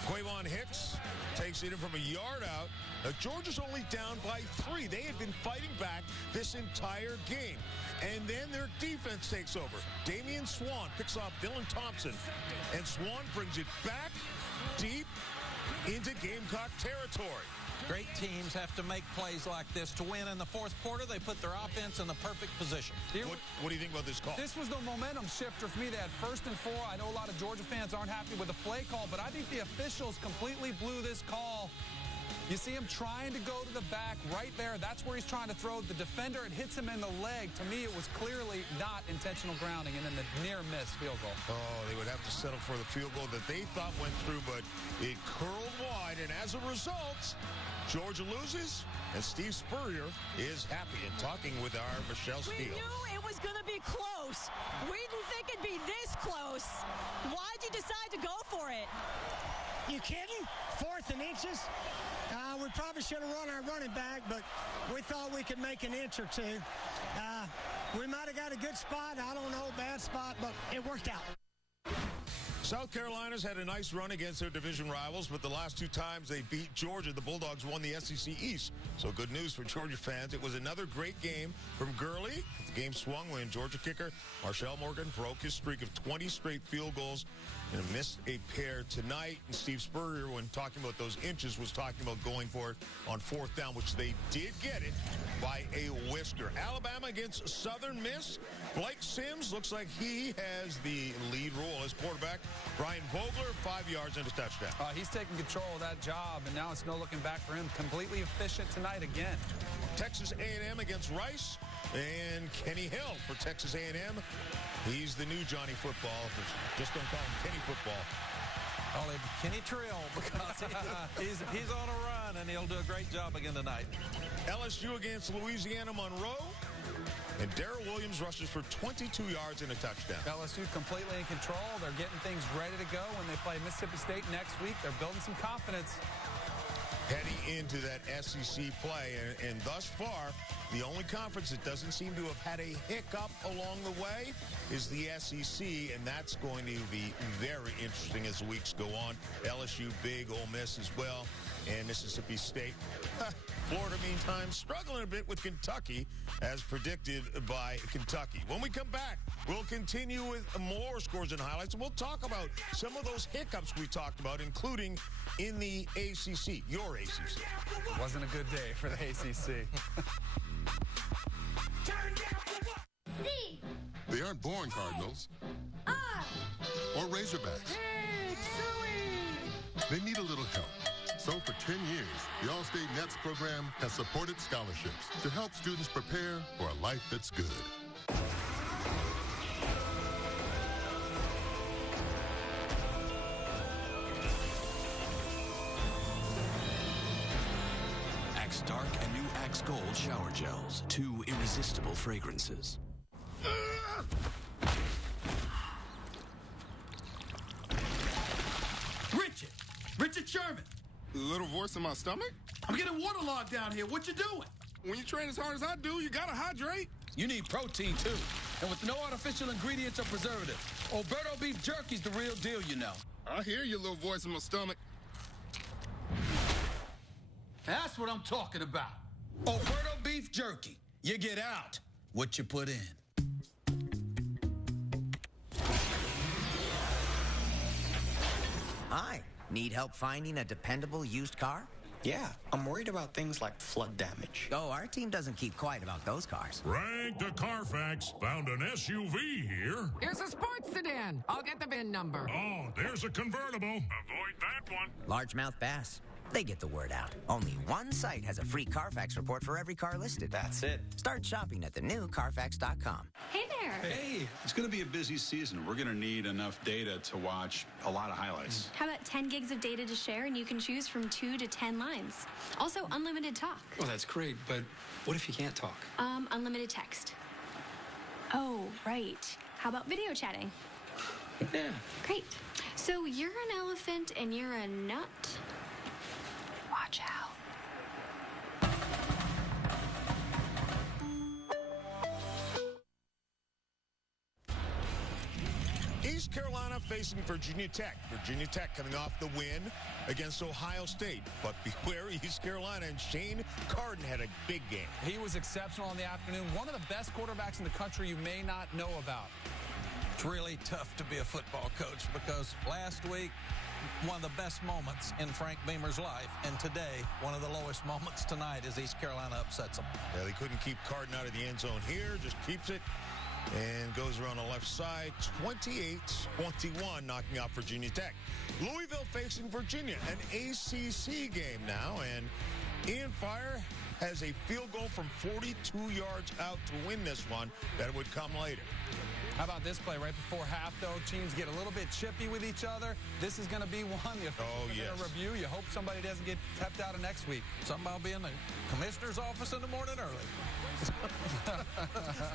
Quavon Hicks takes it in from a yard out. Georgia's only down by 3. They had been fighting back this entire game. And then their defense takes over. Damian Swann picks off Dylan Thompson. And Swann brings it back deep into Gamecock territory. Great teams have to make plays like this to win. In the fourth quarter, they put their offense in the perfect position. What do you think about this call? This was the momentum shifter for me. They had 1st and 4. I know a lot of Georgia fans aren't happy with the play call, but I think the officials completely blew this call. You see him trying to go to the back right there. That's where he's trying to throw. The defender, it hits him in the leg. To me, it was clearly not intentional grounding, and then the near-miss field goal. Oh, they would have to settle for the field goal that they thought went through, but it curled wide, and as a result, Georgia loses, and Steve Spurrier is happy. And talking with our Michelle Steele. We knew it was going to be close. We didn't think it'd be this close. Why'd you decide to go for it? You kidding? 4th and inches? We probably should have run our running back, but we thought we could make an inch or 2. We might have got a good spot. I don't know, bad spot, but it worked out. South Carolina's had a nice run against their division rivals, but the last 2 times they beat Georgia, the Bulldogs won the SEC East. So good news for Georgia fans. It was another great game from Gurley. The game swung when Georgia kicker Marshall Morgan broke his streak of 20 straight field goals and missed a pair tonight. And Steve Spurrier, when talking about those inches, was talking about going for it on 4th down, which they did get it by a whisker. Alabama against Southern Miss. Blake Sims looks like he has the lead role as quarterback Brian Vogler, 5 yards and a touchdown. He's taking control of that job, and now it's no looking back for him. Completely efficient tonight again. Texas A&M against Rice, and Kenny Hill for Texas A&M. He's the new Johnny Football. Just don't call him Kenny Football. Call him Kenny Trill because he's on a run, and he'll do a great job again tonight. LSU against Louisiana Monroe. And Darrell Williams rushes for 22 yards and a touchdown. LSU completely in control. They're getting things ready to go when they play Mississippi State next week. They're building some confidence. Heading into that SEC play, and thus far, the only conference that doesn't seem to have had a hiccup along the way is the SEC, and that's going to be very interesting as the weeks go on. LSU big, Ole Miss as well, and Mississippi State. Florida, meantime, struggling a bit with Kentucky, as predicted by Kentucky. When we come back, we'll continue with more scores and highlights, and we'll talk about some of those hiccups we talked about, including in the ACC, your ACC. Wasn't a good day for the ACC. They aren't born Cardinals or Razorbacks. They need a little help. So for 10 years, the All-State Nets program has supported scholarships to help students prepare for a life that's good. Axe Dark and new Axe Gold shower gels. 2 irresistible fragrances. Richard Sherman. Little voice in my stomach? I'm getting waterlogged down here. What you doing? When you train as hard as I do, you gotta hydrate. You need protein, too. And with no artificial ingredients or preservatives. Alberto beef jerky's the real deal, you know. I hear your little voice in my stomach. That's what I'm talking about. Alberto beef jerky. You get out what you put in. Hi. Need help finding a dependable used car? Yeah, I'm worried about things like flood damage. Oh, our team doesn't keep quiet about those cars. Frank the Carfax found an SUV here. Here's a sports sedan. I'll get the VIN number. Oh, there's a convertible. Avoid that one. Largemouth bass. They get the word out. Only one site has a free Carfax report for every car listed. That's it. Start shopping at the new Carfax.com. Hey there. Hey, it's going to be a busy season. We're going to need enough data to watch a lot of highlights. How about 10 gigs of data to share, and you can choose from 2 to 10 lines. Also, unlimited talk. Well, that's great, but what if you can't talk? Unlimited text. Oh, right. How about video chatting? Yeah. Great. So you're an elephant and you're a nut? Watch out. East Carolina facing Virginia Tech. Virginia Tech coming off the win against Ohio State. But beware, East Carolina and Shane Carden had a big game. He was exceptional in the afternoon. One of the best quarterbacks in the country you may not know about. It's really tough to be a football coach because last week, one of the best moments in Frank Beamer's life, and today, one of the lowest moments tonight as East Carolina upsets them. Yeah, they couldn't keep Carden out of the end zone here, just keeps it and goes around the left side, 28-21, knocking out Virginia Tech. Louisville facing Virginia, an ACC game now, and Ian Fire has a field goal from 42 yards out to win this one. That would come later. How about this play right before half, though? Teams get a little bit chippy with each other. This is going to be one. You a review. You hope somebody doesn't get kept out of next week. Somebody will be in the commissioner's office in the morning early.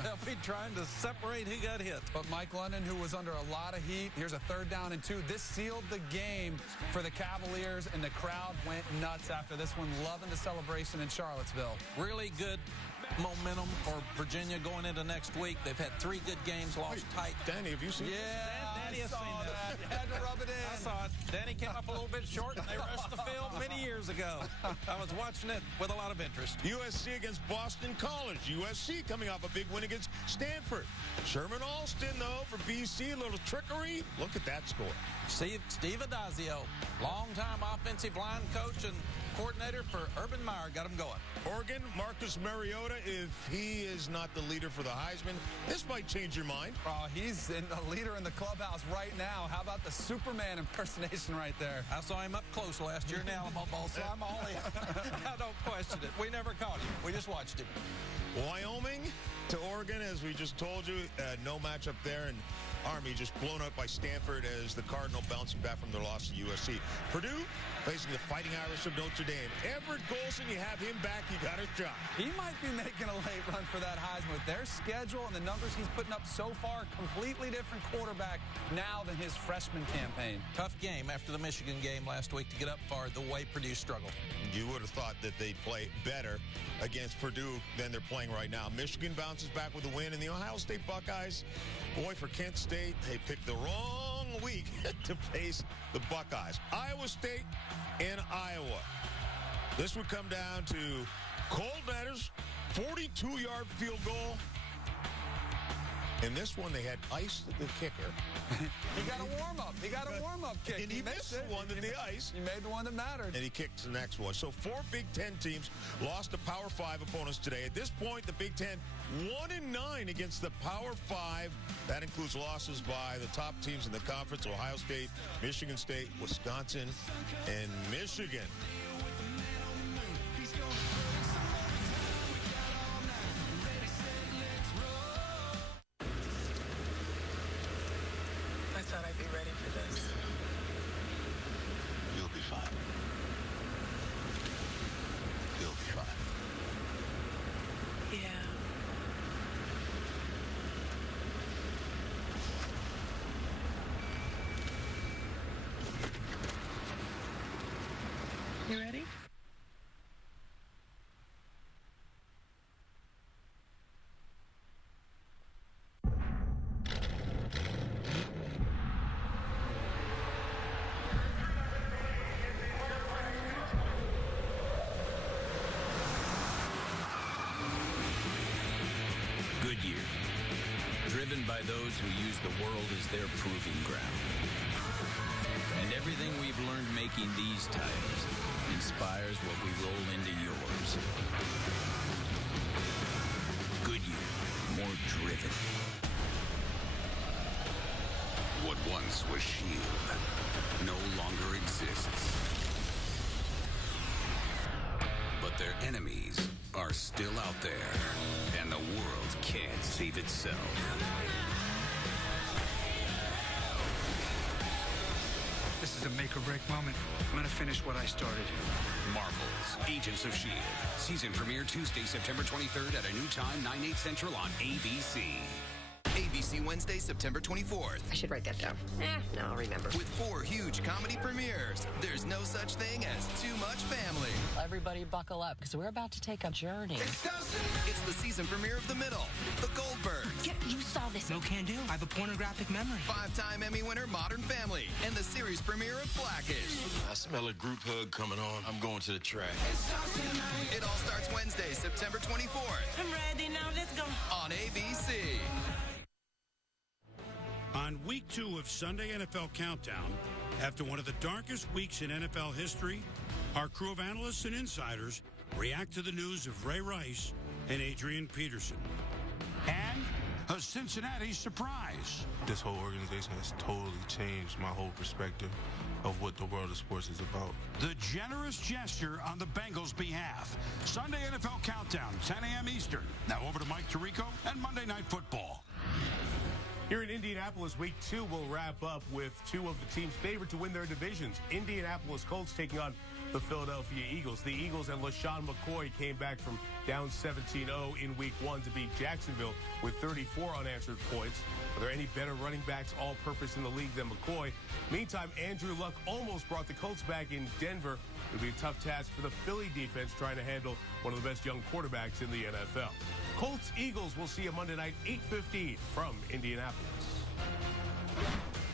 They'll be trying to separate who got hit. But Mike London, who was under a lot of heat, here's a 3rd down and 2. This sealed the game for the Cavaliers, and the crowd went nuts after this one, loving the celebration in Charlottesville. Really good momentum for Virginia going into next week. They've had 3 good games, lost tight. Danny, have you seen Danny has saw seen that. this. Had to rub it in. I saw it. Danny came up a little bit short, and they rushed the field many years ago. I was watching it with a lot of interest. USC against Boston College. USC coming off a big win against Stanford. Sherman Alston, though, for BC, a little trickery. Look at that score. Steve Adazio, longtime offensive line coach and coordinator for Urban Meyer got him going. Oregon, Marcus Mariota, if he is not the leader for the Heisman, this might change your mind. Oh, he's the leader in the clubhouse right now. How about the Superman impersonation right there? I saw him up close last year in Alamo Bowl, so I'm all in. I don't question it. We never caught him. We just watched him. Wyoming to Oregon, as we just told you, no matchup there, and Army just blown up by Stanford as the Cardinal bouncing back from their loss to USC. Purdue facing the Fighting Irish of Notre Dame. Everett Golson, you have him back, you got a shot. He might be making a late run for that Heisman. With their schedule and the numbers he's putting up so far, completely different quarterback now than his freshman campaign. Tough game after the Michigan game last week to get up far the way Purdue struggled. You would have thought that they'd play better against Purdue than they're playing right now. Michigan bounces back with a win, and the Ohio State Buckeyes, boy, for Kent State, they picked the wrong week to face the Buckeyes. Iowa State and Iowa. This would come down to cold netters, 42-yard field goal. In this one, they had iced the kicker. He got a warm-up. He got a warm-up kick. And he missed the one that they iced. He made the one that mattered. And he kicked the next one. So 4 Big Ten teams lost to Power 5 opponents today. At this point, the Big Ten 1-9 against the Power 5. That includes losses by the top teams in the conference: Ohio State, Michigan State, Wisconsin, and Michigan. I thought I'd be ready for this. You'll be fine. You'll be fine. Yeah. You ready? Goodyear, driven by those who use the world as their proving ground. And everything we've learned making these tires inspires what we roll into yours. Goodyear, more driven. What once was Shield no longer exists. But their enemies are still out there, and the world can't save itself. This is a make-or-break moment. I'm gonna finish what I started. Marvel's Agents of S.H.I.E.L.D. Season premiere Tuesday, September 23rd at a new time, 9/8 Central on ABC. ABC Wednesday, September 24th. I should write that down. No, I'll remember. With 4 huge comedy premieres. There's no such thing as too much family. Everybody buckle up, because we're about to take a journey. It's the season premiere of The Middle, The Goldbergs. You saw this. No can do. I have a pornographic memory. 5-time Emmy winner Modern Family. And the series premiere of Blackish. I smell a group hug coming on. I'm going to the track. It all starts Wednesday, September 24th. I'm ready now. Let's go. On ABC. On week 2 of Sunday NFL Countdown, after one of the darkest weeks in NFL history, our crew of analysts and insiders react to the news of Ray Rice and Adrian Peterson. And a Cincinnati surprise. This whole organization has totally changed my whole perspective of what the world of sports is about. The generous gesture on the Bengals' behalf. Sunday NFL Countdown, 10 a.m. Eastern. Now over to Mike Tirico and Monday Night Football. Here in Indianapolis, week 2 will wrap up with 2 of the teams favored to win their divisions. Indianapolis Colts taking on the Philadelphia Eagles. The Eagles and LaShawn McCoy came back from down 17-0 in week 1 to beat Jacksonville with 34 unanswered points. Are there any better running backs all-purpose in the league than McCoy? Meantime, Andrew Luck almost brought the Colts back in Denver. It'll be a tough task for the Philly defense trying to handle one of the best young quarterbacks in the NFL. Colts-Eagles will see you Monday night, 8:15 from Indianapolis.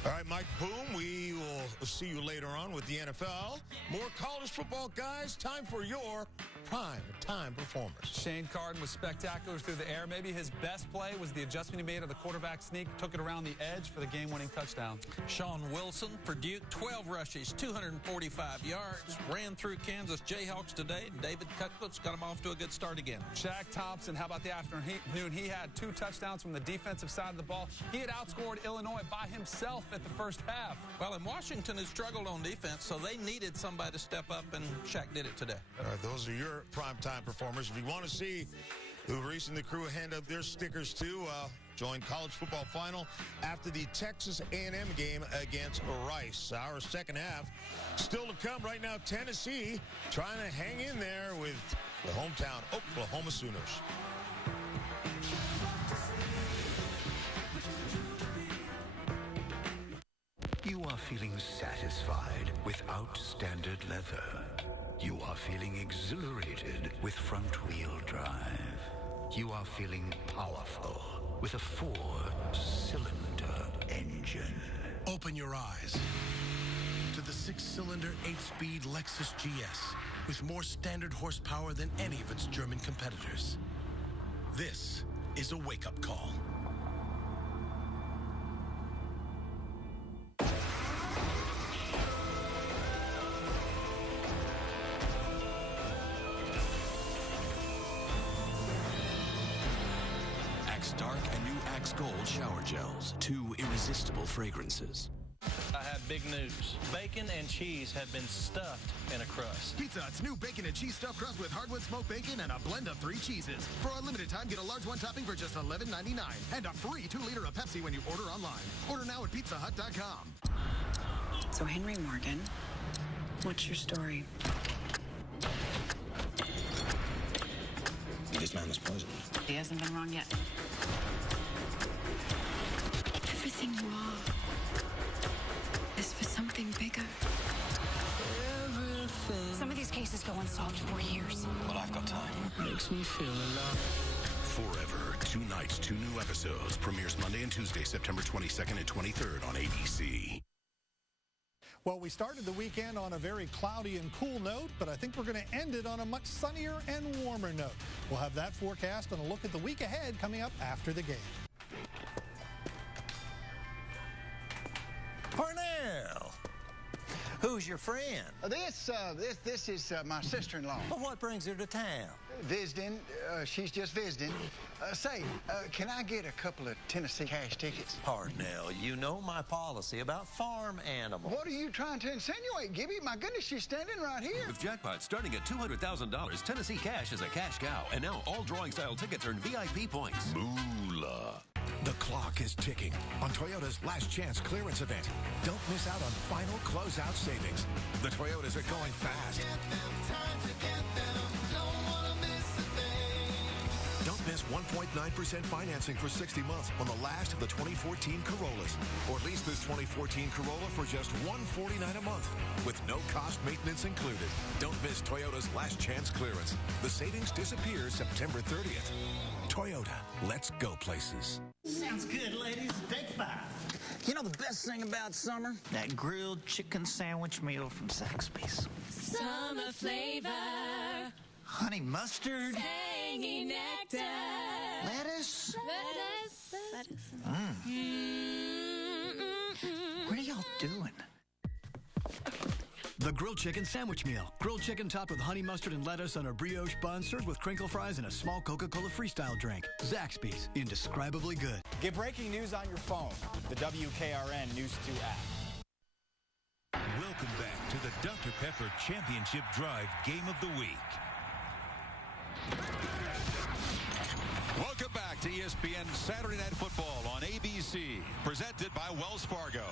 All right, Mike Boom, we will see you later on with the NFL. More college football, guys. Time for your prime time performers. Shane Carden was spectacular through the air. Maybe his best play was the adjustment he made of the quarterback sneak, took it around the edge for the game-winning touchdown. Sean Wilson for Duke, 12 rushes, 245 yards, ran through Kansas Jayhawks today. David Cutcliffe's got him off to a good start again. Shaq Thompson, how about the afternoon? He had 2 touchdowns from the defensive side of the ball. He had outscored Illinois by himself at the first half. Well, and Washington has struggled on defense, so they needed somebody to step up, and Shaq did it today. All right, those are your primetime performers. If you want to see who Reese and the crew hand up their stickers to, join College Football Final after the Texas A&M game against Rice. Our second half still to come. Right now, Tennessee trying to hang in there with the hometown Oklahoma Sooners. You are feeling satisfied without standard leather. You are feeling exhilarated with front-wheel drive. You are feeling powerful with a 4-cylinder engine. Open your eyes to the 6-cylinder 8-speed Lexus GS with more standard horsepower than any of its German competitors. This is a wake-up call. Dark and new Axe Gold shower gels. 2 irresistible fragrances. I have big news. Bacon and cheese have been stuffed in a crust. Pizza Hut's new bacon and cheese stuffed crust with hardwood smoked bacon and a blend of 3 cheeses. For a limited time, get a large one topping for just $11.99 and a free 2-liter of Pepsi when you order online. Order now at pizzahut.com. So, Henry Morgan, what's your story? This man was poisoned. He hasn't been wrong yet. Everything you are is for something bigger. Some of these cases go unsolved for years. But I've got time. Makes me feel alive. Forever. 2 nights, 2 new episodes. Premieres Monday and Tuesday, September 22nd and 23rd on ABC. Well, we started the weekend on a very cloudy and cool note, but I think we're going to end it on a much sunnier and warmer note. We'll have that forecast and a look at the week ahead coming up after the game. Parnell, who's your friend? This is my sister-in-law. Well, what brings her to town? Visiting. She's just visiting. Can I get a couple of Tennessee cash tickets? Parnell, you know my policy about farm animals. What are you trying to insinuate, Gibby? My goodness, she's standing right here. With jackpot starting at $200,000, Tennessee Cash is a cash cow. And now all drawing-style tickets earn VIP points. Moolah. The clock is ticking on Toyota's last chance clearance event. Don't miss out on final closeout savings. The Toyotas are going fast. Don't miss 1.9% financing for 60 months on the last of the 2014 Corollas. Or lease this 2014 Corolla for just $149 a month with no cost maintenance included. Don't miss Toyota's last chance clearance. The savings disappear September 30th. Toyota, let's go places. Sounds good, ladies. Take 5. You know the best thing about summer? That grilled chicken sandwich meal from Zaxby's. Summer flavor. Honey mustard. Tangy nectar. Lettuce. Lettuce. What are y'all doing? The grilled chicken sandwich meal. Grilled chicken topped with honey mustard and lettuce on a brioche bun served with crinkle fries and a small Coca-Cola Freestyle drink. Zaxby's. Indescribably good. Get breaking news on your phone. The WKRN News 2 app. Welcome back to the Dr. Pepper Championship Drive Game of the Week. Welcome back to ESPN Saturday Night Football on ABC, presented by Wells Fargo.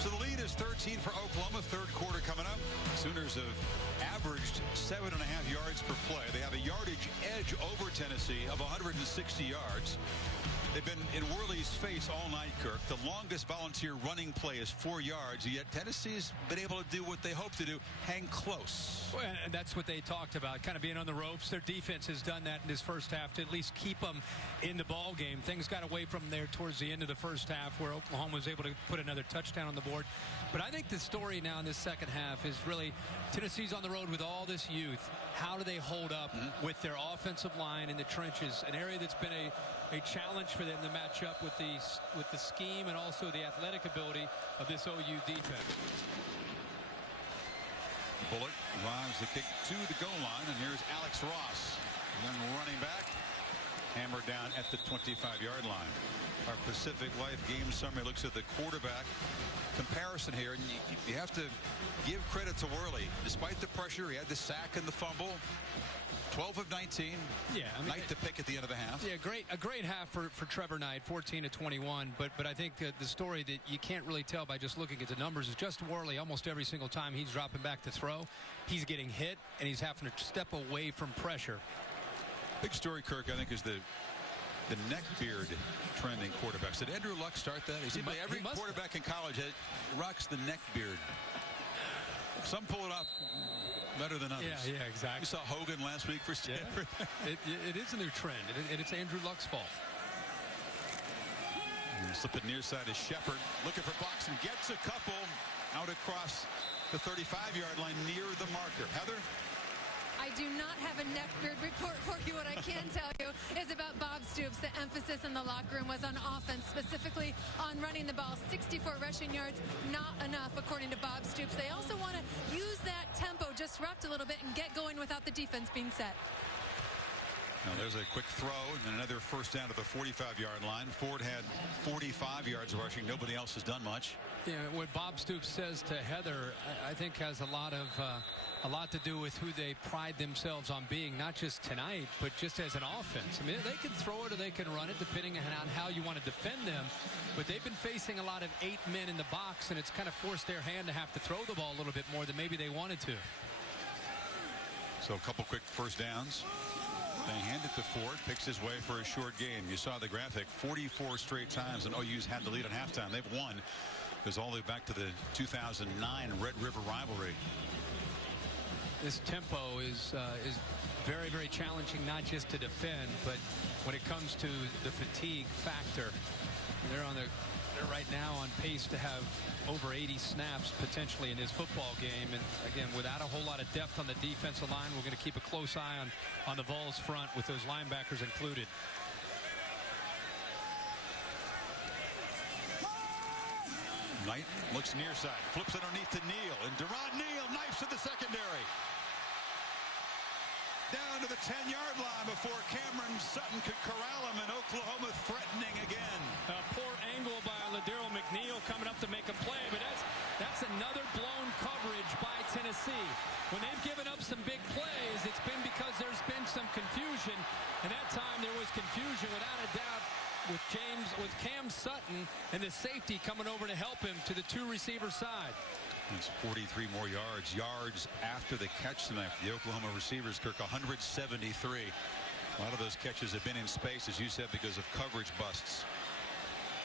So the lead is 13 for Oklahoma. Third quarter coming up. Sooners have averaged 7.5 yards per play. They have a yardage edge over Tennessee of 160 yards. They've been in Worley's face all night, Kirk. The longest volunteer running play is 4 yards, yet Tennessee's been able to do what they hope to do, hang close. Well, and that's what they talked about, kind of being on the ropes. Their defense has done that in this first half to at least keep them in the ball game. Things got away from there towards the end of the first half where Oklahoma was able to put another touchdown on the board. But I think the story now in this second half is really Tennessee's on the road with all this youth. How do they hold up with their offensive line in the trenches, an area that's been a challenge for them to match up with the scheme and also the athletic ability of this OU defense. Bullock drives the kick to the goal line, and here's Alex Ross, young running back, hammered down at the 25-yard line. Our Pacific Life game summary looks at the quarterback comparison here, and you have to give credit to Worley. Despite the pressure, he had the sack and the fumble. 12 of 19. Yeah, I mean, Knight to pick at the end of the half. Yeah, a great half for Trevor Knight, 14 of 21. But I think the story that you can't really tell by just looking at the numbers is just Worley. Almost every single time he's dropping back to throw, he's getting hit and he's having to step away from pressure. Big story, Kirk, I think, is the neck beard trend in quarterbacks. Did Andrew Luck start that? He by every quarterback in college rocks the neck beard. Some pull it off better than others. Yeah, exactly. You saw Hogan last week for Stanford. Yeah. It is a new trend, and it's Andrew Luck's fault. Slip it near side is Shepard, looking for blocks and gets a couple out across the 35-yard line near the marker. Heather? I do not have a neckbeard report for you. What I can tell you is about Bob Stoops. The emphasis in the locker room was on offense, specifically on running the ball. 64 rushing yards, not enough, according to Bob Stoops. They also want to use that tempo, disrupt a little bit, and get going without the defense being set. Now there's a quick throw and another first down to the 45-yard line. Ford had 45 yards rushing. Nobody else has done much. Yeah, what Bob Stoops says to Heather, I think has a lot to do with who they pride themselves on being, not just tonight, but just as an offense. I mean, they can throw it or they can run it, depending on how you want to defend them. But they've been facing a lot of 8 men in the box, and it's kind of forced their hand to have to throw the ball a little bit more than maybe they wanted to. So a couple quick first downs. They hand it to Ford, picks his way for a short game. You saw the graphic, 44 straight times, and OU's had the lead at halftime. They've won. It goes all the way back to the 2009 Red River rivalry. This tempo is very, very challenging, not just to defend, but when it comes to the fatigue factor, they're right now on pace to have over 80 snaps potentially in his football game. And again, without a whole lot of depth on the defensive line, we're going to keep a close eye on the Vols front with those linebackers included. Knight looks near side, flips underneath to Neal, and Deron Neal knifes at the secondary. Down to the 10-yard line before Cameron Sutton could corral him, and Oklahoma threatening again. A poor angle by Ladero McNeil coming up to make a play, but that's another blown coverage by Tennessee. When they've given up some big plays, it's been because there's been some confusion, and that time there was confusion without a doubt with Cam Sutton and the safety coming over to help him to the two-receiver side. It's 43 more yards after the catch tonight for the Oklahoma receivers. Kirk, 173. A lot of those catches have been in space, as you said, because of coverage busts.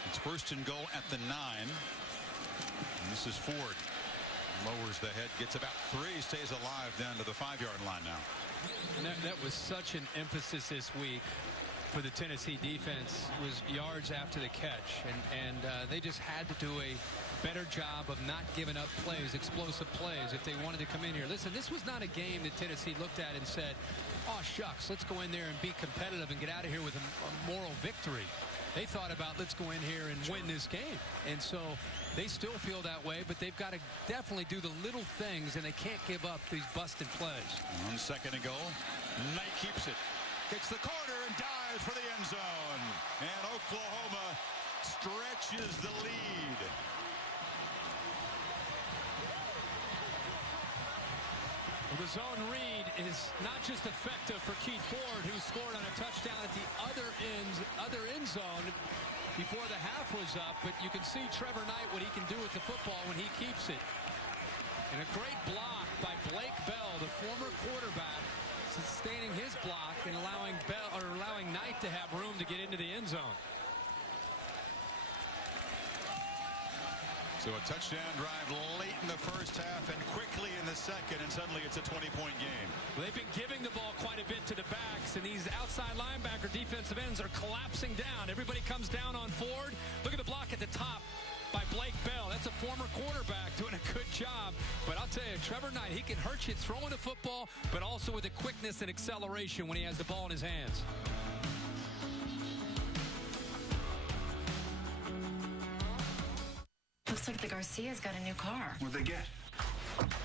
It's first and goal at the 9. And this is Ford. Lowers the head, gets about 3, stays alive down to the 5-yard line now. And that was such an emphasis this week for the Tennessee defense, was yards after the catch. And they just had to do a better job of not giving up plays, explosive plays, if they wanted to come in here. Listen, this was not a game that Tennessee looked at and said, oh, shucks, let's go in there and be competitive and get out of here with a moral victory. They thought about, let's go in here and win this game. And so they still feel that way, but they've got to definitely do the little things, and they can't give up these busted plays. 1 second to go. Knight keeps it. Hits the corner and dives for the end zone. And Oklahoma stretches the lead. The zone read is not just effective for Keith Ford, who scored on a touchdown at the other end zone before the half was up, but you can see Trevor Knight, what he can do with the football when he keeps it. And a great block by Blake Bell, the former quarterback, sustaining his block and allowing Knight to have room to get into the end zone. So a touchdown drive late in the first half and quickly in the second, and suddenly it's a 20-point game. They've been giving the ball quite a bit to the backs, and these outside linebacker defensive ends are collapsing down. Everybody comes down on Ford. Look at the block at the top by Blake Bell. That's a former quarterback doing a good job. But I'll tell you, Trevor Knight, he can hurt you throwing the football, but also with the quickness and acceleration when he has the ball in his hands. Looks like the Garcias got a new car. What'd they get?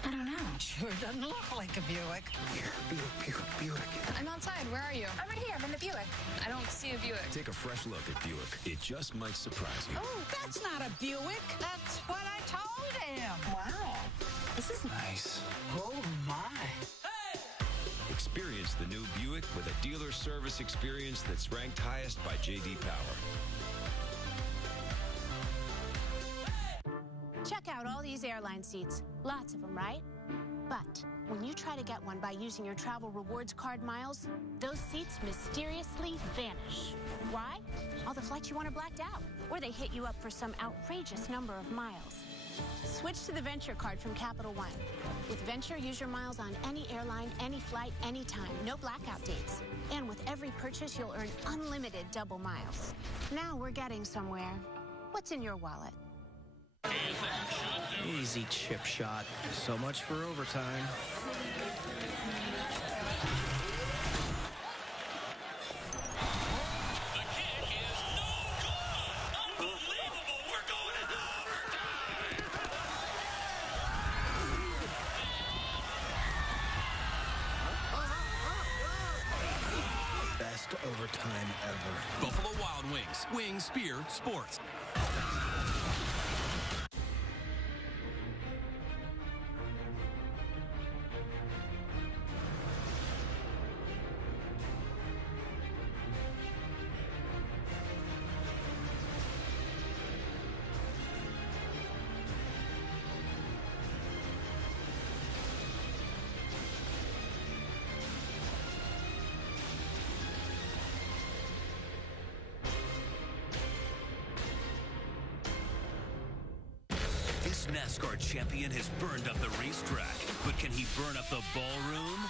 I don't know. Sure doesn't look like a Buick. Buick. I'm outside. Where are you? I'm right here. I'm in the Buick. I don't see a Buick. Take a fresh look at Buick. It just might surprise you. Oh, that's not a Buick. That's what I told him. Wow. This is nice. Oh, my. Experience the new Buick with a dealer service experience that's ranked highest by J.D. Power. Check out all these airline seats. Lots of them, right? But when you try to get one by using your travel rewards card miles, those seats mysteriously vanish. Why? All the flights you want are blacked out, or they hit you up for some outrageous number of miles. Switch to the Venture card from Capital One. With Venture, use your miles on any airline, any flight, anytime. No blackout dates. And with every purchase, you'll earn unlimited double miles. Now we're getting somewhere. What's in your wallet? Easy chip shot. So much for overtime. The kick is no good. Unbelievable. We're going into overtime. Best overtime ever. Buffalo Wild Wings. Wing Spear Sports. This NASCAR champion has burned up the racetrack, but can he burn up the ballroom?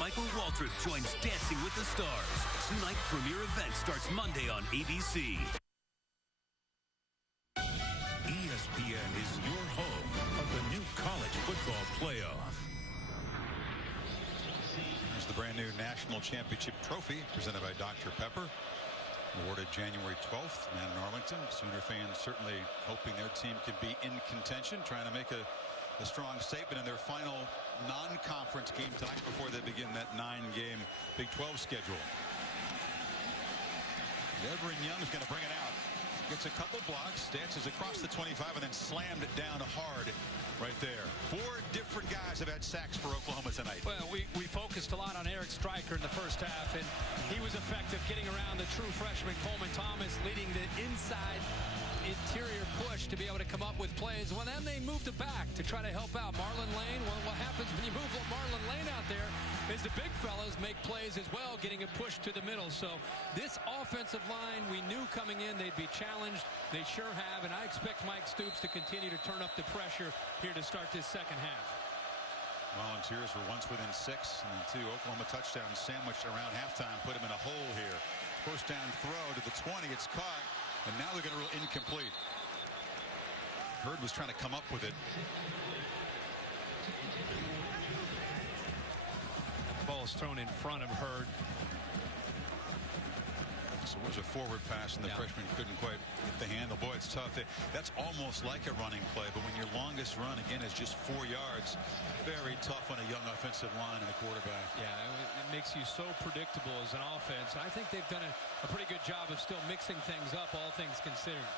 Michael Waltrip joins Dancing with the Stars. Tonight, premiere event starts Monday on ABC. ESPN is your home of the new college football playoff. There's the brand new National Championship Trophy presented by Dr. Pepper. Awarded January 12th, man in Arlington. Sooner fans certainly hoping their team can be in contention, trying to make a strong statement in their final non-conference game tonight before they begin that 9-game Big 12 schedule. Everett Young's going to bring it out. Gets a couple blocks, dances across the 25, and then slammed it down hard right there. 4 different guys have had sacks for Oklahoma tonight. Well, we focused a lot on Eric Stryker in the first half, and he was effective getting around the true freshman Coleman Thomas, leading the inside interior push to be able to come up with plays. Well, then they moved it back to try to help out Marlon Lane. Well, what happens when you move Marlon Lane out there is the big fellas make plays as well, getting a push to the middle. So this offensive line, we knew coming in they'd be challenged. They sure have, and I expect Mike Stoops to continue to turn up the pressure here to start this second half. Volunteers were once within 6, and the 2 Oklahoma touchdowns sandwiched around halftime put them in a hole here. First down throw to the 20. It's caught, and now they're going to rule incomplete. Hurd was trying to come up with it. The ball is thrown in front of Hurd. So it was a forward pass, and the freshman couldn't quite get the handle. Boy, it's tough. That's almost like a running play, but when your longest run, again, is just 4 yards, very tough on a young offensive line and a quarterback. Yeah, it makes you so predictable as an offense. I think they've done a pretty good job of still mixing things up, all things considered.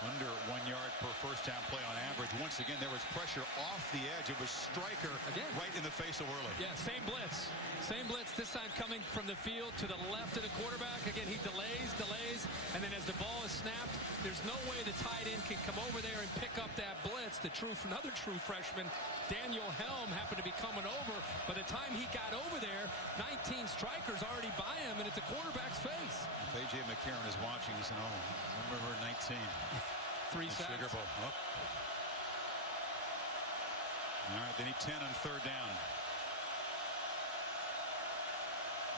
Under 1 yard per first down play on average. Once once again, there was pressure off the edge. It was Stryker right in the face of Worley. Yeah, same blitz. Same blitz, this time coming from the field to the left of the quarterback. Again, he delays, and then as the ball is snapped, there's no way the tight end can come over there and pick up that blitz. Another true freshman, Daniel Helm, happened to be coming over. By the time he got over there, 19 Strikers already by him, and it's the quarterback's face. If A.J. McCarron is watching, he's saying, oh, number 19. 3 sacks. Sugar Bowl. Oh. All right, they need 10 on third down.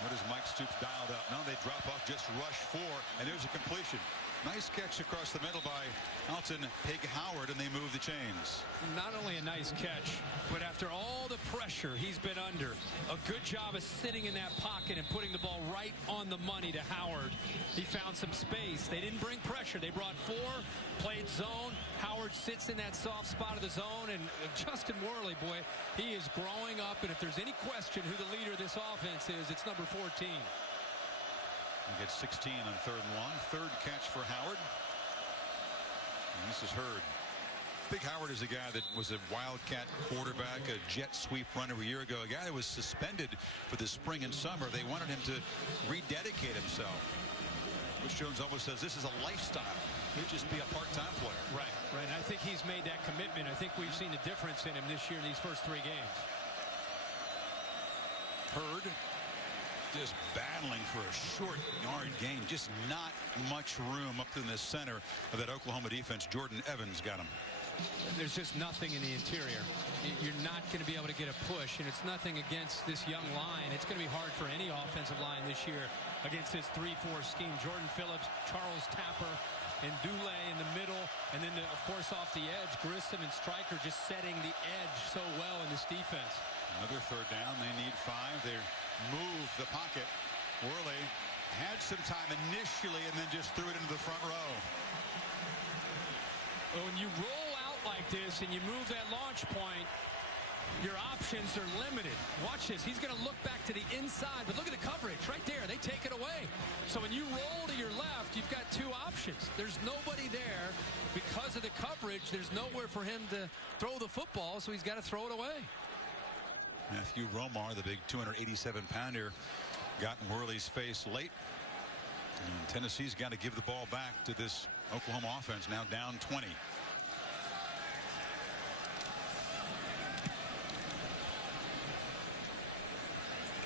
What is Mike Stoops dialed up? No, they drop off, just rush 4, and there's a completion. Nice catch across the middle by Alton Pig Howard, and they move the chains. Not only a nice catch, but after all the pressure he's been under, a good job of sitting in that pocket and putting the ball right on the money to Howard. He found some space. They didn't bring pressure. They brought 4, played zone. Howard sits in that soft spot of the zone, and Justin Worley, boy, he is growing up, and if there's any question who the leader of this offense is, it's number 14. He gets 16 on third and long. Third catch for Howard. And this is Hurd. Big Howard is a guy that was a Wildcat quarterback, a jet sweep runner a year ago, a guy that was suspended for the spring and summer. They wanted him to rededicate himself. Coach Jones always says this is a lifestyle. He'll just be a part-time player. Right. And I think he's made that commitment. I think we've seen the difference in him this year in these first 3 games. Hurd just battling for a short yard gain. Just not much room up in the center of that Oklahoma defense. Jordan Evans got him. There's just nothing in the interior. You're not going to be able to get a push, and it's nothing against this young line. It's going to be hard for any offensive line this year against this 3-4 scheme. Jordan Phillips, Charles Tapper, and Dule in the middle, and then, of course, off the edge, Grissom and Stryker just setting the edge so well in this defense. Another third down. They need 5. They move the pocket. Worley had some time initially and then just threw it into the front row. When you roll out like this and you move that launch point, your options are limited. Watch this. He's going to look back to the inside, but look at the coverage right there. They take it away. So when you roll to your left, you've got 2 options. There's nobody there because of the coverage. There's nowhere for him to throw the football, so he's got to throw it away. Matthew Romar, the big 287-pounder, got in Worley's face late. And Tennessee's got to give the ball back to this Oklahoma offense, now down 20.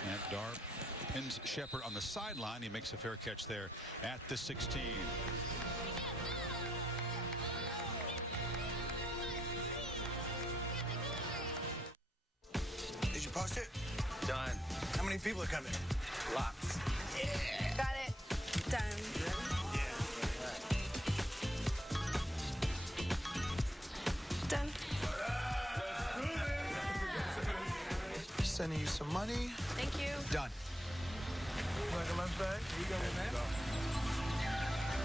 And Darp pins Shepard on the sideline. He makes a fair catch there at the 16. Did you post it? Done. How many people are coming? Lots. Yeah. Got it. Done. Done. Sending you some money. Thank you. Done. Like a lunch bag? Here you go, man.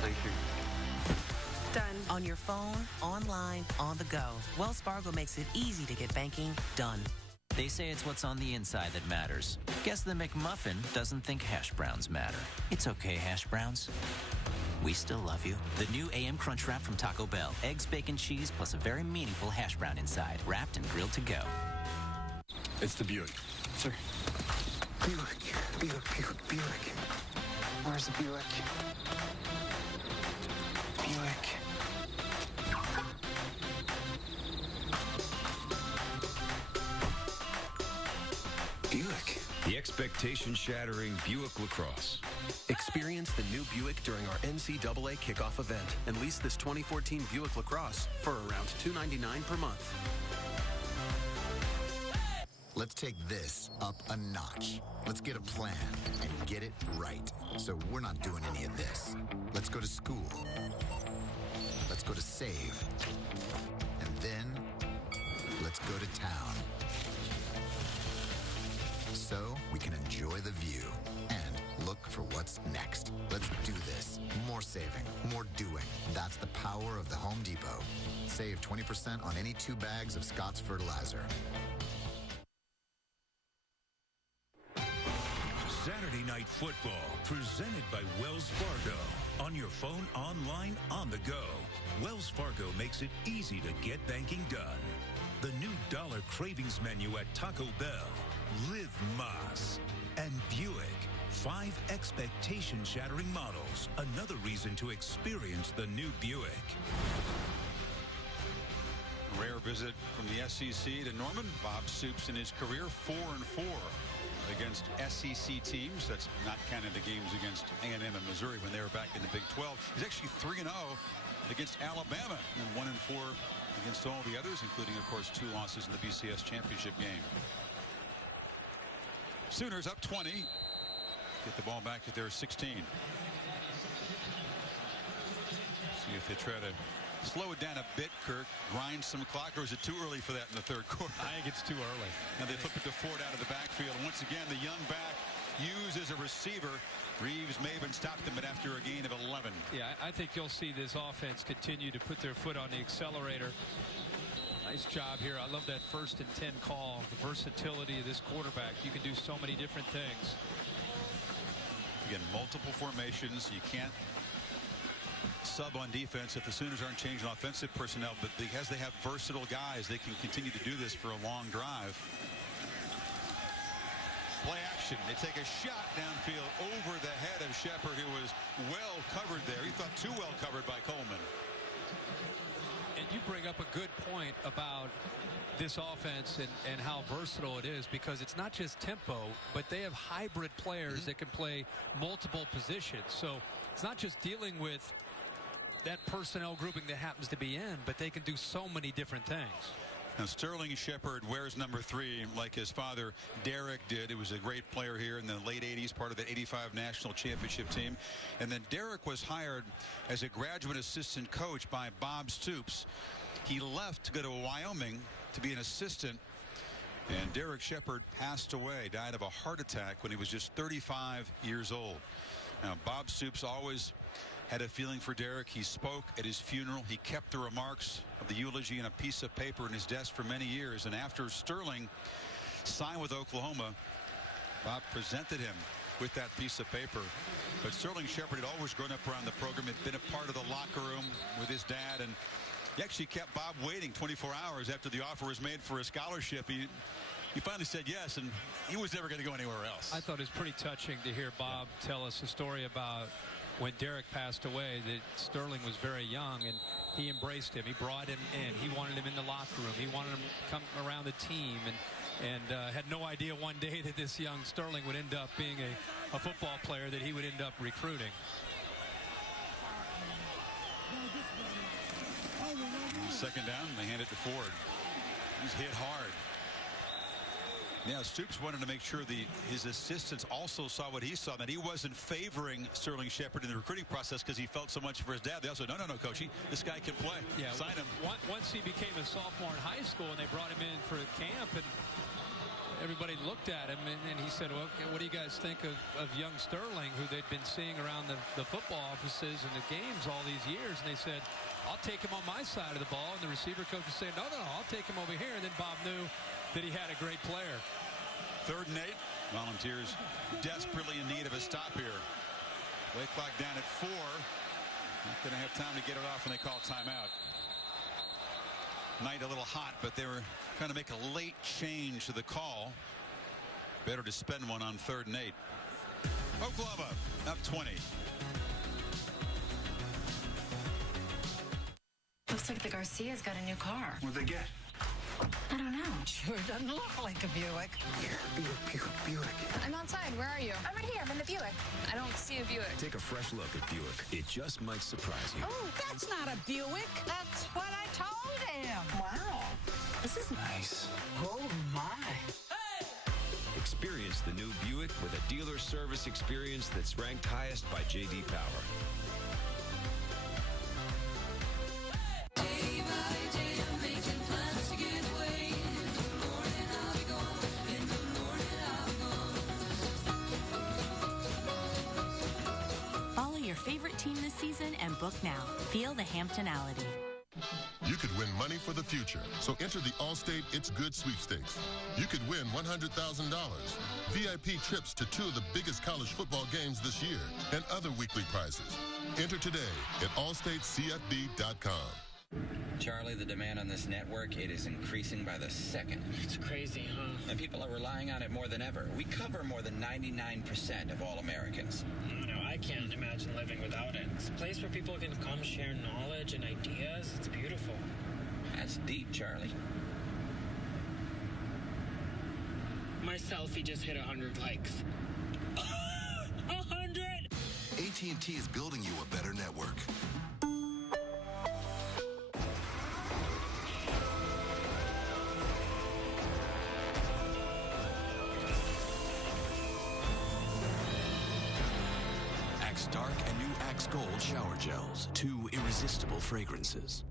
Thank you. Done. On your phone, online, on the go. Wells Fargo makes it easy to get banking done. They say it's what's on the inside that matters. Guess the McMuffin doesn't think hash browns matter. It's okay, hash browns. We still love you. The new AM Crunch Wrap from Taco Bell. Eggs, bacon, cheese, plus a very meaningful hash brown inside. Wrapped and grilled to go. It's the Buick. Sir. Buick. Where's the Buick? Buick. Buick. The expectation-shattering Buick LaCrosse. Experience the new Buick during our NCAA kickoff event and lease this 2014 Buick LaCrosse for around $299 per month. Let's take this up a notch. Let's get a plan and get it right. So we're not doing any of this. Let's go to school. Let's go to save. And then let's go to town. So we can enjoy the view and look for what's next. Let's do this. More saving, more doing. That's the power of the Home Depot. Save 20% on any 2 bags of Scott's fertilizer. Saturday Night Football, presented by Wells Fargo On your phone, online, on the go. Wells Fargo makes it easy to get banking done. The new Dollar Cravings menu at Taco Bell. Live Más. And Buick. 5 expectation-shattering models. Another reason to experience the new Buick. Rare visit from the SEC to Norman. Bob Stoops in his career 4-4 against SEC teams. That's not counting the games against A&M and Missouri when they were back in the Big 12. He's actually 3-0 against Alabama and 1-4 against all the others, including, of course, 2 losses in the BCS championship game. Sooners up 20. Get the ball back at their 16. See if they try to slow it down a bit, Kirk. Grind some clock, or is it too early for that in the third quarter? I think it's too early. Now they flip it to Ford out of the backfield. And once again, the young back used as a receiver. Reeves may have been stopped him, but after a gain of 11. Yeah, I think you'll see this offense continue to put their foot on the accelerator. Nice job here. I love that 1st and 10 call. The versatility of this quarterback. You can do so many different things. Again, multiple formations. You can't sub on defense if the Sooners aren't changing offensive personnel, but because they have versatile guys, they can continue to do this for a long drive. Play action. They take a shot downfield over the head of Shepard, who was well covered there. He thought too well covered by Coleman. And you bring up a good point about this offense and how versatile it is, because it's not just tempo, but they have hybrid players that can play multiple positions. So it's not just dealing with that personnel grouping that happens to be in, but they can do so many different things. Now, Sterling Shepard wears number 3 like his father Derek did. He was a great player here in the late 80s, part of the 85 national championship team. And then Derek was hired as a graduate assistant coach by Bob Stoops. He left to go to Wyoming to be an assistant, and Derek Shepard passed away, died of a heart attack when he was just 35 years old. Now, Bob Stoops always had a feeling for Derek. He spoke at his funeral. He kept the remarks of the eulogy in a piece of paper in his desk for many years. And after Sterling signed with Oklahoma, Bob presented him with that piece of paper. But Sterling Shepard had always grown up around the program, had been a part of the locker room with his dad, and he actually kept Bob waiting 24 hours after the offer was made for a scholarship. He finally said yes, and he was never going to go anywhere else. I thought it was pretty touching to hear Bob tell us a story about when Derek passed away, that Sterling was very young, and he embraced him. He brought him in. He wanted him in the locker room. He wanted him to come around the team, and had no idea one day that this young Sterling would end up being a football player that he would end up recruiting. Second down, they hand it to Ford. He's hit hard. Yeah, Stoops wanted to make sure his assistants also saw what he saw, that he wasn't favoring Sterling Shepard in the recruiting process because he felt so much for his dad. They also, no, Coach, this guy can play. Yeah, sign him. Once he became a sophomore in high school and they brought him in for camp, and everybody looked at him, and he said, well, okay, what do you guys think of young Sterling, who they'd been seeing around the football offices and the games all these years? And they said, I'll take him on my side of the ball. And the receiver coach was saying, no, I'll take him over here. And then Bob knew that he had a great player. 3rd and 8. Volunteers desperately in need of a stop here. Play clock down at 4. Not going to have time to get it off when they call timeout. Night a little hot, but they were trying to make a late change to the call. Better to spend one on 3rd and 8. Oklahoma up 20. Looks like the Garcias got a new car. What'd they get? I don't know. Sure doesn't look like a Buick. Buick. I'm outside. Where are you? I'm right here. I'm in the Buick. I don't see a Buick. Take a fresh look at Buick. It just might surprise you. Oh, that's not a Buick. That's what I told him. Wow. This is nice. Oh, my. Experience the new Buick with a dealer service experience that's ranked highest by J.D. Power. Follow your favorite team this season and book now. Feel the Hamptonality. you could win money for the future. So enter the Allstate It's Good sweepstakes. You could win $100,000, VIP trips to 2 of the biggest college football games this year, and other weekly prizes. Enter today at allstatecfb.com. Charlie, the demand on this network, it is increasing by the second. It's crazy, huh? And people are relying on it more than ever. We cover more than 99% of all Americans. I can't imagine living without it. It's a place where people can come share knowledge and ideas. It's beautiful. That's deep, Charlie. My selfie just hit 100 likes. 100! AT&T is building you a better network. Axe Dark and new Axe Gold shower gels. 2 irresistible fragrances.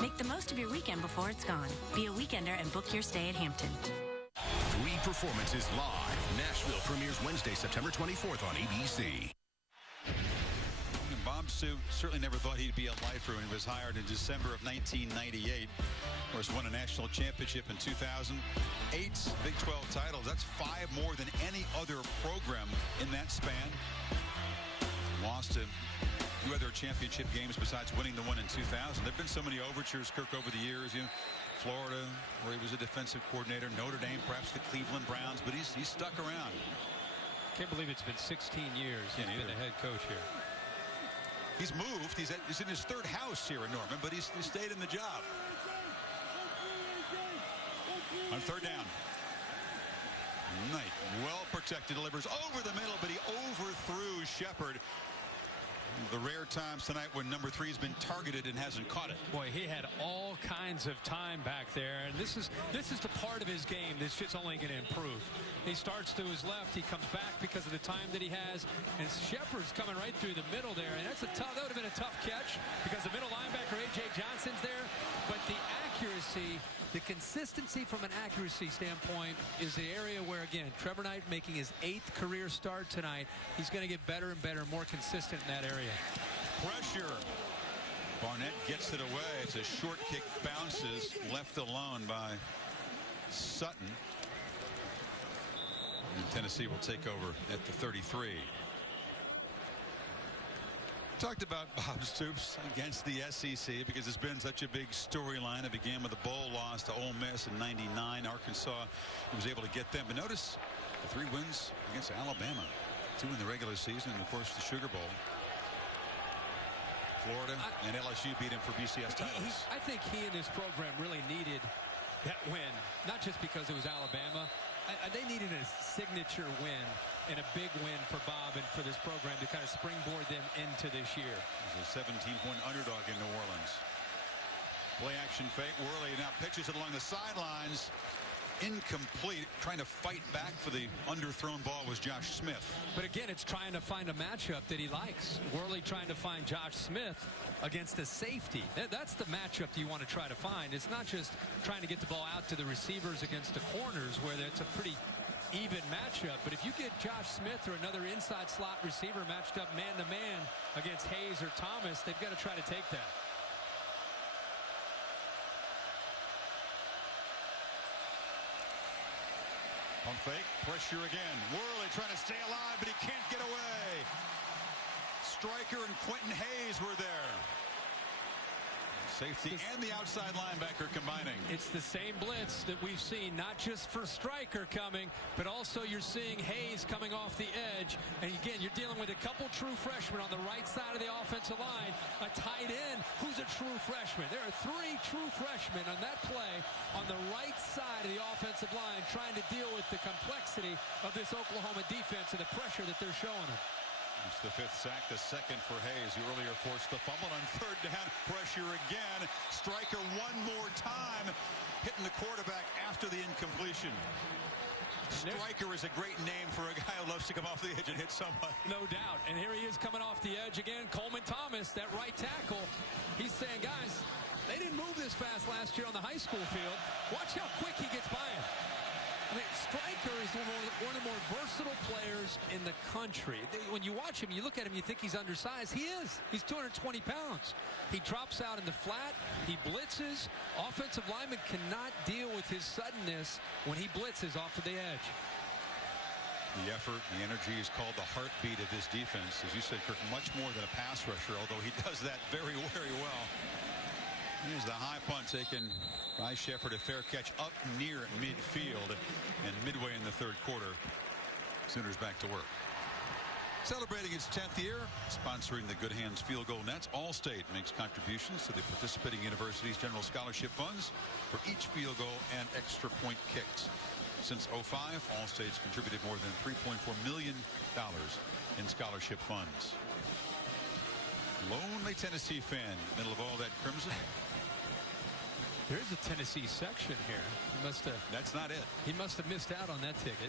Make the most of your weekend before it's gone. Be a weekender and book your stay at Hampton. 3 performances live. Nashville premieres Wednesday, September 24th on ABC. Bob Stoops certainly never thought he'd be a lifer when he was hired in December of 1998. Of course, won a national championship in 2000. 8 Big 12 titles. That's 5 more than any other program in that span. Lost to 2 other championship games besides winning the one in 2000. There have been so many overtures, Kirk, over the years. You know, Florida, where he was a defensive coordinator. Notre Dame, perhaps the Cleveland Browns. But he's stuck around. Can't believe it's been 16 years he's been the head coach here. He's moved. He's in his 3rd house here in Norman, but he's stayed in the job. On 3rd down. Knight, well protected, delivers over the middle, but he overthrew Shepard. The rare times tonight when number 3 has been targeted and hasn't caught it. Boy, he had all kinds of time back there, and this is the part of his game that's just only going to improve. He starts to his left, he comes back because of the time that he has, and Shepard's coming right through the middle there, and that would have been a tough catch because the middle linebacker A.J. Johnson's there, but the accuracy, the consistency from an accuracy standpoint is the area where, again, Trevor Knight making his 8th career start tonight. He's going to get better and better, more consistent in that area. Pressure. Barnett gets it away. It's a short kick, bounces, left alone by Sutton. And Tennessee will take over at the 33. Talked about Bob Stoops against the SEC because it's been such a big storyline. It began with a bowl loss to Ole Miss in '99. Arkansas, he was able to get them. But notice the 3 wins against Alabama. 2 in the regular season, and of course the Sugar Bowl. Florida and LSU beat him for BCS titles. I think he and his program really needed that win, not just because it was Alabama. They needed a signature win and a big win for Bob and for this program to kind of springboard them into this year. He's a 17-point underdog in New Orleans. Play action fake. Worley now pitches it along the sidelines. Incomplete. Trying to fight back for the underthrown ball was Josh Smith. But again, it's trying to find a matchup that he likes. Worley trying to find Josh Smith against a safety. That's the matchup that you want to try to find. It's not just trying to get the ball out to the receivers against the corners where it's a pretty even matchup. But if you get Josh Smith or another inside slot receiver matched up man-to-man against Hayes or Thomas, they've got to try to take that. On fake, pressure again. Worley trying to stay alive, but he can't get away. Stryker and Quentin Hayes were there. Safety and the outside linebacker combining. It's the same blitz that we've seen, not just for Stryker coming, but also you're seeing Hayes coming off the edge. And again, you're dealing with a couple true freshmen on the right side of the offensive line, a tight end who's a true freshman. There are 3 true freshmen on that play on the right side of the offensive line trying to deal with the complexity of this Oklahoma defense and the pressure that they're showing them. It's the 5th sack, the 2nd for Hayes, who earlier forced the fumble. On 3rd down, pressure again. Stryker one more time, hitting the quarterback after the incompletion. Stryker is a great name for a guy who loves to come off the edge and hit somebody. No doubt. And here he is coming off the edge again. Coleman Thomas, that right tackle. He's saying, guys, they didn't move this fast last year on the high school field. Watch how quick he gets by him. I mean, Striker is one of the more versatile players in the country. When you watch him, you look at him, you think he's undersized. He is. He's 220 pounds. He drops out in the flat. He blitzes. Offensive linemen cannot deal with his suddenness when he blitzes off of the edge. The effort, the energy is called the heartbeat of this defense. As you said, Kirk, much more than a pass rusher, although he does that very, very well. Here's the high punt taken by Shepard. A fair catch up near midfield, and midway in the third quarter, Sooners back to work. Celebrating its 10th year, sponsoring the Good Hands Field Goal Nets, Allstate makes contributions to the participating universities' general scholarship funds for each field goal and extra point kicked. Since 2005, Allstate's contributed more than $3.4 million in scholarship funds. Lonely Tennessee fan, middle of all that crimson. There's a Tennessee section here. He must have. That's not it. He must have missed out on that ticket.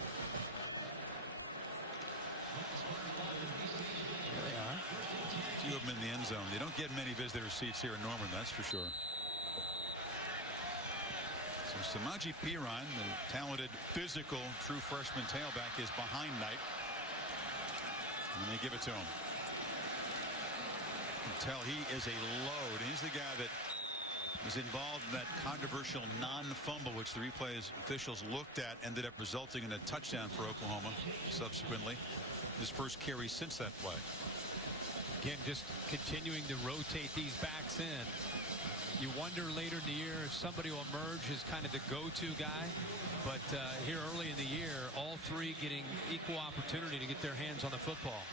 There they are. A few of them in the end zone. They don't get many visitor seats here in Norman, that's for sure. So Samaje Perine, the talented, physical, true freshman tailback, is behind Knight. And they give it to him. You can tell he is a load. He's the guy that was involved in that controversial non-fumble, which the replays officials looked at, ended up resulting in a touchdown for Oklahoma subsequently. His first carry since that play. Again, just continuing to rotate these backs in. You wonder later in the year if somebody will emerge as kind of the go-to guy. But here early in the year, all three getting equal opportunity to get their hands on the football.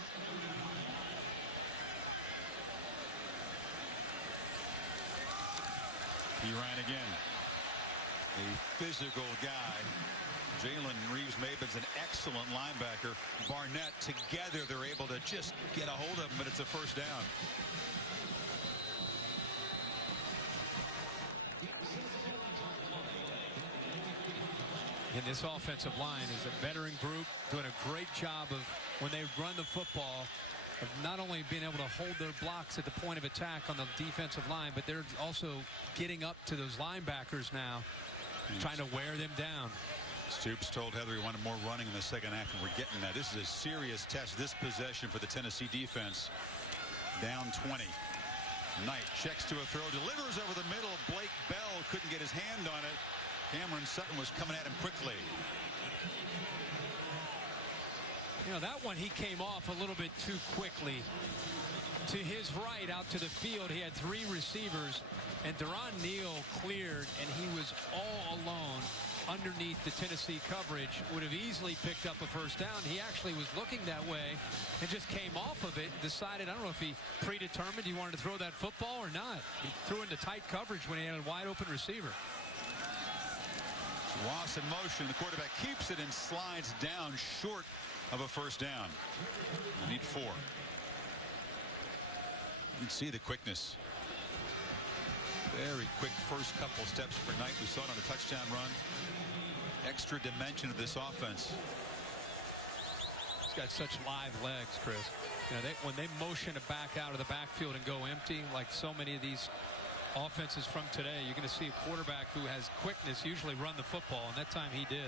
Perine again. A physical guy. Jalen Reeves-Maybin's an excellent linebacker. Barnett, together they're able to just get a hold of him, but it's a first down. And this offensive line is a veteran group doing a great job of, when they run the football, of not only being able to hold their blocks at the point of attack on the defensive line, but they're also getting up to those linebackers now, trying to wear them down. Stoops told Heather he wanted more running in the second half, and we're getting that. This is a serious test, this possession, for the Tennessee defense. Down 20. Knight checks to a throw, delivers over the middle. Blake Bell couldn't get his hand on it. Cameron Sutton was coming at him quickly. You know, that one he came off a little bit too quickly. To his right out to the field, he had three receivers, and Deron Neal cleared, and he was all alone underneath the Tennessee coverage. Would have easily picked up a first down. He actually was looking that way and just came off of it and decided, I don't know if he predetermined he wanted to throw that football or not. He threw into tight coverage when he had a wide open receiver. Ross in motion. The quarterback keeps it and slides down short of a first down. We need 4. You can see the quickness. Very quick first couple steps for Knight. We saw it on the touchdown run. Extra dimension of this offense. He's got such live legs, Chris. You know, when they motion it back out of the backfield and go empty, like so many of these offenses from today, you're going to see a quarterback who has quickness usually run the football, and that time he did.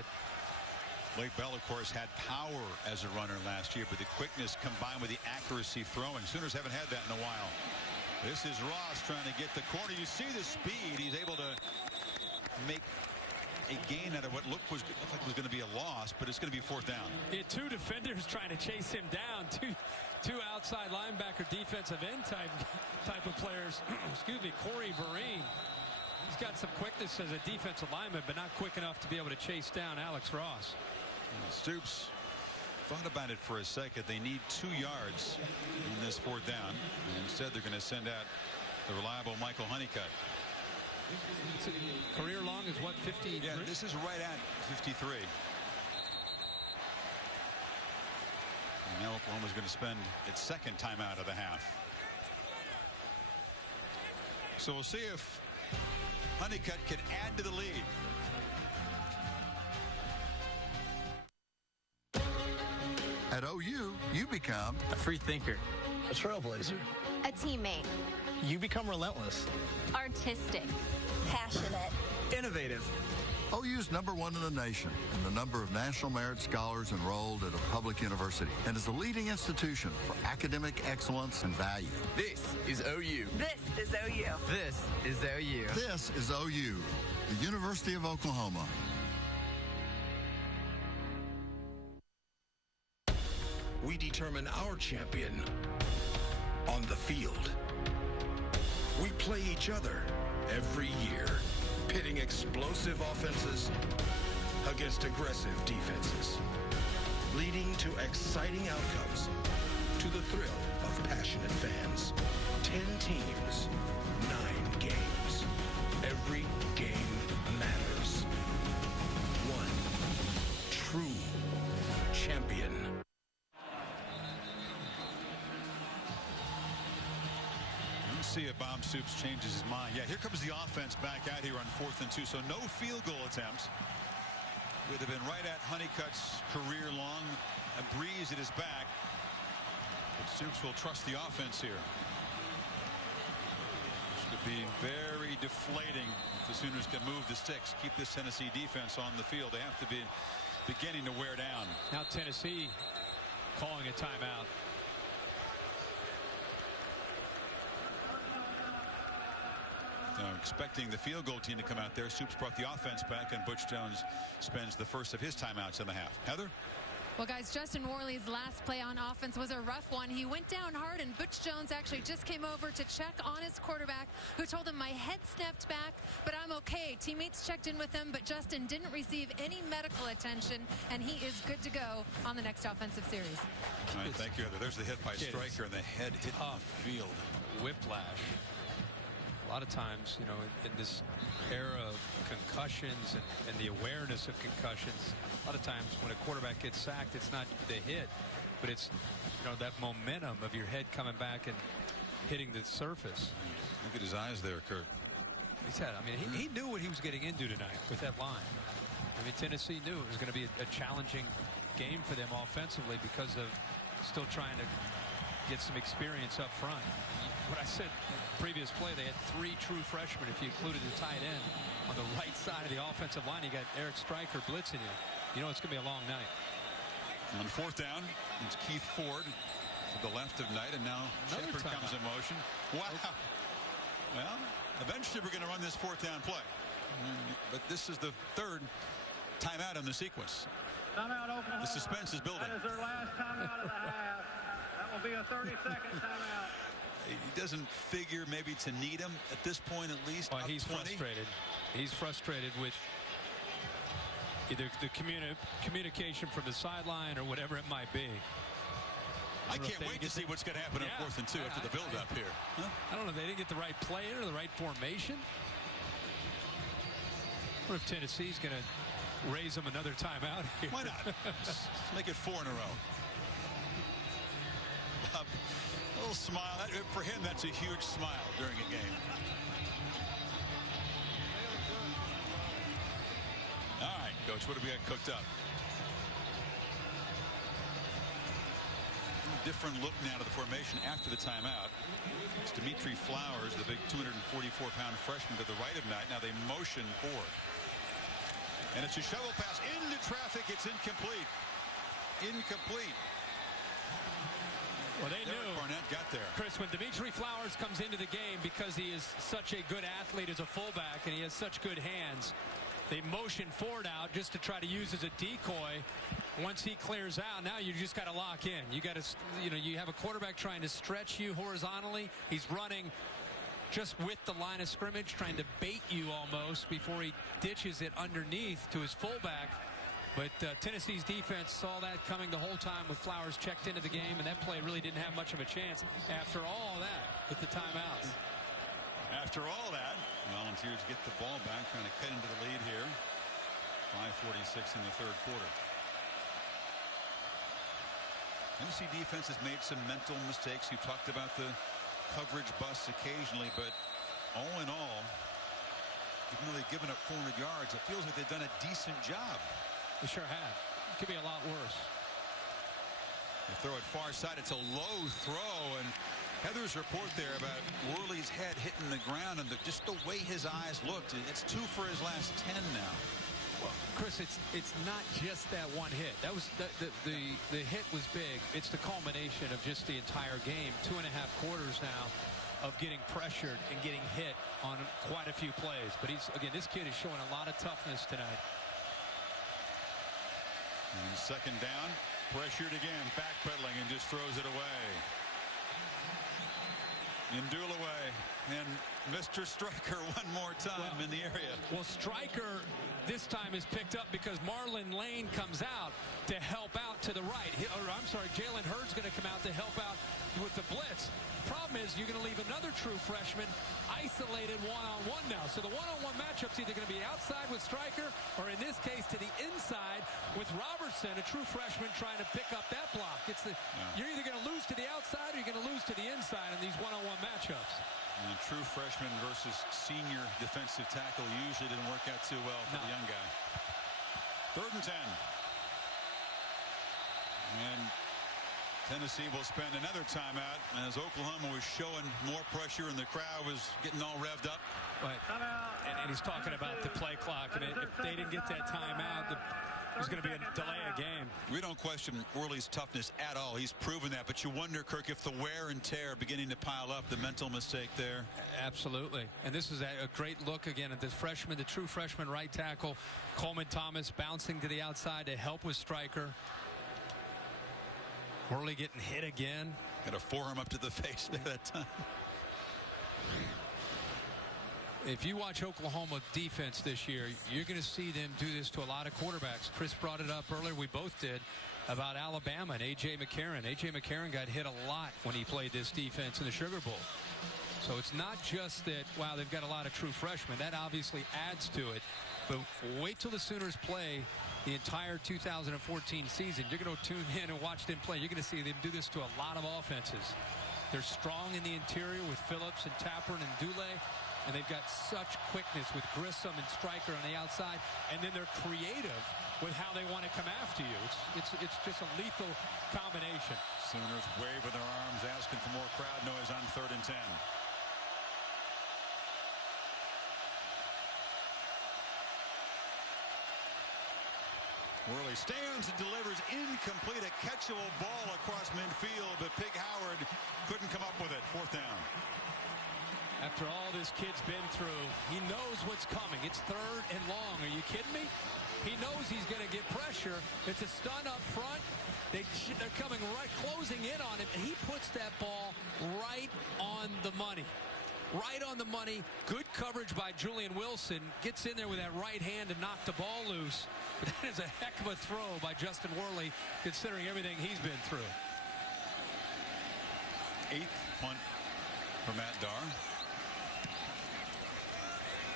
Blake Bell, of course, had power as a runner last year, but the quickness combined with the accuracy throwing. Sooners haven't had that in a while. This is Ross trying to get the corner. You see the speed. He's able to make a gain out of what looked like it was going to be a loss, but it's going to be 4th down. Yeah, 2 defenders trying to chase him down. Two outside linebacker defensive end type of players. Excuse me, Corey Vereen. He's got some quickness as a defensive lineman, but not quick enough to be able to chase down Alex Ross. Stoops thought about it for a second. They need 2 yards in this 4th down. And instead, they're going to send out the reliable Michael Honeycutt. Career long is what, 53? Yeah, this is right at 53. And now Oklahoma's going to spend its second timeout of the half. So we'll see if Honeycutt can add to the lead. At OU, you become a free thinker, a trailblazer, a teammate. You become relentless, Artistic. Passionate. innovative, OU's #1 in the nation in the number of National Merit Scholars enrolled at a public university and is the leading institution for academic excellence and value. This is OU. This is OU. This is OU. This is OU, the University of Oklahoma. We determine our champion on the field. We play each other every year, pitting explosive offenses against aggressive defenses, leading to exciting outcomes, to the thrill of passionate fans. 10 teams, 9 games. Every game matters. One true champion. See if Bob Soups changes his mind. Yeah, here comes the offense back out here on 4th and 2. So no field goal attempts. Would have been right at Honeycutt's career long. A breeze at his back. But Soups will trust the offense here. This could be very deflating if the Sooners can move the sticks. Keep this Tennessee defense on the field. They have to be beginning to wear down. Now Tennessee calling a timeout. Expecting the field goal team to come out there. Soups brought the offense back, and Butch Jones spends the first of his timeouts in the half. Heather? Well, guys, Justin Worley's last play on offense was a rough one. He went down hard, and Butch Jones actually just came over to check on his quarterback, who told him, "My head snapped back, but I'm okay." Teammates checked in with him, but Justin didn't receive any medical attention, and he is good to go on the next offensive series. All right, thank you, Heather. There's the hit by Stryker, and the head hit the field. Whiplash. A lot of times, you know, in this era of concussions and the awareness of concussions, a lot of times when a quarterback gets sacked, it's not the hit, but it's, you know, that momentum of your head coming back and hitting the surface. Look at his eyes there, Kurt. He's had, I mean, he knew what he was getting into tonight with that line. I mean, Tennessee knew it was going to be a challenging game for them offensively because of still trying to get some experience up front. What I said in the previous play, they had 3 true freshmen if you included the tight end on the right side of the offensive line. You got Eric Stryker blitzing you. You know it's going to be a long night. On 4th down, it's Keith Ford to the left of Knight, and now Shepard comes in motion. Wow. Well, eventually we're going to run this 4th down play. But this is the 3rd timeout in the sequence. Timeout, Oklahoma. The suspense is building. That is their last timeout of the half. That will be a 30-second timeout. He doesn't figure maybe to need him at this point, at least. Well, he's frustrated. He's frustrated with either the communication from the sideline or whatever it might be. I can't wait to see what's going to happen on 4th and 2 after the build-up here. Huh? I don't know if they didn't get the right play in or the right formation. What if Tennessee's going to raise them another timeout here? Why not? Let's make it 4 in a row. A little smile. For him, that's a huge smile during a game. All right, Coach, what have we got cooked up? Different look now to the formation after the timeout. It's Dimitri Flowers, the big 244-pound freshman to the right of Knight. Now they motion forward. And it's a shovel pass into traffic. It's incomplete. Incomplete. Well, they knew. Barnett got there. Chris, when Dimitri Flowers comes into the game, because he is such a good athlete as a fullback and he has such good hands, they motion Ford out just to try to use as a decoy. Once he clears out, now you just got to lock in. You got to, you know, you have a quarterback trying to stretch you horizontally. He's running just with the line of scrimmage, trying to bait you almost before he ditches it underneath to his fullback. But Tennessee's defense saw that coming the whole time with Flowers checked into the game, and that play really didn't have much of a chance after all that with the timeouts. After all that, Volunteers get the ball back, trying to cut into the lead here. 5:46 in the 3rd quarter. Tennessee defense has made some mental mistakes. You talked about the coverage busts occasionally, but all in all, even though they've given up 400 yards, it feels like they've done a decent job. They sure have. It could be a lot worse. They throw it far side. It's a low throw, and Heather's report there about Worley's head hitting the ground and just the way his eyes looked. It's 2 for his last 10 now. Well, Chris, it's not just that one hit. That was the hit was big. It's the culmination of just the entire game. 2.5 quarters now of getting pressured and getting hit on quite a few plays. But this kid is showing a lot of toughness tonight. And second down, pressured again, backpedaling and just throws it away. Ndulaway and Mr. Stryker one more time in the area. Well, Stryker this time is picked up because Marlon Lane comes out to help out to the right. Jalen Hurd's going to come out to help out with the blitz. Problem is you're going to leave another true freshman isolated one-on-one now. So the one-on-one matchup's either going to be outside with Stryker or in this case to the inside with Robertson, a true freshman trying to pick up that block. You're either going to lose to the outside or you're going to lose to the inside in these one-on-one matchups. And a true freshman versus senior defensive tackle usually didn't work out too well for the young guy. 3rd and 10. And Tennessee will spend another timeout as Oklahoma was showing more pressure and the crowd was getting all revved up. Right. And he's talking about the play clock. I mean, if they didn't get that timeout, there's going to be a delay of game. We don't question Worley's toughness at all. He's proven that. But you wonder, Kirk, if the wear and tear beginning to pile up, the mental mistake there. Absolutely. And this is a great look again at the freshman, the true freshman right tackle, Coleman Thomas, bouncing to the outside to help with Stryker. Worley getting hit again. Got a forearm up to the face there that time. If you watch Oklahoma defense this year, you're going to see them do this to a lot of quarterbacks. Chris brought it up earlier. We both did about Alabama and A.J. McCarron. A.J. McCarron got hit a lot when he played this defense in the Sugar Bowl. So it's not just that, wow, they've got a lot of true freshmen. That obviously adds to it. But wait till the Sooners play the entire 2014 season. You're going to tune in and watch them play. You're going to see them do this to a lot of offenses. They're strong in the interior with Phillips and Tapper and Dule. And they've got such quickness with Grissom and Stryker on the outside. And then they're creative with how they want to come after you. It's just a lethal combination. Sooners waving their arms, asking for more crowd noise on 3rd and 10. Worley stands and delivers incomplete, a catchable ball across midfield, but Pig Howard couldn't come up with it. 4th down. After all this kid's been through, he knows what's coming. It's 3rd and long. Are you kidding me? He knows he's going to get pressure. It's a stun up front. They're coming right, closing in on him, and he puts that ball right on the money. Right on the money. Good coverage by Julian Wilson. Gets in there with that right hand to knock the ball loose. But that is a heck of a throw by Justin Worley, considering everything he's been through. 8th punt for Matt Darr.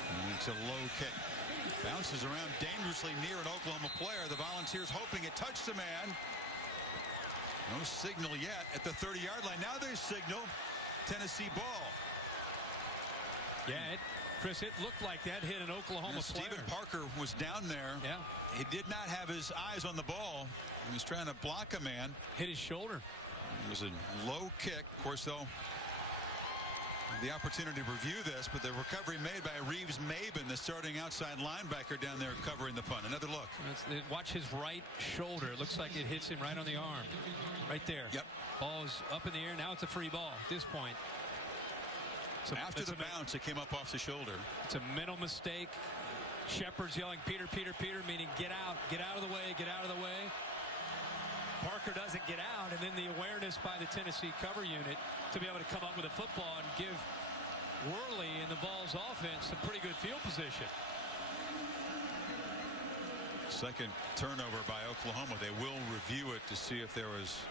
And it's a low kick. Bounces around dangerously near an Oklahoma player. The Volunteers hoping it touched the man. No signal yet at the 30-yard line. Now there's signal. Tennessee ball. Yeah, Chris, it looked like that hit an Oklahoma player. Stephen Parker was down there. Yeah. He did not have his eyes on the ball. He was trying to block a man. Hit his shoulder. It was a low kick. Of course, though, the opportunity to review this, but the recovery made by Reeves Maben, the starting outside linebacker down there covering the punt. Another look. Watch his right shoulder. It looks like it hits him right on the arm. Right there. Yep. Ball is up in the air. Now it's a free ball at this point. After the bounce, it came up off the shoulder. It's a mental mistake. Shepard's yelling, Peter, Peter, Peter, meaning get out of the way, get out of the way. Parker doesn't get out, and then the awareness by the Tennessee cover unit to be able to come up with a football and give Worley and the Vols offense some pretty good field position. Second turnover by Oklahoma. They will review it to see if there was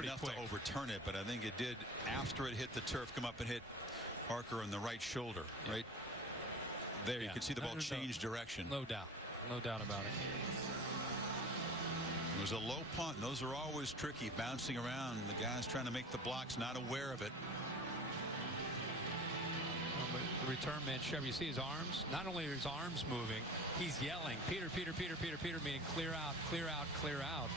enough to overturn it, but I think it did after it hit the turf, come up and hit Parker on the right shoulder. Right there, you can see the ball change direction. No doubt about it. It was a low punt. Those are always tricky, bouncing around. The guys trying to make the blocks not aware of it. But the return man, Chevy, you see his arms? Not only are his arms moving, he's yelling, Peter, Peter, Peter, Peter, Peter, meaning clear out, clear out, clear out.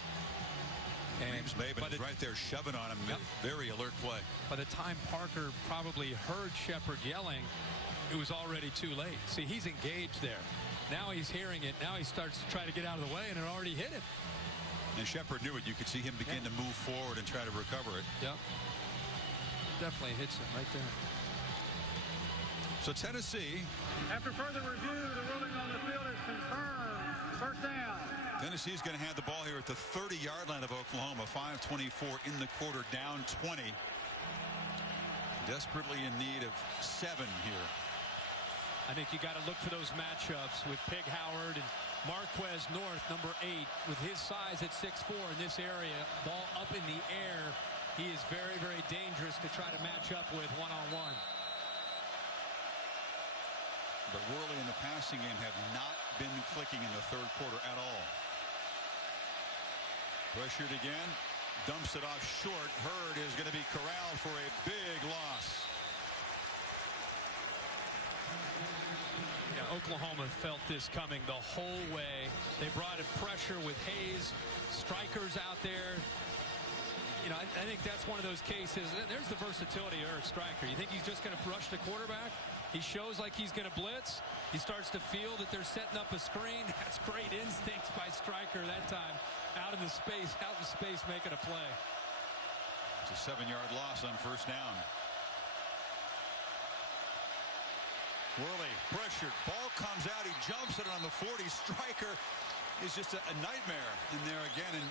And Reeves Maben is right there shoving on him. Yep. Very alert play. By the time Parker probably heard Shepard yelling, it was already too late. See, he's engaged there. Now he's hearing it. Now he starts to try to get out of the way, and it already hit him. And Shepard knew it. You could see him begin to move forward and try to recover it. Yep. Definitely hits him right there. So Tennessee. After further review, the ruling on the field is confirmed. First down. Tennessee's going to have the ball here at the 30-yard line of Oklahoma. 5:24 in the quarter, down 20. Desperately in need of 7 here. I think you got to look for those matchups with Pig Howard and Marquez North, number 8, with his size at 6'4" in this area. Ball up in the air. He is very, very dangerous to try to match up with one-on-one. But Worley in the passing game have not been clicking in the third quarter at all. Pressured again. Dumps it off short. Hurd is going to be corralled for a big loss. Yeah, Oklahoma felt this coming the whole way. They brought in pressure with Hayes, strikers out there. You know, I think that's one of those cases. There's the versatility of Eric Striker. You think he's just going to rush the quarterback? He shows like he's going to blitz. He starts to feel that they're setting up a screen. That's great instincts by Striker that time. Out in space, making a play. It's a 7-yard loss on first down. Worley pressured. Ball comes out. He jumps it on the 40. Striker is just a nightmare in there again. And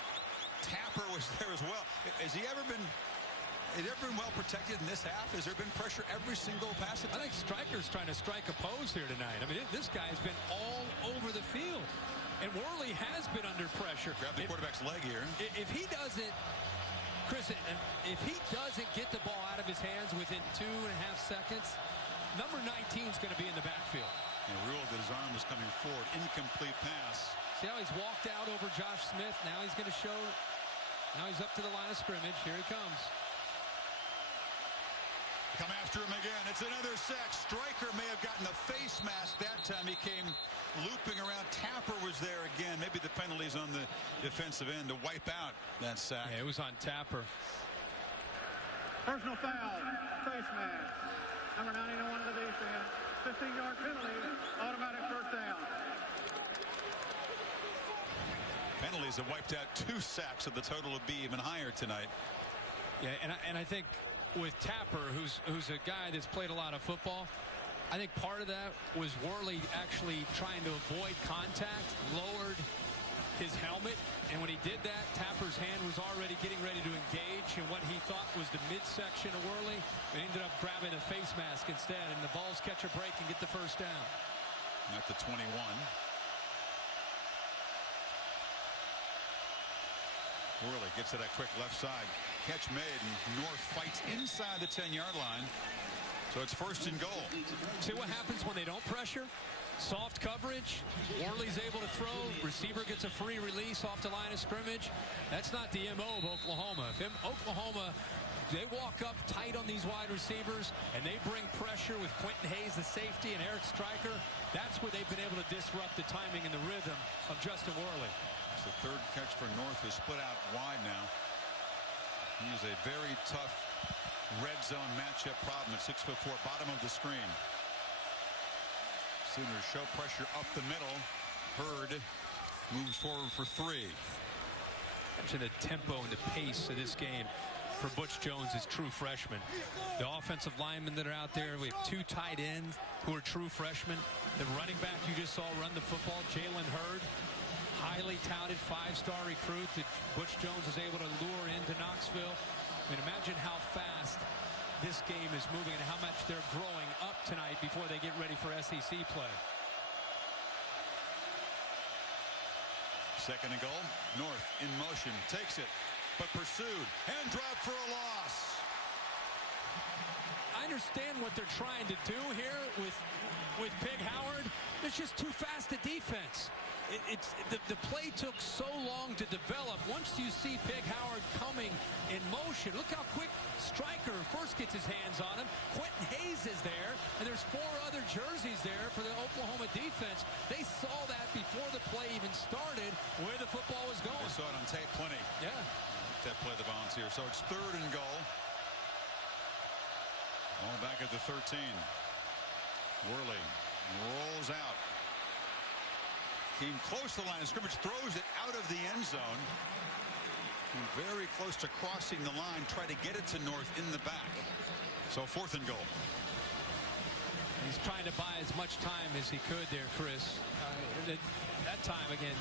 Tapper was there as well. Has he ever been well protected in this half? Has there been pressure every single pass attempt? I think Striker's trying to strike a pose here tonight. I mean, this guy's been all over the field. And Worley has been under pressure. Grab the quarterback's leg here. If he doesn't, Chris, if he doesn't get the ball out of his hands within 2.5 seconds, number 19 is going to be in the backfield. And ruled that his arm was coming forward. Incomplete pass. See how he's walked out over Josh Smith. Now he's going to show. Now he's up to the line of scrimmage. Here he comes. Come after him again. It's another sack. Striker may have gotten the face mask that time. He came looping around. Tapper was there again. Maybe the penalties on the defensive end to wipe out that sack. Yeah, it was on Tapper. Personal foul. Face mask. Number 91 of the defense. 15-yard penalty. Automatic first down. Penalties have wiped out 2 sacks, so the total will be even higher tonight. Yeah, and I think with Tapper, who's a guy that's played a lot of football, I think part of that was Worley actually trying to avoid contact, lowered his helmet, and when he did that, Tapper's hand was already getting ready to engage in what he thought was the midsection of Worley, and ended up grabbing a face mask instead, and the Vols catch a break and get the first down. At the 21. Worley gets to that quick left side. Catch made, and North fights inside the 10-yard line. So it's first and goal. See what happens when they don't pressure? Soft coverage. Worley's able to throw. Receiver gets a free release off the line of scrimmage. That's not the MO of Oklahoma. If Oklahoma, they walk up tight on these wide receivers, and they bring pressure with Quentin Hayes, the safety, and Eric Striker, that's where they've been able to disrupt the timing and the rhythm of Justin Worley. The third catch for North is split out wide now. He is a very tough red zone matchup problem at 6'4", bottom of the screen. Sooners show pressure up the middle. Hurd moves forward for 3. Imagine the tempo and the pace of this game for Butch Jones as true freshman. The offensive linemen that are out there, we have 2 tight ends who are true freshmen. The running back you just saw run the football, Jalen Hurd. Highly touted 5-star recruit that Butch Jones is able to lure into Knoxville. I mean, imagine how fast this game is moving and how much they're growing up tonight before they get ready for SEC play. Second and goal. North in motion. Takes it, but pursued and dropped for a loss. I understand what they're trying to do here with Pig Howard. It's just too fast a defense. The play took so long to develop. Once you see Pig Howard coming in motion, look how quick Striker first gets his hands on him. Quentin Hayes is there, and there's 4 other jerseys there for the Oklahoma defense. They saw that before the play even started, where the football was going. They saw it on tape plenty. Yeah. That play the Volunteers. So it's third and goal. All back at the 13. Worley rolls out. Came close to the line of scrimmage, throws it out of the end zone. And very close to crossing the line, try to get it to North in the back. So 4th and goal. He's trying to buy as much time as he could there, Chris. That time, again,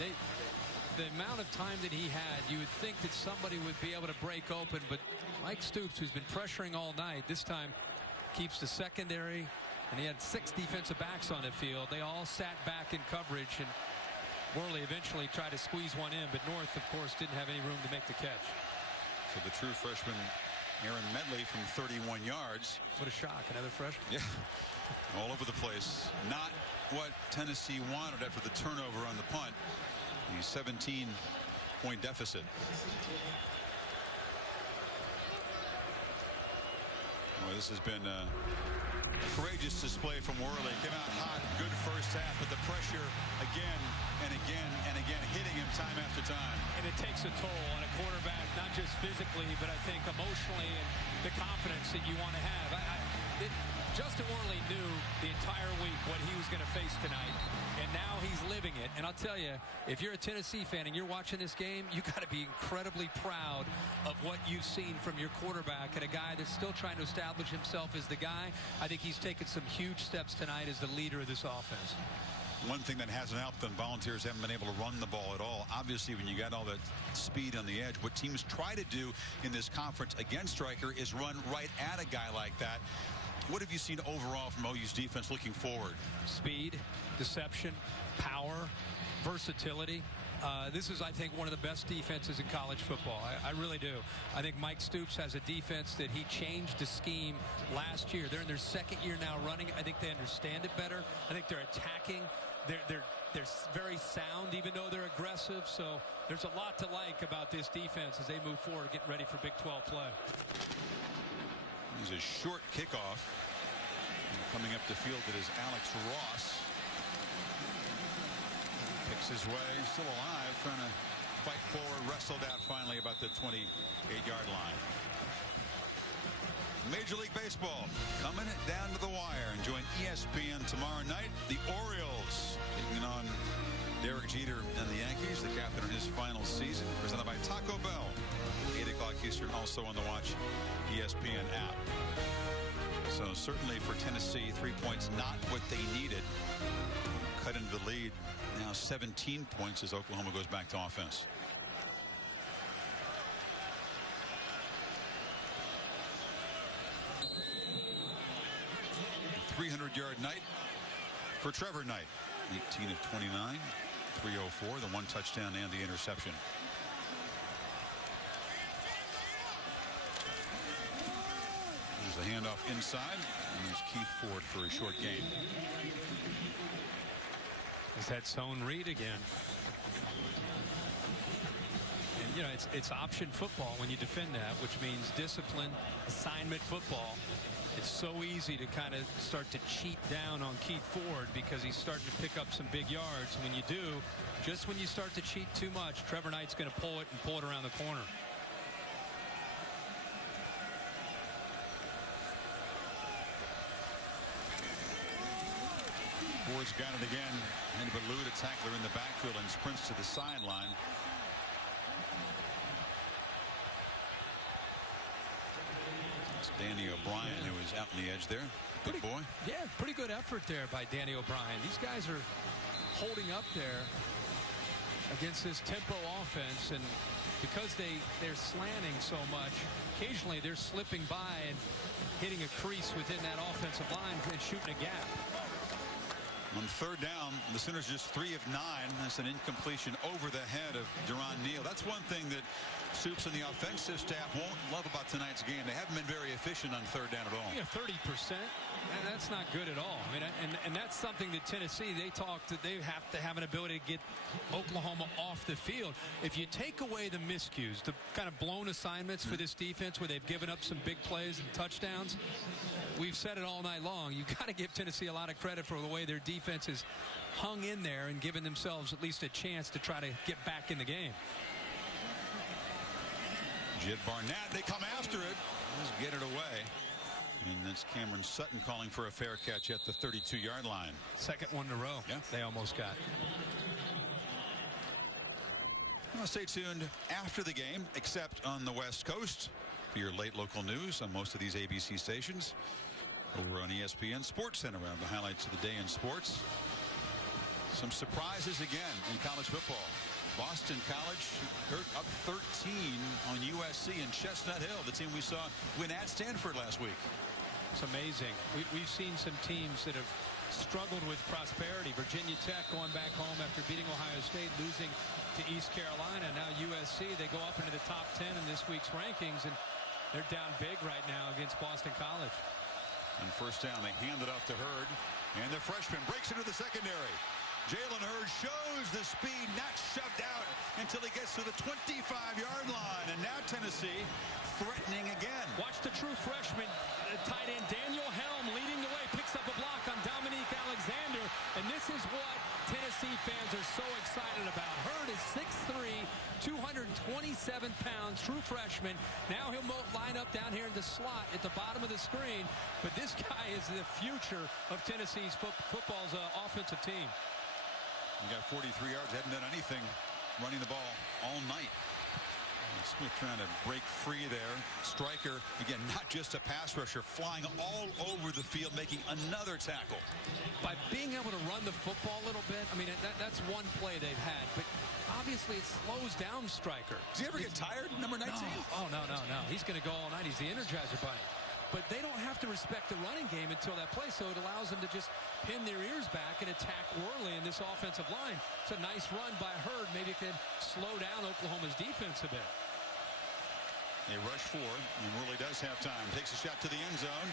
the amount of time that he had, you would think that somebody would be able to break open, but Mike Stoops, who's been pressuring all night, this time keeps the secondary, and he had 6 defensive backs on the field. They all sat back in coverage, and Worley eventually tried to squeeze one in, but North, of course, didn't have any room to make the catch. So the true freshman, Aaron Medley, from 31 yards. What a shock, another freshman. Yeah, all over the place. Not what Tennessee wanted after the turnover on the punt. The 17-point deficit. Well, this has been a courageous display from Worley. Came out hot, good first half, but the pressure again and again and again hitting him time after time. And it takes a toll on a quarterback, not just physically, but I think emotionally, and the confidence that you want to have. Justin Worley knew the entire week what he was going to face tonight, and now he's living it. And I'll tell you, if you're a Tennessee fan and you're watching this game, you got to be incredibly proud of what you've seen from your quarterback and a guy that's still trying to establish himself as the guy. I think he's taken some huge steps tonight as the leader of this offense. One thing that hasn't helped them, Volunteers haven't been able to run the ball at all. Obviously, when you got all that speed on the edge, what teams try to do in this conference against Stryker is run right at a guy like that. What have you seen overall from OU's defense looking forward? Speed, deception, power, versatility. This is, I think, one of the best defenses in college football. I really do. I think Mike Stoops has a defense that he changed the scheme last year. They're in their 2nd year now running. I think they understand it better. I think they're attacking. They're very sound, even though they're aggressive. So there's a lot to like about this defense as they move forward, getting ready for Big 12 play. Here's a short kickoff. Coming up the field, it is Alex Ross. Picks his way, still alive, trying to fight forward, wrestled out finally about the 28-yard line. Major League Baseball coming down to the wire. And join ESPN tomorrow night. The Orioles taking on Derek Jeter and the Yankees, the captain in his final season, presented by Taco Bell. 8 o'clock Eastern, also on the Watch ESPN app. So certainly for Tennessee, 3 points not what they needed. Cut into the lead. Now 17 points as Oklahoma goes back to offense. A 300-yard night for Trevor Knight. 18 of 29, 304, the 1 touchdown and the interception. There's a handoff inside. And there's Keith Ford for a short gain. Is that zone read again? And, you know, it's option football when you defend that, which means discipline, assignment football. It's so easy to kind of start to cheat down on Keith Ford because he's starting to pick up some big yards. When you do, just when you start to cheat too much, Trevor Knight's going to pull it around the corner. Ford's got it again, and but elude a tackler in the backfield and sprints to the sideline. It's Danny O'Brien who is out on the edge there. Good boy. Yeah, pretty good effort there by Danny O'Brien. These guys are holding up there against this tempo offense, and because they're slanting so much, occasionally they're slipping by and hitting a crease within that offensive line and shooting a gap. On 3rd down, the Sooners just 3 of 9. That's an incompletion over the head of Duron Neal. That's one thing that Stoops and the offensive staff won't love about tonight's game. They haven't been very efficient on 3rd down at all. Yeah, 30%. That's not good at all. I mean, and that's something that Tennessee, they talked that they have to have an ability to get Oklahoma off the field. If you take away the miscues, the kind of blown assignments for this defense where they've given up some big plays and touchdowns, we've said it all night long. You've got to give Tennessee a lot of credit for the way their defense has hung in there and given themselves at least a chance to try to get back in the game. Jed Barnett, they come after it. Let's get it away. And that's Cameron Sutton calling for a fair catch at the 32-yard line. Second one in a row. Yeah. They almost got. Well, stay tuned after the game, except on the West Coast, for your late local news on most of these ABC stations. Over on ESPN Sports Center, around the highlights of the day in sports. Some surprises again in college football. Boston College up 13 on USC and Chestnut Hill, the team we saw win at Stanford last week. It's amazing. We've seen some teams that have struggled with prosperity. Virginia Tech going back home after beating Ohio State, losing to East Carolina. Now USC, they go up into the top 10 in this week's rankings, and they're down big right now against Boston College. On first down, they hand it off to Hurd, and the freshman breaks into the secondary. Jalen Hurd shows the speed, not shoved out until he gets to the 25-yard line. And now Tennessee threatening again. Watch the true freshman, tight end Daniel Helm leading the way, picks up a block on Dominique Alexander. And this is what Tennessee fans are so excited about. Hurd is 6'3", 227 pounds, true freshman. Now he'll line up down here in the slot at the bottom of the screen. But this guy is the future of Tennessee's football's offensive team. He got 43 yards, hadn't done anything running the ball all night. Smith trying to break free there. Stryker, again, not just a pass rusher, flying all over the field, making another tackle. By being able to run the football a little bit, I mean, that's one play they've had, but obviously it slows down Stryker. Does he ever get tired, number 19? No. Oh, no. He's going to go all night. He's the Energizer Bunny. But they don't have to respect the running game until that play, so it allows them to just pin their ears back and attack Worley in this offensive line. It's a nice run by Hurd. Maybe it could slow down Oklahoma's defense a bit. They rush 4, and Worley does have time. Takes a shot to the end zone.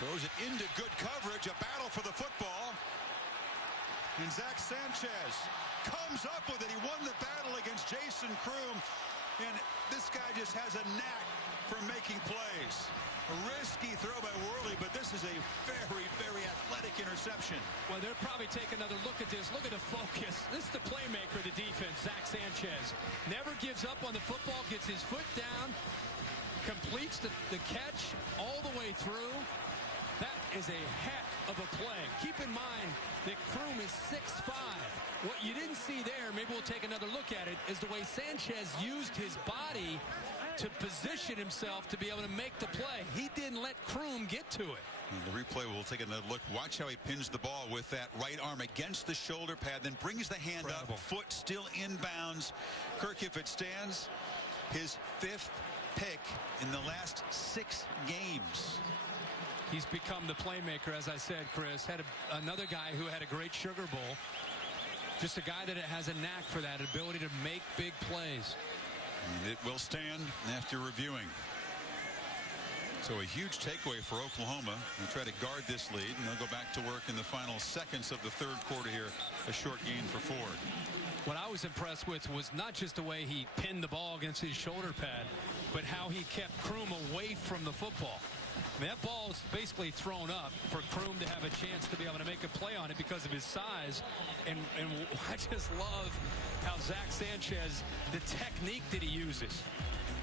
Throws it into good coverage. A battle for the football. And Zach Sanchez comes up with it. He won the battle against Jason Kroom. And this guy just has a knack for making plays. A risky throw by Worley, but this is a very, very athletic interception. Well, they'll probably take another look at this. Look at the focus. This is the playmaker of the defense, Zach Sanchez. Never gives up on the football, gets his foot down, completes the catch all the way through. That is a heck of a play. Keep in mind that Kroom is 6'5". What you didn't see there, maybe we'll take another look at it, is the way Sanchez used his body to position himself to be able to make the play. He didn't let Kroom get to it. And the replay, we'll take another look. Watch how he pins the ball with that right arm against the shoulder pad, then brings the hand up, foot still inbounds. Kirk, if it stands, his 5th pick in the last 6 games. He's become the playmaker, as I said, Chris. Had another guy who had a great Sugar Bowl. Just a guy that has a knack for that ability to make big plays. And it will stand after reviewing. So a huge takeaway for Oklahoma. They try to guard this lead, and they'll go back to work in the final seconds of the third quarter here. A short gain for Ford. What I was impressed with was not just the way he pinned the ball against his shoulder pad, but how he kept Kroom away from the football. I mean, that ball is basically thrown up for Kroom to have a chance to be able to make a play on it because of his size. And I just love how Zach Sanchez, the technique that he uses.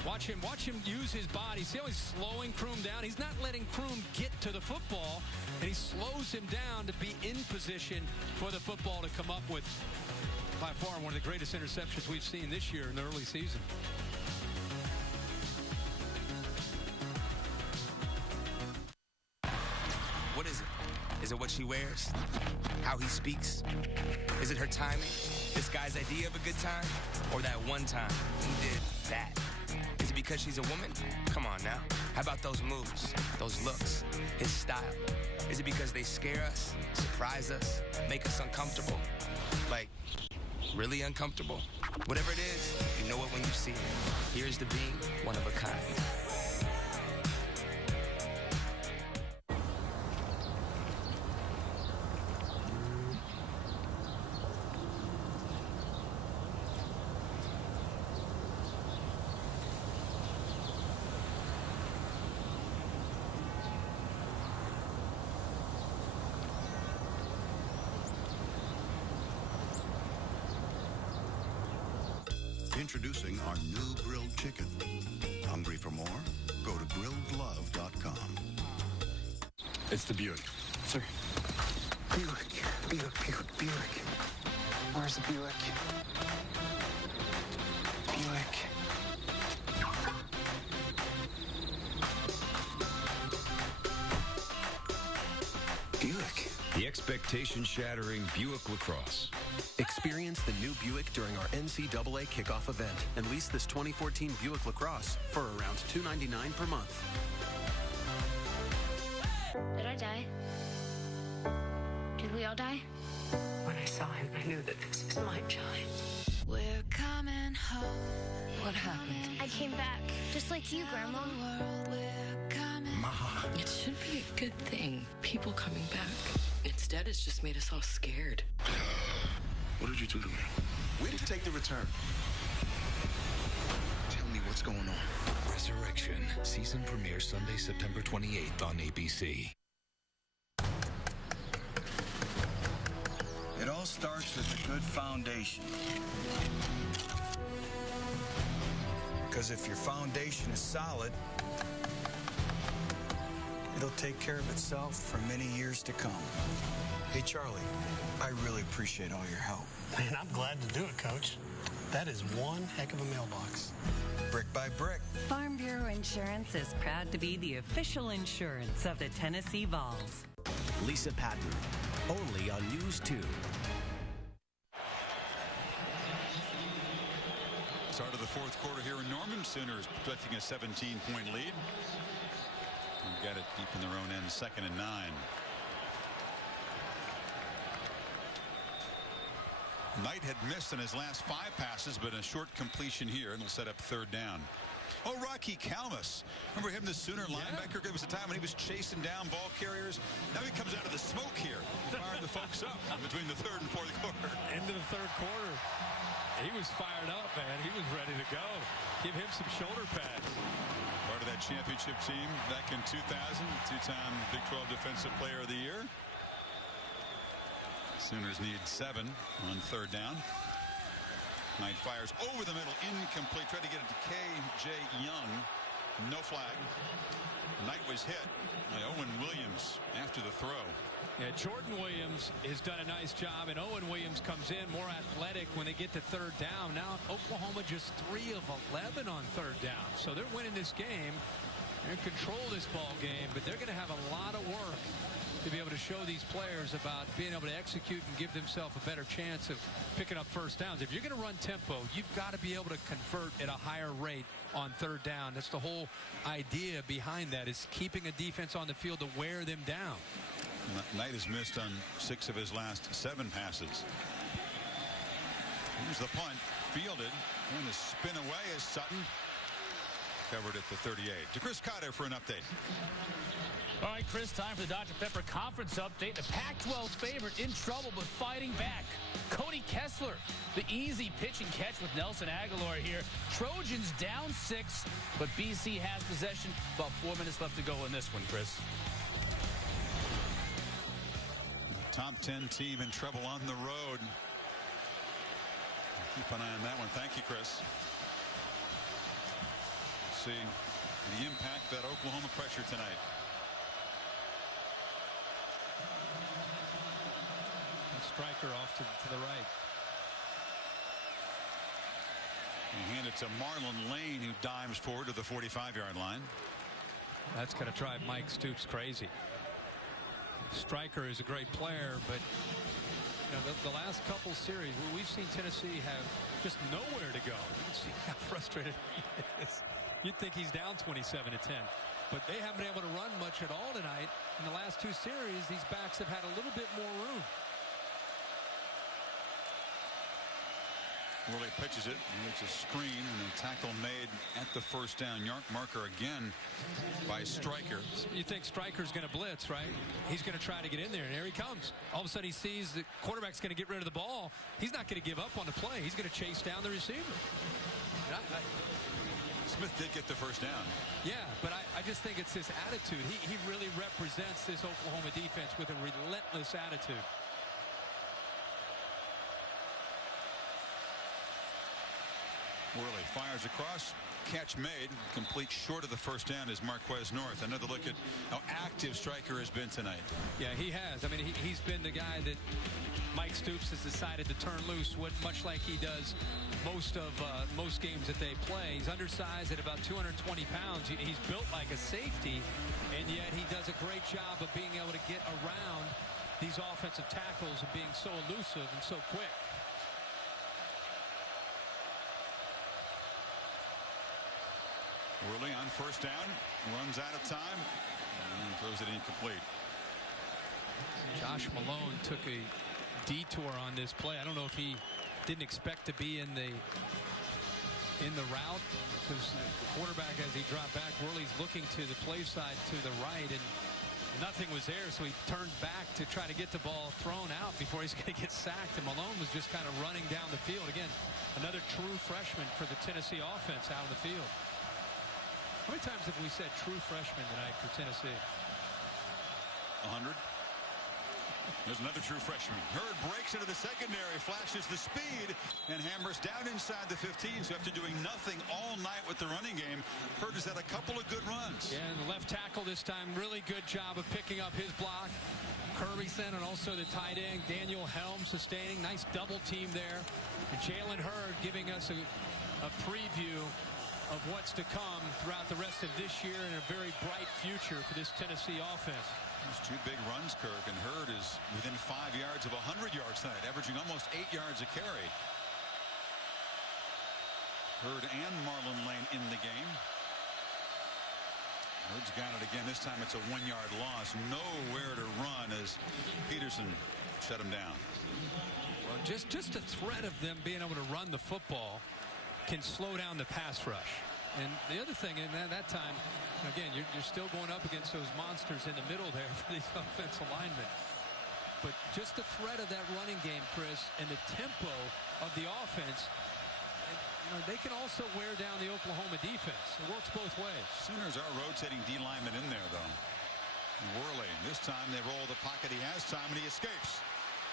Watch him use his body. See how he's slowing Kroom down? He's not letting Kroom get to the football, and he slows him down to be in position for the football to come up with, by far, one of the greatest interceptions we've seen this year in the early season. What is it? Is it what she wears? How he speaks? Is it her timing? This guy's idea of a good time? Or that one time he did that? Is it because she's a woman? Come on now. How about those moves, those looks, his style? Is it because they scare us, surprise us, make us uncomfortable? Like, really uncomfortable? Whatever it is, you know it when you see it. Here's to being one of a kind. Introducing our new grilled chicken. Hungry for more? Go to grilledlove.com. It's the Buick. Sir. Buick. Where's the Buick? The expectation-shattering Buick LaCrosse. Experience the new Buick during our NCAA kickoff event and lease this 2014 Buick LaCrosse for around $299 per month. Did I die? Did we all die? When I saw him, I knew that this is my child. We're coming home. What happened? I came back, just like you, Grandma. Ma. It should be a good thing, people coming back. Instead, it's just made us all scared. What did you do to me? Way to take the return. Tell me what's going on. Resurrection. Season premiere Sunday, September 28th on ABC. It all starts with a good foundation. Because if your foundation is solid, it'll take care of itself for many years to come. Hey, Charlie, I really appreciate all your help. Man, I'm glad to do it, Coach. That is one heck of a mailbox. Brick by brick. Farm Bureau Insurance is proud to be the official insurance of the Tennessee Vols. Lisa Patton, only on News 2. Start of the fourth quarter here in Norman. Sooners projecting a 17-point lead. They've got it deep in their own end, 2nd and 9. Knight had missed in his last 5 passes, but a short completion here, and it'll set up 3rd down. Oh, Rocky Calmus. Remember him, the Sooner linebacker? There was a time when he was chasing down ball carriers. Now he comes out of the smoke here, firing the folks up between the 3rd and 4th quarter. Into the 3rd quarter. He was fired up, man. He was ready to go. Give him some shoulder pads. Part of that championship team back in 2000, 2-time Big 12 Defensive Player of the Year. Sooners need 7 on 3rd down. Knight fires over the middle, incomplete. Tried to get it to K.J. Young. No flag. Knight was hit by Owen Williams after the throw. Yeah, Jordan Williams has done a nice job, and Owen Williams comes in more athletic when they get to 3rd down. Now Oklahoma just 3 of 11 on 3rd down. So they're winning this game. They're in control of this ball game, but they're going to have a lot of work to be able to show these players about being able to execute and give themselves a better chance of picking up 1st downs. If you're going to run tempo, you've got to be able to convert at a higher rate on 3rd down. That's the whole idea behind that, is keeping a defense on the field to wear them down. Knight has missed on 6 of his last 7 passes. Here's the punt, fielded, and the spin away is Sutton. Covered at the 38. To Chris Cotter for an update. All right, Chris, time for the Dr. Pepper Conference update. The Pac-12 favorite in trouble, but fighting back. Cody Kessler, the easy pitch and catch with Nelson Aguilar here. Trojans down 6, but BC has possession. About 4 minutes left to go in this one, Chris. Top 10 team in trouble on the road. Keep an eye on that one. Thank you, Chris. See the impact that Oklahoma pressure tonight. Striker off to the right. And hand it to Marlon Lane, who dives forward to the 45-yard line. That's going to drive Mike Stoops crazy. Stryker is a great player, but you know, the last couple series we've seen Tennessee have just nowhere to go. You can see how frustrated he is. You'd think he's down 27-10, but they haven't been able to run much at all tonight. In the last 2 series, these backs have had a little bit more room. Worley pitches it, and it's a screen, and a tackle made at the 1st down marker again by Stryker. You think Stryker's going to blitz, right? He's going to try to get in there, and here he comes. All of a sudden he sees the quarterback's going to get rid of the ball. He's not going to give up on the play. He's going to chase down the receiver. Smith did get the 1st down. Yeah, but I just think it's his attitude. He really represents this Oklahoma defense with a relentless attitude. Worley fires across, catch made, complete short of the 1st down is Marquez North. Another look at how active Stryker has been tonight. Yeah, he has. I mean, he's been the guy that Mike Stoops has decided to turn loose, much like he does most games that they play. He's undersized at about 220 pounds. He's built like a safety, and yet he does a great job of being able to get around these offensive tackles and being so elusive and so quick. Worley on first down, runs out of time, and throws it incomplete. Josh Malone took a detour on this play. I don't know if he didn't expect to be in the route, because the quarterback, as he dropped back, Worley's looking to the play side to the right, and nothing was there, so he turned back to try to get the ball thrown out before he's going to get sacked, and Malone was just kind of running down the field. Again, another true freshman for the Tennessee offense out of the field. How many times have we said true freshman tonight for Tennessee? 100. There's another true freshman. Hurd breaks into the secondary, flashes the speed, and hammers down inside the 15. So after doing nothing all night with the running game, Hurd has had a couple of good runs. Yeah, and the left tackle this time, really good job of picking up his block. Kirbyson and also the tight end, Daniel Helm, sustaining. Nice double team there. And Jalen Hurd giving us a preview of what's to come throughout the rest of this year and a very bright future for this Tennessee offense. Those two big runs, Kirk, and Hurd is within 5 yards of 100 yards tonight, averaging almost 8 yards a carry. Hurd and Marlon Lane in the game. Hurd's got it again. This time it's a 1-yard loss. Nowhere to run as Peterson shut him down. Well, just the threat of them being able to run the football can slow down the pass rush. And the other thing, in that time, again, you're still going up against those monsters in the middle there for these offensive linemen. But just the threat of that running game, Chris, and the tempo of the offense, they can also wear down the Oklahoma defense. It works both ways. Sooners are rotating D linemen in there, though. Worley, this time they roll the pocket. He has time, and he escapes.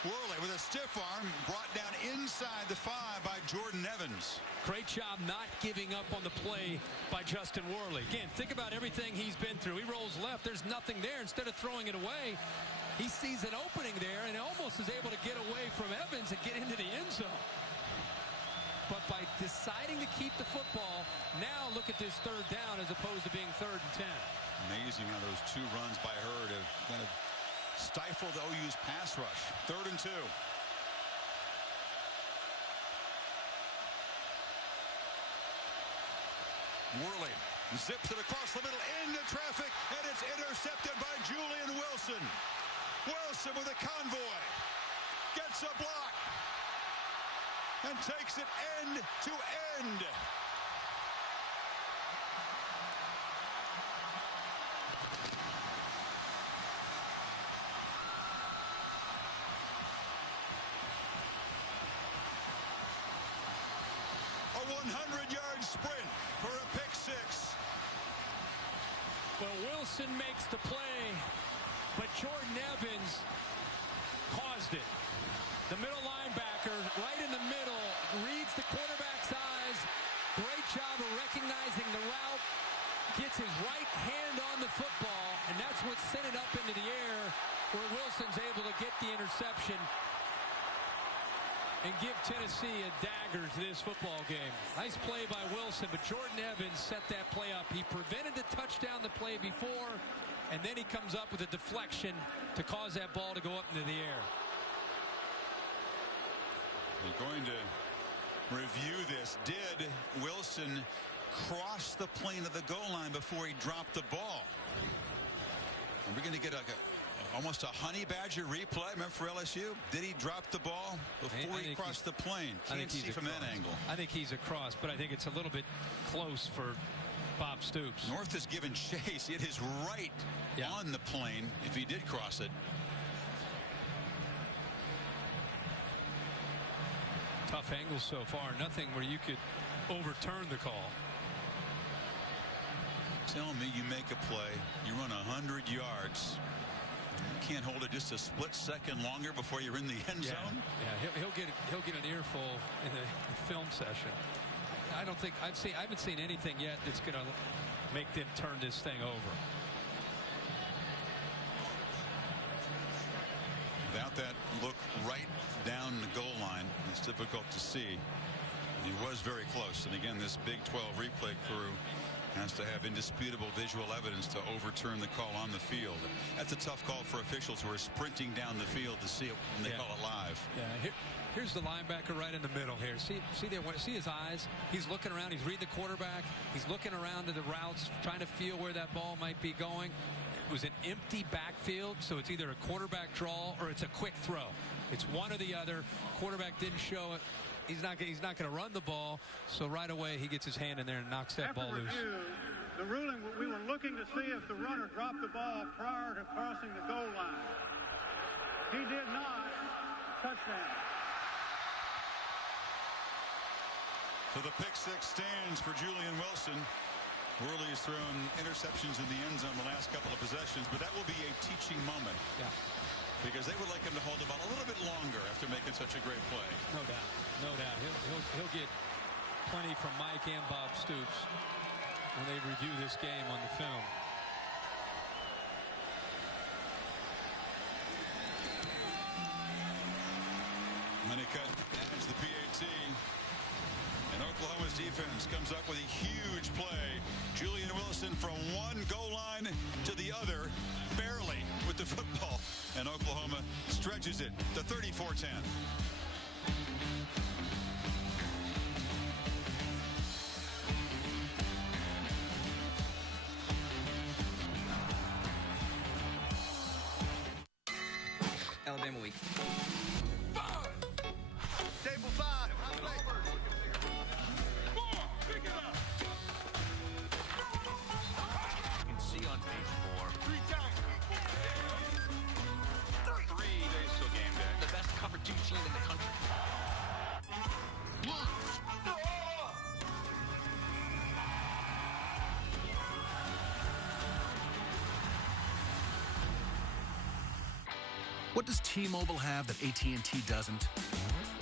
Worley with a stiff arm, brought down inside the 5 by Jordan Evans. Great job not giving up on the play by Justin Worley. Again, think about everything he's been through. He rolls left. There's nothing there. Instead of throwing it away, he sees an opening there and almost is able to get away from Evans and get into the end zone. But by deciding to keep the football, now look at this third down as opposed to being 3rd and 10. Amazing how those two runs by Hurd have kind of stifled OU's pass rush. 3rd and 2. Worley zips it across the middle into traffic, and it's intercepted by Julian Wilson. Wilson with a convoy. Gets a block. And takes it end to end. A 100-yard sprint for a pick 6. Well, Wilson makes the play, but Jordan Evans caused it. The middle linebacker, right in the middle, reads the quarterback's eyes. Great job of recognizing the route. Gets his right hand on the football, and that's what sent it up into the air, where Wilson's able to get the interception and give Tennessee a dagger to this football game. Nice play by Wilson, but Jordan Evans set that play up. He prevented the touchdown the play before, and then he comes up with a deflection to cause that ball to go up into the air. We're going to review this. Did Wilson cross the plane of the goal line before he dropped the ball? Are we going to get almost a honey badger replay, remember, for LSU? Did he drop the ball before he crossed the plane? Can't see from that angle. I think he's across, but I think it's a little bit close for Bob Stoops. North has given chase. It is right on the plane if he did cross it. Tough angles so far. Nothing where you could overturn the call. Tell me you make a play, you run 100 yards. You can't hold it just a split second longer before you're in the end zone. Yeah, he'll get an earful in the film session. I don't think I haven't seen anything yet that's going to make them turn this thing over. Without that look right down the goal line, it's difficult to see. He was very close. And again, this Big 12 replay crew has to have indisputable visual evidence to overturn the call on the field. That's a tough call for officials who are sprinting down the field to see it when they call it live. Yeah, here's the linebacker right in the middle here. See his eyes? He's looking around. He's reading the quarterback. He's looking around to the routes, trying to feel where that ball might be going. It was an empty backfield, so it's either a quarterback draw or it's a quick throw. It's one or the other. Quarterback didn't show it. He's not going to run the ball, so right away he gets his hand in there and knocks that ball loose. The ruling, we were looking to see if the runner dropped the ball prior to crossing the goal line. He did not. Touchdown. So the pick six stands for Julian Wilson. Worley's thrown interceptions in the end zone the last couple of possessions, but that will be a teaching moment. Yeah. Because they would like him to hold the ball a little bit longer after making such a great play. No doubt. No doubt. He'll get plenty from Mike and Bob Stoops when they review this game on the film. Honeycutt adds the PAT. And Oklahoma's defense comes up with a huge play. Julian Wilson from one goal line to the other, barely with the football. And Oklahoma stretches it to 34-10. Alabama week. Table 5. You can see on page 4. 3 times. 3 days till game day. The best cover 2 team in the country. What does T-Mobile have that AT&T doesn't?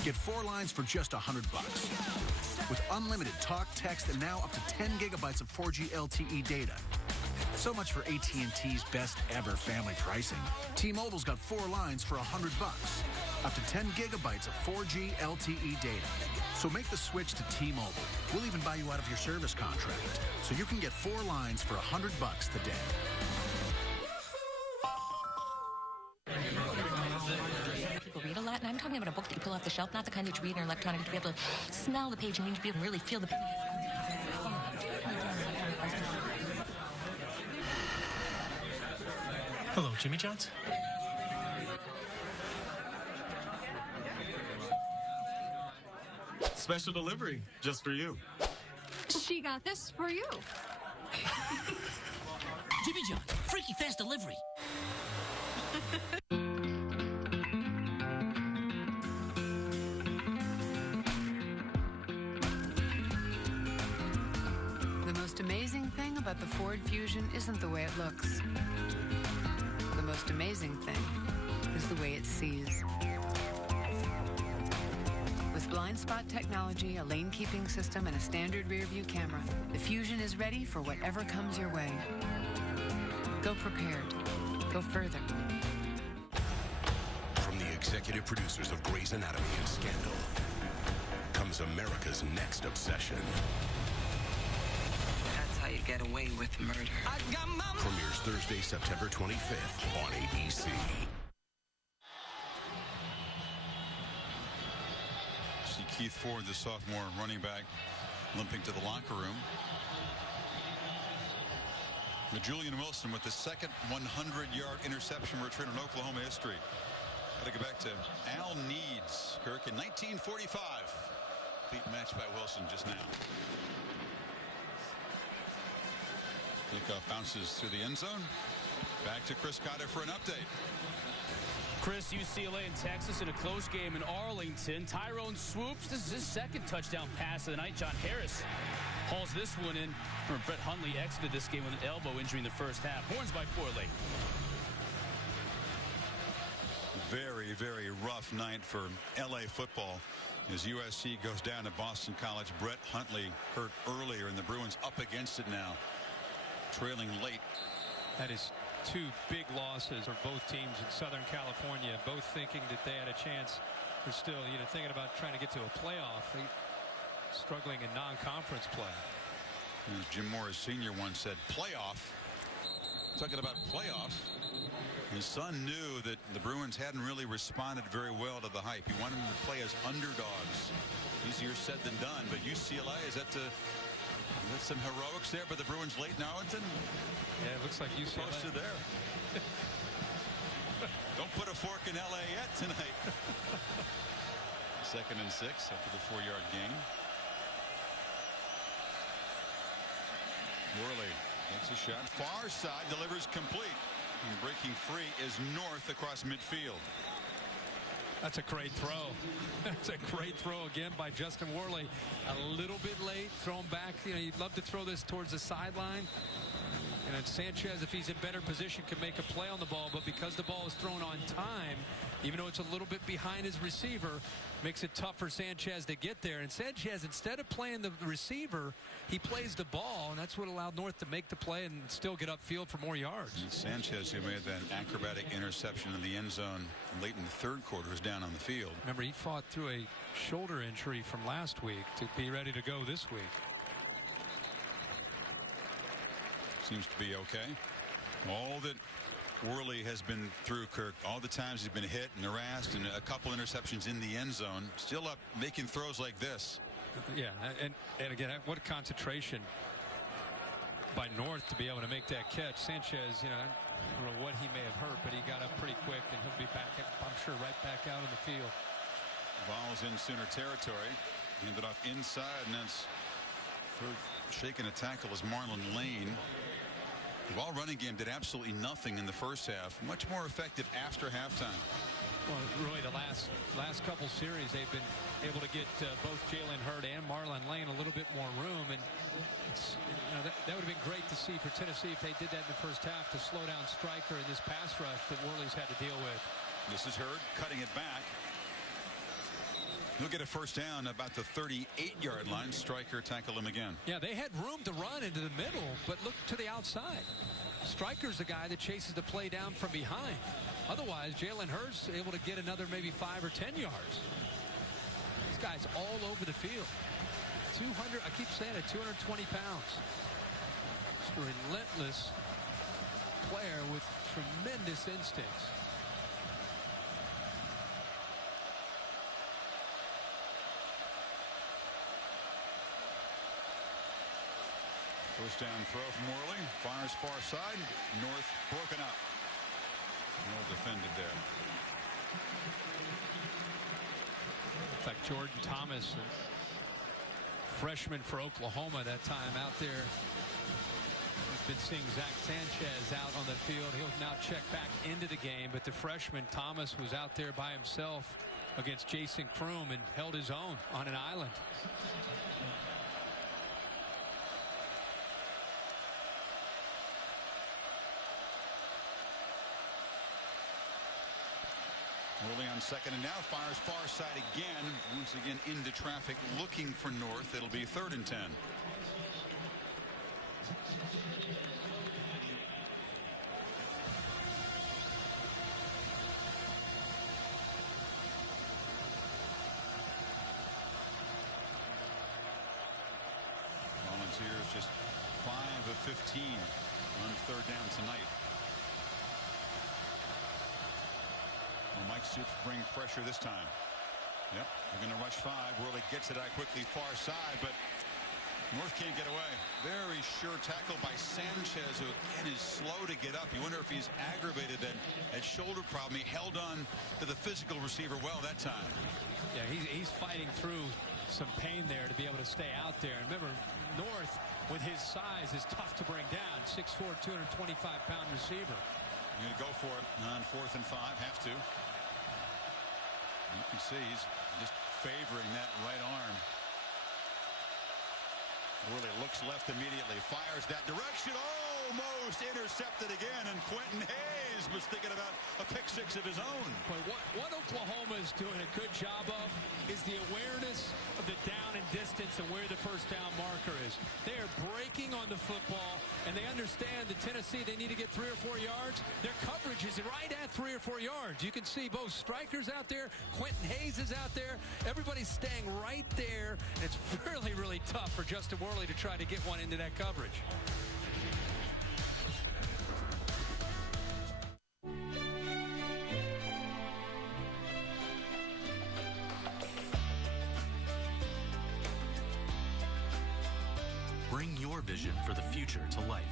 Get 4 lines for just $100. With unlimited talk, text, and now up to 10 gigabytes of 4G LTE data. So much for AT&T's best ever family pricing. T-Mobile's got 4 lines for $100. Up to 10 gigabytes of 4G LTE data. So make the switch to T-Mobile. We'll even buy you out of your service contract. So you can get 4 lines for $100 today. People read a lot, and I'm talking about a book that you pull off the shelf, not the kind that you read in an electronic, to be able to smell the page, and you need to be able to really feel the... Hello, Jimmy John's. Special delivery, just for you. She got this for you. Jimmy John's, freaky fast delivery. The most amazing thing about the Ford Fusion isn't the way it looks. The most amazing thing is the way it sees. With blind spot technology, a lane keeping system, and a standard rear view camera, the Fusion is ready for whatever comes your way. Go prepared. Go further. From the executive producers of Grey's Anatomy and Scandal comes America's next obsession. That's how you get away with murder. Premieres Thursday, September 25th on ABC. See Keith Ford, the sophomore running back, limping to the locker room. But Julian Wilson with the second 100-yard interception return in Oklahoma history. Got to go back to Al Needs, Kirk, in 1945. Feet matched by Wilson just now. Kickoff bounces through the end zone. Back to Chris Cotter for an update. Chris, UCLA and Texas in a close game in Arlington. Tyrone swoops. This is his second touchdown pass of the night. John Harris hauls this one in. Brett Hundley exited this game with an elbow injury in the first half. Horns by 4 late. Very, very rough night for LA football as USC goes down to Boston College. Brett Hundley hurt earlier, and the Bruins up against it now, trailing late. That is 2 big losses for both teams in Southern California, both thinking that they had a chance. They're still, thinking about trying to get to a playoff. Struggling in non-conference play. As Jim Morris Sr. once said, playoff. Talking about playoff. His son knew that the Bruins hadn't really responded very well to the hype. He wanted them to play as underdogs. Easier said than done. But UCLA, is that some heroics there by the Bruins late in Arlington? Yeah, it looks like UCLA. Posted there. Don't put a fork in LA yet tonight. 2nd and 6 after the 4-yard gain. Worley takes a shot. Far side, delivers complete. And breaking free is North across midfield. That's a great throw. That's a great throw again by Justin Worley. A little bit late, thrown back. You know, you'd love to throw this towards the sideline. And then Sanchez, if he's in better position, can make a play on the ball. But because the ball is thrown on time, even though it's a little bit behind his receiver, makes it tough for Sanchez to get there. And Sanchez, instead of playing the receiver, he plays the ball. And that's what allowed North to make the play and still get upfield for more yards. And Sanchez, who made that acrobatic interception in the end zone late in the 3rd quarter, is down on the field. Remember, he fought through a shoulder injury from last week to be ready to go this week. Seems to be okay. All that Worley has been through, Kirk, all the times he's been hit and harassed and a couple interceptions in the end zone, still up making throws like this. Yeah, and again, what a concentration by North to be able to make that catch. Sanchez, you know, I don't know what he may have hurt, but he got up pretty quick, and he'll be back, I'm sure, right back out in the field. Ball's in Sooner territory. Handed off inside, and that's shaking a tackle is Marlon Lane. The ball running game did absolutely nothing in the first half. Much more effective after halftime. Well, really, the last couple series, they've been able to get both Jalen Hurd and Marlon Lane a little bit more room, and it's, you know, that would have been great to see for Tennessee if they did that in the first half to slow down Stryker in this pass rush that Worley's had to deal with. This is Hurd cutting it back. He'll get a first down about the 38-yard line. Stryker tackle him again. Yeah, they had room to run into the middle, but look to the outside. Stryker's the guy that chases the play down from behind. Otherwise, Jalen Hurts able to get another maybe 5 or 10 yards. This guy's all over the field. 200, I keep saying it, 220 pounds. Just a relentless player with tremendous instincts. First down throw from Worley. Fires far side. North broken up. Well defended there. It's like Jordan Thomas, freshman for Oklahoma that time out there. We've been seeing Zach Sanchez out on the field. He'll now check back into the game, but the freshman Thomas was out there by himself against Jason Kroom and held his own on an island. Worley on second and now fires far side again. Once again into traffic looking for North. It'll be 3rd and 10. Volunteers just 5 of 15 on 3rd down tonight. Mike Stoops bring pressure this time. Yep, they're going to rush 5. Worley gets it out quickly far side, but North can't get away. Very sure tackle by Sanchez, who again is slow to get up. You wonder if he's aggravated that shoulder problem. He held on to the physical receiver well that time. Yeah, he's fighting through some pain there to be able to stay out there. And remember, North with his size is tough to bring down. 6'4", 225-pound receiver. You're going to go for it on 4th and 5. Have to. You can see he's just favoring that right arm. Worley looks left immediately. Fires that direction. Oh, almost intercepted again, and Quentin Hayes was thinking about a pick six of his own. But what Oklahoma is doing a good job of is the awareness of the down and distance and where the first down marker is. They are breaking on the football, and they understand that Tennessee, they need to get 3 or 4 yards. Their coverage is right at 3 or 4 yards. You can see both strikers out there. Quentin Hayes is out there. Everybody's staying right there. And it's really, really tough for Justin Worley to try to get one into that coverage. Bring your vision for the future to life.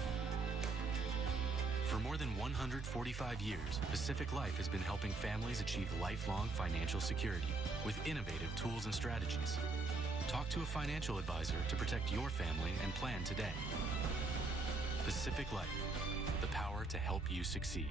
For more than 145 years, Pacific Life has been helping families achieve lifelong financial security with innovative tools and strategies. Talk to a financial advisor to protect your family and plan today. Pacific Life, the power to help you succeed.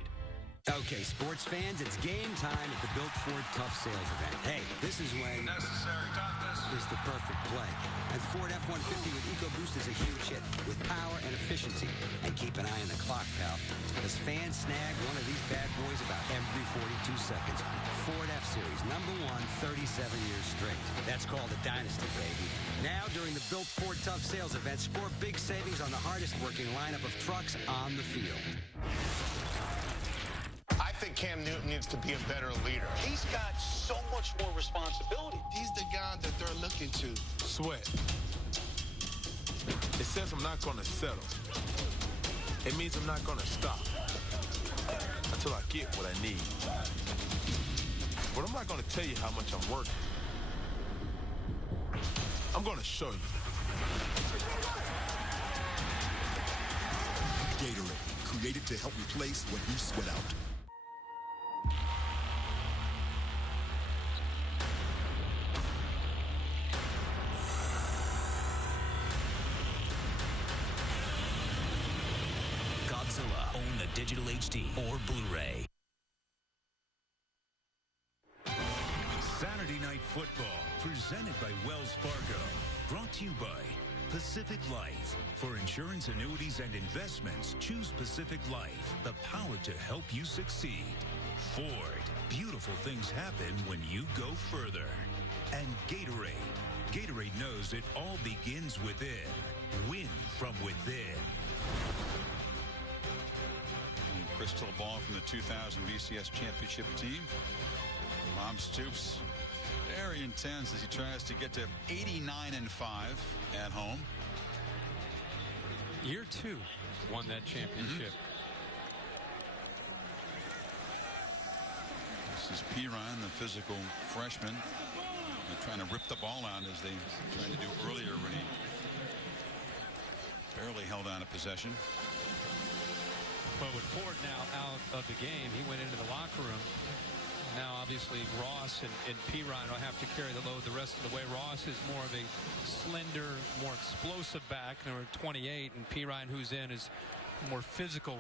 Okay, sports fans, it's game time at the Built Ford Tough Sales event. Hey, this is when Necessary toughness is the perfect play. And Ford F-150 with EcoBoost is a huge hit with power and efficiency. And keep an eye on the clock, pal, because fans snag one of these bad boys about every 42 seconds. Ford F-Series, #1, 37 years straight. That's called a dynasty, baby. Now, during the Built Ford Tough Sales event, score big savings on the hardest working lineup of trucks on the field. I think Cam Newton needs to be a better leader. He's got so much more responsibility. He's the guy that they're looking to. Sweat. It says I'm not going to settle. It means I'm not going to stop until I get what I need. But I'm not going to tell you how much I'm working. I'm going to show you. Gatorade, created to help replace what you sweat out. Godzilla, own the digital HD or Blu-ray. Saturday Night Football, presented by Wells Fargo. Brought to you by Pacific Life. For insurance, annuities, and investments, choose Pacific Life. The power to help you succeed. Ford. Beautiful things happen when you go further. And Gatorade. Gatorade knows it all begins within. Win from within. Crystal ball from the 2000 BCS championship team. Bob Stoops very intense as he tries to get to 89-5 at home. Year 2 won that championship. This is Piran, the physical freshman. They're trying to rip the ball out as they tried to do earlier when he barely held on to possession. But with Ford now out of the game, he went into the locker room. Now, obviously, Ross and Piran will have to carry the load the rest of the way. Ross is more of a slender, more explosive back, number 28, and Piran, who's in, is more physical,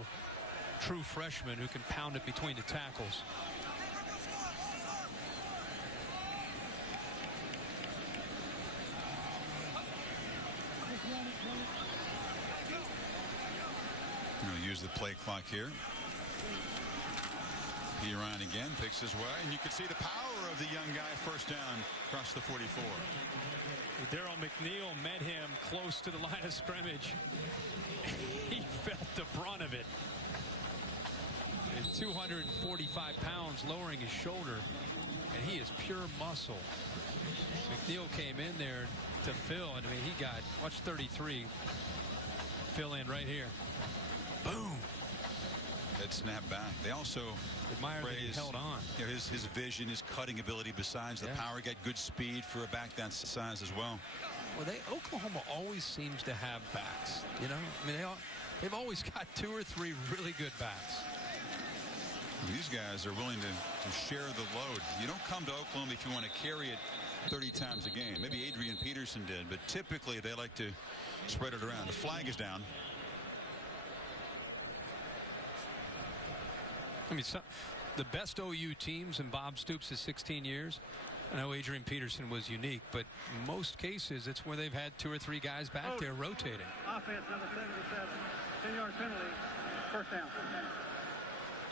true freshman who can pound it between the tackles. We'll use the play clock here. Piran again picks his way, and you can see the power of the young guy. First down across the 44. Daryl McNeil met him close to the line of scrimmage. He felt the brunt of it. At 245 pounds, lowering his shoulder, and he is pure muscle. McNeil came in there to fill, and I mean, he got, watch 33 fill in right here. Boom. That snap back. They also admire that he held on. You know, his vision, his cutting ability, besides the power, got good speed for a back that size as well. Well, Oklahoma always seems to have backs. You know, I mean, they've always got 2 or 3 really good backs. These guys are willing to share the load. You don't come to Oklahoma if you want to carry it 30 times a game. Maybe Adrian Peterson did, but typically they like to spread it around. The flag is down. I mean, the best OU teams in Bob Stoops' 16 years, I know Adrian Peterson was unique, but in most cases, it's where they've had 2 or 3 guys back there rotating. Offense number 77. 10-yard penalty, first down.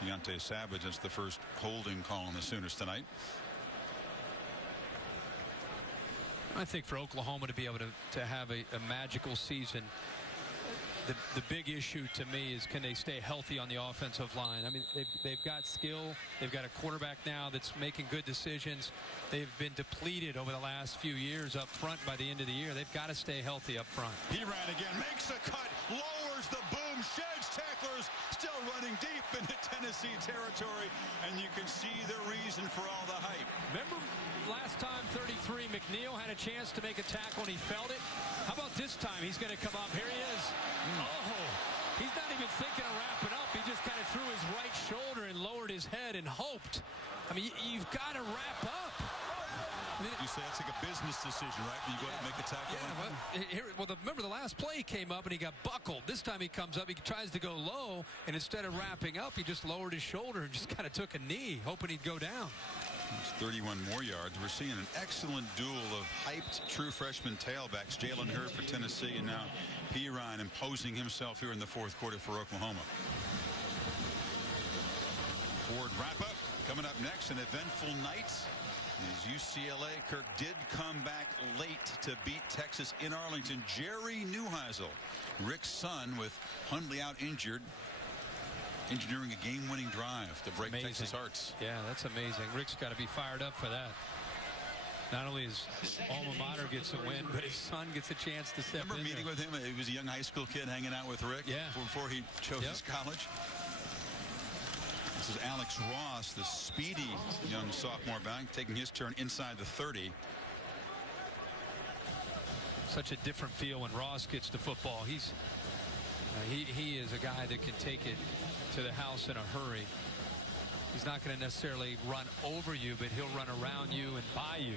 Deontay Savage is the first holding call on the Sooners tonight. I think for Oklahoma to be able to have a magical season, the big issue to me is, can they stay healthy on the offensive line? I mean, they've got skill. They've got a quarterback now that's making good decisions. They've been depleted over the last few years up front. By the end of the year, they've got to stay healthy up front. He ran again, makes a cut, lowers the boom, sheds tacklers, still running deep into Tennessee territory, and you can see the reason for all the hype. Remember last time 33, McNeil had a chance to make a tackle and he felt it. How about this time? He's going to come up. Here he is. Oh, he's not even thinking of wrapping up. He just kind of threw his right shoulder and lowered his head and hoped. I mean, you've got to wrap up. You say that's like a business decision, right? You go ahead and make a tackle. Yeah, remember the last play he came up and he got buckled. This time he comes up, he tries to go low, and instead of wrapping up, he just lowered his shoulder and just kind of took a knee, hoping he'd go down. It's 31 more yards. We're seeing an excellent duel of hyped true freshman tailbacks. Jalen Hurd for Tennessee, and now Perine imposing himself here in the fourth quarter for Oklahoma. Ford wrap-up coming up next. An eventful night as UCLA. Kirk did come back late to beat Texas in Arlington. Jerry Neuheisel, Rick's son, with Hundley out injured, engineering a game-winning drive to break Texas hearts. Yeah, that's amazing. Rick's got to be fired up for that. Not only his alma mater gets a win, but his son gets a chance to step in. Remember meeting with him? He was a young high school kid hanging out with Rick before he chose his college. This is Alex Ross, the speedy young sophomore back, taking his turn inside the 30. Such a different feel when Ross gets to football. He is a guy that can take it to the house in a hurry. He's not going to necessarily run over you, but he'll run around you and by you.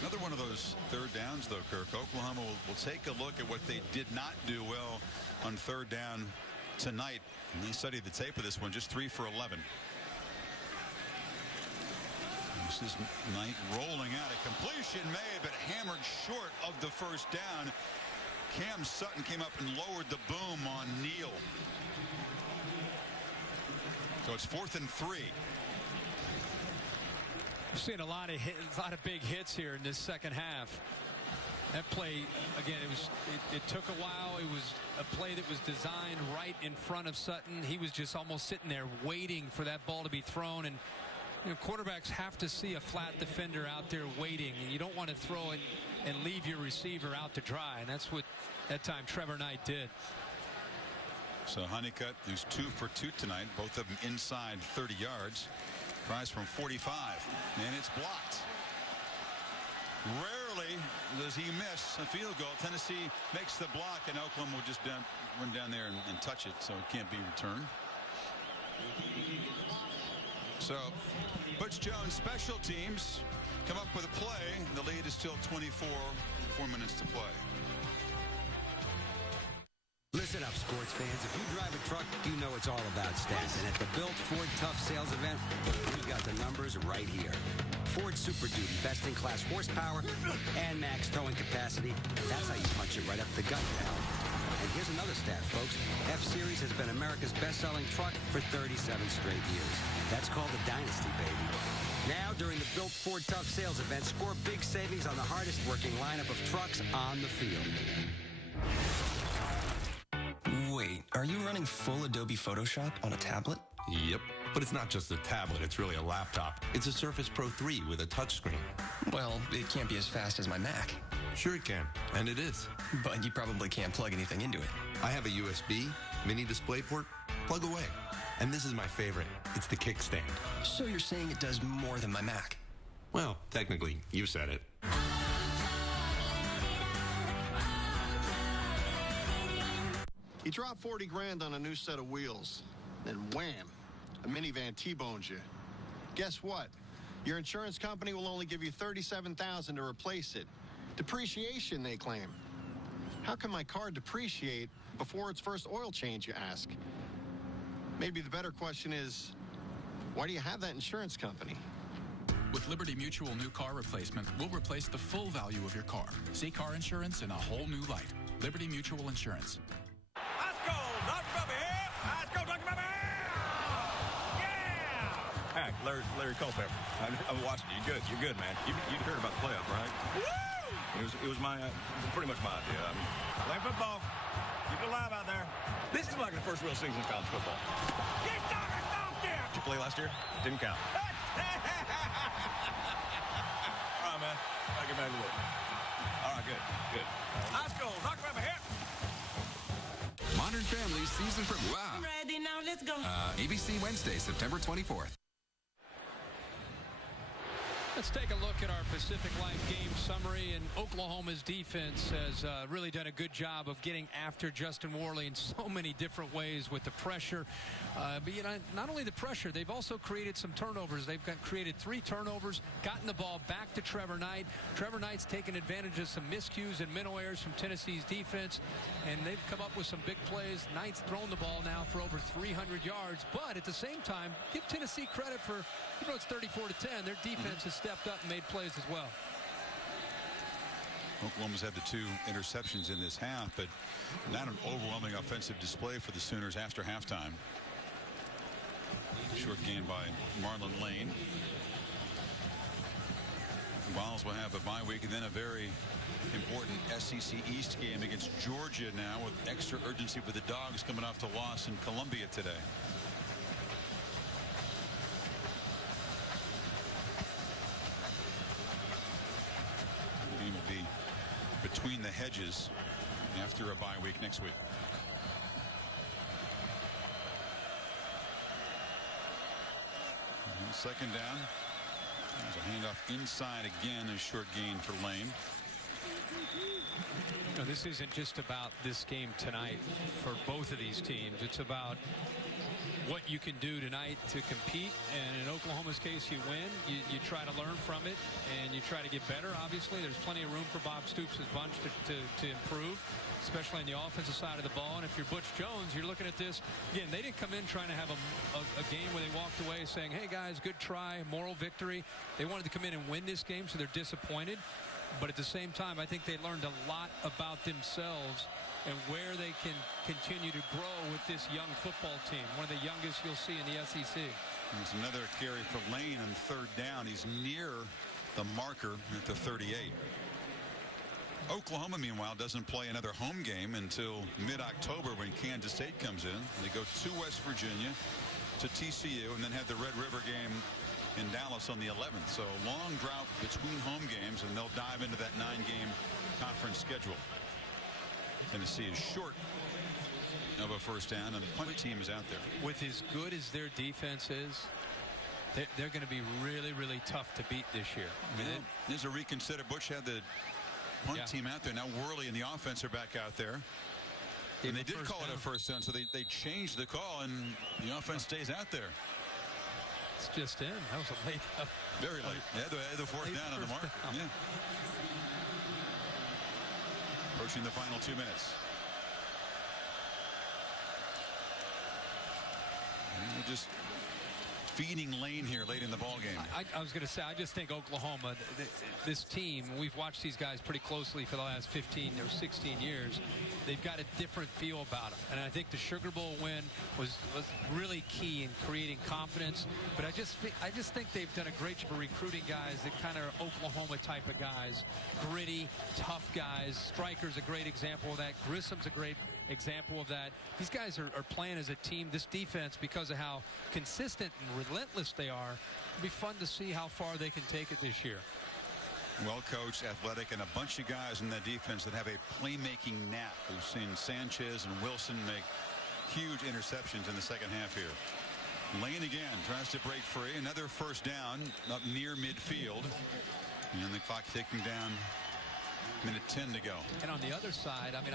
Another one of those third downs, though, Kirk. Oklahoma will take a look at what they did not do well on third down tonight. And they studied the tape of this one, just 3 for 11. This is Knight rolling out. A completion made, but hammered short of the first down. Cam Sutton came up and lowered the boom on Neal. So it's 4th and 3. We've seen a lot of big hits here in this second half. That play, again, it took a while. It was a play that was designed right in front of Sutton. He was just almost sitting there waiting for that ball to be thrown. And you know, quarterbacks have to see a flat defender out there waiting. And you don't want to throw it and leave your receiver out to dry. And that's what that time Trevor Knight did. So Honeycutt, who's 2 for 2 tonight, both of them inside 30 yards. Tries from 45, and it's blocked. Rarely does he miss a field goal. Tennessee makes the block, and Oklahoma will just run down there and touch it, so it can't be returned. So Butch Jones special teams come up with a play. The lead is still 24, 4 minutes to play. Listen up, sports fans. If you drive a truck, you know it's all about stats. And at the Built Ford Tough Sales event, we've got the numbers right here. Ford Super Duty, best-in-class horsepower and max towing capacity. That's how you punch it right up the gut, pal. And here's another stat, folks. F-Series has been America's best-selling truck for 37 straight years. That's called a dynasty, baby. Now, during the Built Ford Tough Sales event, score big savings on the hardest-working lineup of trucks on the field. Wait, are you running full Adobe Photoshop on a tablet? Yep, but it's not just a tablet, it's really a laptop. It's a Surface Pro 3 with a touchscreen. Well, it can't be as fast as my Mac. Sure it can, and it is. But you probably can't plug anything into it. I have a USB, mini display port, plug away. And this is my favorite, it's the kickstand. So you're saying it does more than my Mac? Well, technically, you said it. You drop 40 grand on a new set of wheels, then wham, a minivan T-bones you. Guess what? Your insurance company will only give you $37,000 to replace it. Depreciation, they claim. How can my car depreciate before its first oil change, you ask? Maybe the better question is, why do you have that insurance company? With Liberty Mutual New Car Replacement, we'll replace the full value of your car. See car insurance in a whole new light. Liberty Mutual Insurance. Larry Culpepper. I'm watching you. You're good, man. You heard about the playoff, right? Woo! It was pretty much my idea. I mean, play football. Keep it alive out there. This is like the first real season of college football. Did you play last year? Didn't count. All right, man. Gotta get back to work. All right, good. Let's go. Knock him hip. Modern Family season premiere. Wow. I'm ready now. Let's go. ABC Wednesday, September 24th. Let's take a look at our Pacific Life game summary. And Oklahoma's defense has really done a good job of getting after Justin Worley in so many different ways with the pressure. But, you know, not only the pressure, they've also created some turnovers. They've created 3 turnovers, gotten the ball back to Trevor Knight. Trevor Knight's taken advantage of some miscues and minnow errors from Tennessee's defense, and they've come up with some big plays. Knight's thrown the ball now for over 300 yards. But at the same time, give Tennessee credit for, you know, it's 34-10. Their defense has stepped up and made plays as well. Oklahoma's had the 2 interceptions in this half, but not an overwhelming offensive display for the Sooners after halftime. Short gain by Marlon Lane. Vols will have a bye week and then a very important SEC East game against Georgia now, with extra urgency for the Dogs coming off the loss in Columbia today. Will be between the hedges after a bye week next week. And second down. There's a handoff inside again, a short gain for Lane. No, this isn't just about this game tonight for both of these teams. It's about what you can do tonight to compete, and in Oklahoma's case, you win. You try to learn from it, and you try to get better. Obviously, there's plenty of room for Bob Stoops' bunch to improve, especially on the offensive side of the ball. And if you're Butch Jones, you're looking at this again. They didn't come in trying to have a game where they walked away saying, "Hey guys, good try, moral victory." They wanted to come in and win this game, so they're disappointed. But at the same time, I think they learned a lot about themselves and where they can continue to grow with this young football team, one of the youngest you'll see in the SEC. There's another carry for Lane on third down. He's near the marker at the 38. Oklahoma, meanwhile, doesn't play another home game until mid-October when Kansas State comes in. They go to West Virginia, to TCU, and then have the Red River game in Dallas on the 11th. So a long drought between home games, and they'll dive into that 9-game conference schedule. Tennessee is short of a first down, and the punt team is out there. With as good as their defense is, they're going to be really, really tough to beat this year. I mean, there's a reconsider. Butch had the punt team out there. Now Worley and the offense are back out there. And they did call it a first down, so they changed the call, and the offense stays out there. It's just in. That was a late. Very late. Yeah, the fourth down on the mark. Yeah. Approaching the final 2 minutes. And we're just feeding Lane here late in the ball game. I was going to say, I just think Oklahoma, this team, we've watched these guys pretty closely for the last 15 or 16 years. They've got a different feel about them. And I think the Sugar Bowl win was really key in creating confidence. But I just think they've done a great job of recruiting guys that kind of Oklahoma type of guys. Gritty, tough guys. Striker's a great example of that. Grissom's a great example of that. These guys are playing as a team. This defense, because of how consistent and relentless they are, it'll be fun to see how far they can take it this year. Well coached, athletic, and a bunch of guys in that defense that have a playmaking knack. We've seen Sanchez and Wilson make huge interceptions in the second half here. Lane again tries to break free. Another first down up near midfield. And the clock ticking down. Minute 10 to go. And on the other side, I mean,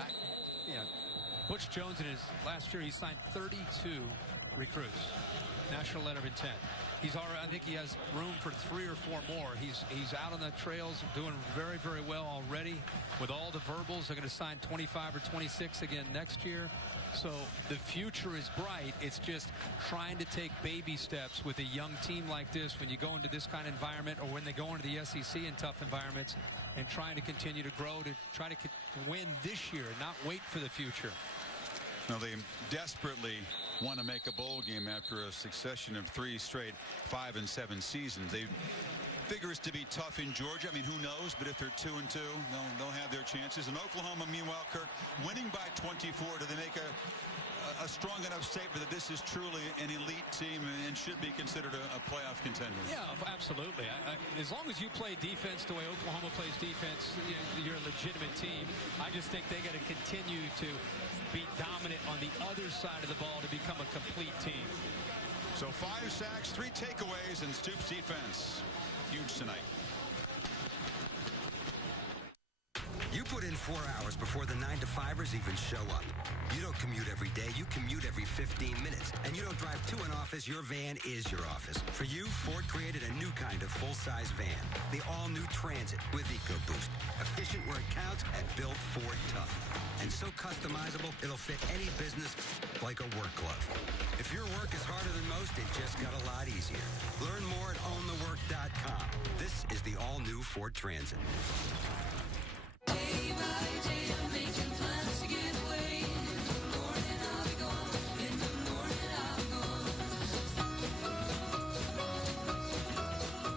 Butch Jones in his last year, he signed 32 recruits. National letter of intent. He's already, I think he has room for 3 or 4 more. He's out on the trails doing very, very well already. With all the verbals, they're going to sign 25 or 26 again next year. So the future is bright. It's just trying to take baby steps with a young team like this when you go into this kind of environment, or when they go into the SEC in tough environments, and trying to continue to grow to try to win this year, not wait for the future. Now, they desperately want to make a bowl game after a succession of 3 straight 5-7 seasons. They figure it's to be tough in Georgia. I mean, who knows? But if they're 2-2, they'll have their chances. And Oklahoma, meanwhile, Kirk, winning by 24. Do they make a strong enough statement that this is truly an elite team and should be considered a playoff contender? Yeah, absolutely. As long as you play defense the way Oklahoma plays defense, you're a legitimate team. I just think they got to continue to be dominant on the other side of the ball to become a complete team. So 5 sacks, 3 takeaways, and Stoops' defense huge tonight. You put in 4 hours before the 9-to-5ers even show up. You don't commute every day. You commute every 15 minutes. And you don't drive to an office. Your van is your office. For you, Ford created a new kind of full-size van. The all-new Transit with EcoBoost. Efficient where it counts and built Ford tough. And so customizable, it'll fit any business like a work glove. If your work is harder than most, it just got a lot easier. Learn more at ownthework.com. This is the all-new Ford Transit. Day by day, I'm making plans to get away. In the morning, I'll be gone. In the morning, I'll be gone.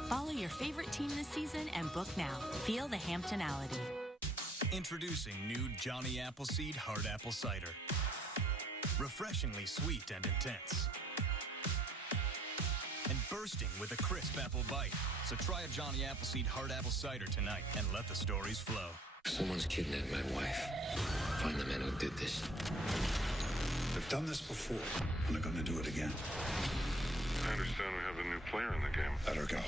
Follow your favorite team this season and book now. Feel the Hamptonality. Introducing new Johnny Appleseed Hard Apple Cider. Refreshingly sweet and intense. And bursting with a crisp apple bite. So try a Johnny Appleseed Hard Apple Cider tonight and let the stories flow. Someone's kidnapped my wife. Find the men who did this. They've done this before, and they're going to do it again. I understand we have a new player in the game. Let her go.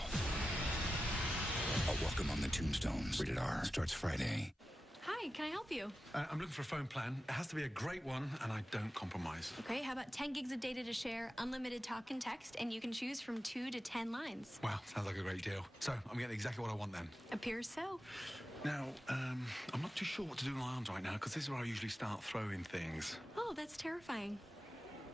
A Welcome on the Tombstones. Rated R. Starts Friday. Hi, can I help you? I'm looking for a phone plan. It has to be a great one, and I don't compromise. Okay, how about 10 gigs of data to share, unlimited talk and text, and you can choose from 2 to 10 lines. Wow, sounds like a great deal. So, I'm getting exactly what I want then. Appears so. Now, I'm not too sure what to do with my arms right now, because this is where I usually start throwing things. Oh, that's terrifying.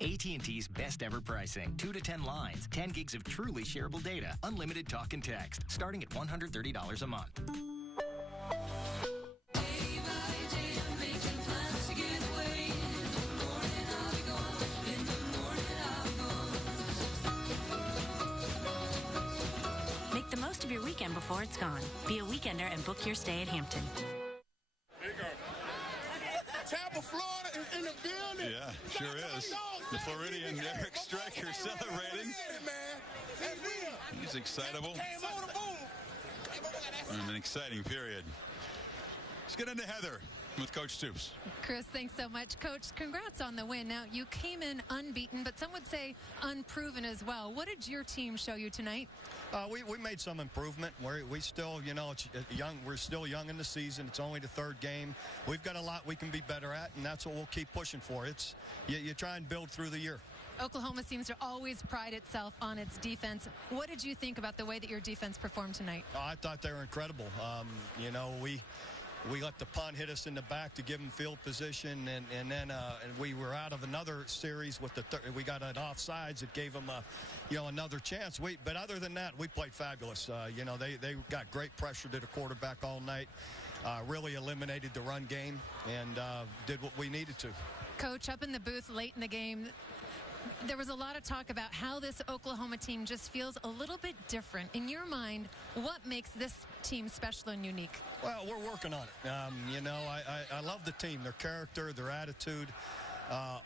AT&T's best ever pricing. 2 to 10 lines, 10 gigs of truly shareable data, unlimited talk and text, starting at $130 a month. Make the most of your weekend before it's gone. Be a weekender and book your stay at Hampton. There you go. Tampa, Florida is in the building. Yeah, sure is. The Floridian Eric Stryker celebrating. He's excitable. And an exciting period. Let's get into Heather with Coach Stoops. Chris, thanks so much. Coach, congrats on the win. Now, you came in unbeaten, but some would say unproven as well. What did your team show you tonight? We made some improvement. We still, it's young. We're still young in the season. It's only the 3rd game. We've got a lot we can be better at, and that's what we'll keep pushing for. It's you try and build through the year. Oklahoma seems to always pride itself on its defense. What did you think about the way that your defense performed tonight? I thought they were incredible. We let the punt hit us in the back to give them field position, and then we were out of another series with we got an offsides that gave them another chance. But other than that, we played fabulous. They got great pressure to the quarterback all night, really eliminated the run game, and did what we needed to. Coach, up in the booth late in the game, there was a lot of talk about how this Oklahoma team just feels a little bit different. In your mind, what makes this team special and unique? Well, we're working on it. I love the team, their character, their attitude.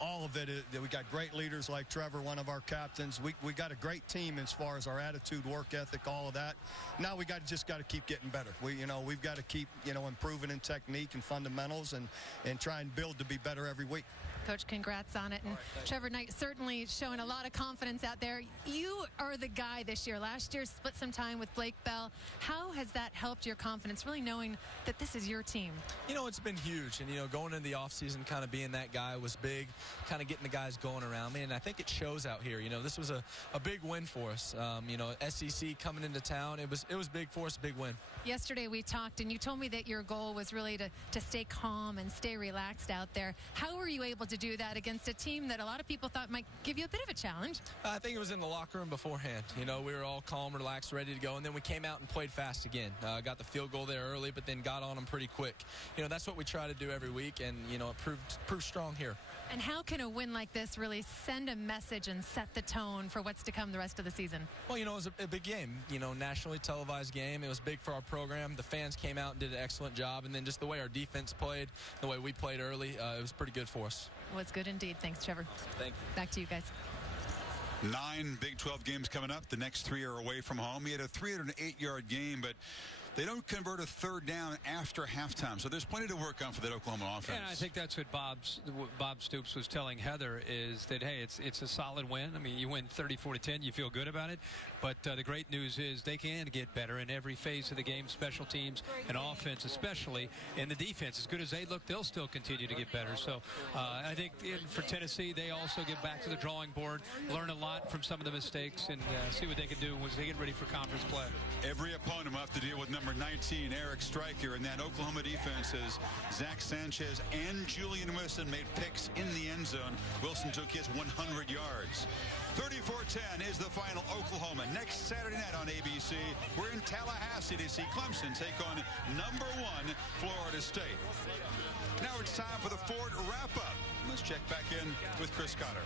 All of it. We got great leaders like Trevor, one of our captains. We got a great team as far as our attitude, work ethic, all of that. Now we just got to keep getting better. We've got to keep improving in technique and fundamentals and try and build to be better every week. Coach, congrats on it. And Trevor Knight certainly showing a lot of confidence out there. You are the guy this year. Last year split some time with Blake Bell. How has that helped your confidence, really knowing that this is your team? It's been huge. And, going into the offseason, kind of being that guy was big, kind of getting the guys going around me. And I think it shows out here. This was a big win for us. SEC coming into town, it was big for us, big win. Yesterday we talked, and you told me that your goal was really to stay calm and stay relaxed out there. How were you able to do that against a team that a lot of people thought might give you a bit of a challenge? I think it was in the locker room beforehand. You know, we were all calm, relaxed, ready to go, and then we came out and played fast again. Got the field goal there early, but then got on them pretty quick. You know, that's what we try to do every week, and, you know, it proved strong here. And how can a win like this really send a message and set the tone for what's to come the rest of the season? Well, you know, it was a big game, you know, nationally televised game. It was big for our program. The fans came out and did an excellent job, and then just the way our defense played, the way we played early, it was pretty good for us. Was good indeed. Thanks, Trevor. Thank you. Back to you guys. 9 Big 12 games coming up. The next 3 are away from home. He had a 308-yard game, but they don't convert a third down after halftime. So there's plenty to work on for that Oklahoma offense. And I think that's what Bob Stoops was telling Heather, is that, hey, it's a solid win. I mean, you win 34-10. You feel good about it. But the great news is they can get better in every phase of the game, special teams and offense, especially. And the defense, as good as they look, they'll still continue to get better. So I think for Tennessee, they also get back to the drawing board, learn a lot from some of the mistakes, and see what they can do once they get ready for conference play. Every opponent will have to deal with number 19, Eric Stryker, and that Oklahoma defense is Zach Sanchez and Julian Wilson made picks in the end zone. Wilson took his 100 yards. 34-10 is the final. Oklahoma next Saturday night on ABC. We're in Tallahassee to see Clemson take on number 1 Florida State. Now it's time for the Ford wrap-up. Let's check back in with Chris Cotter.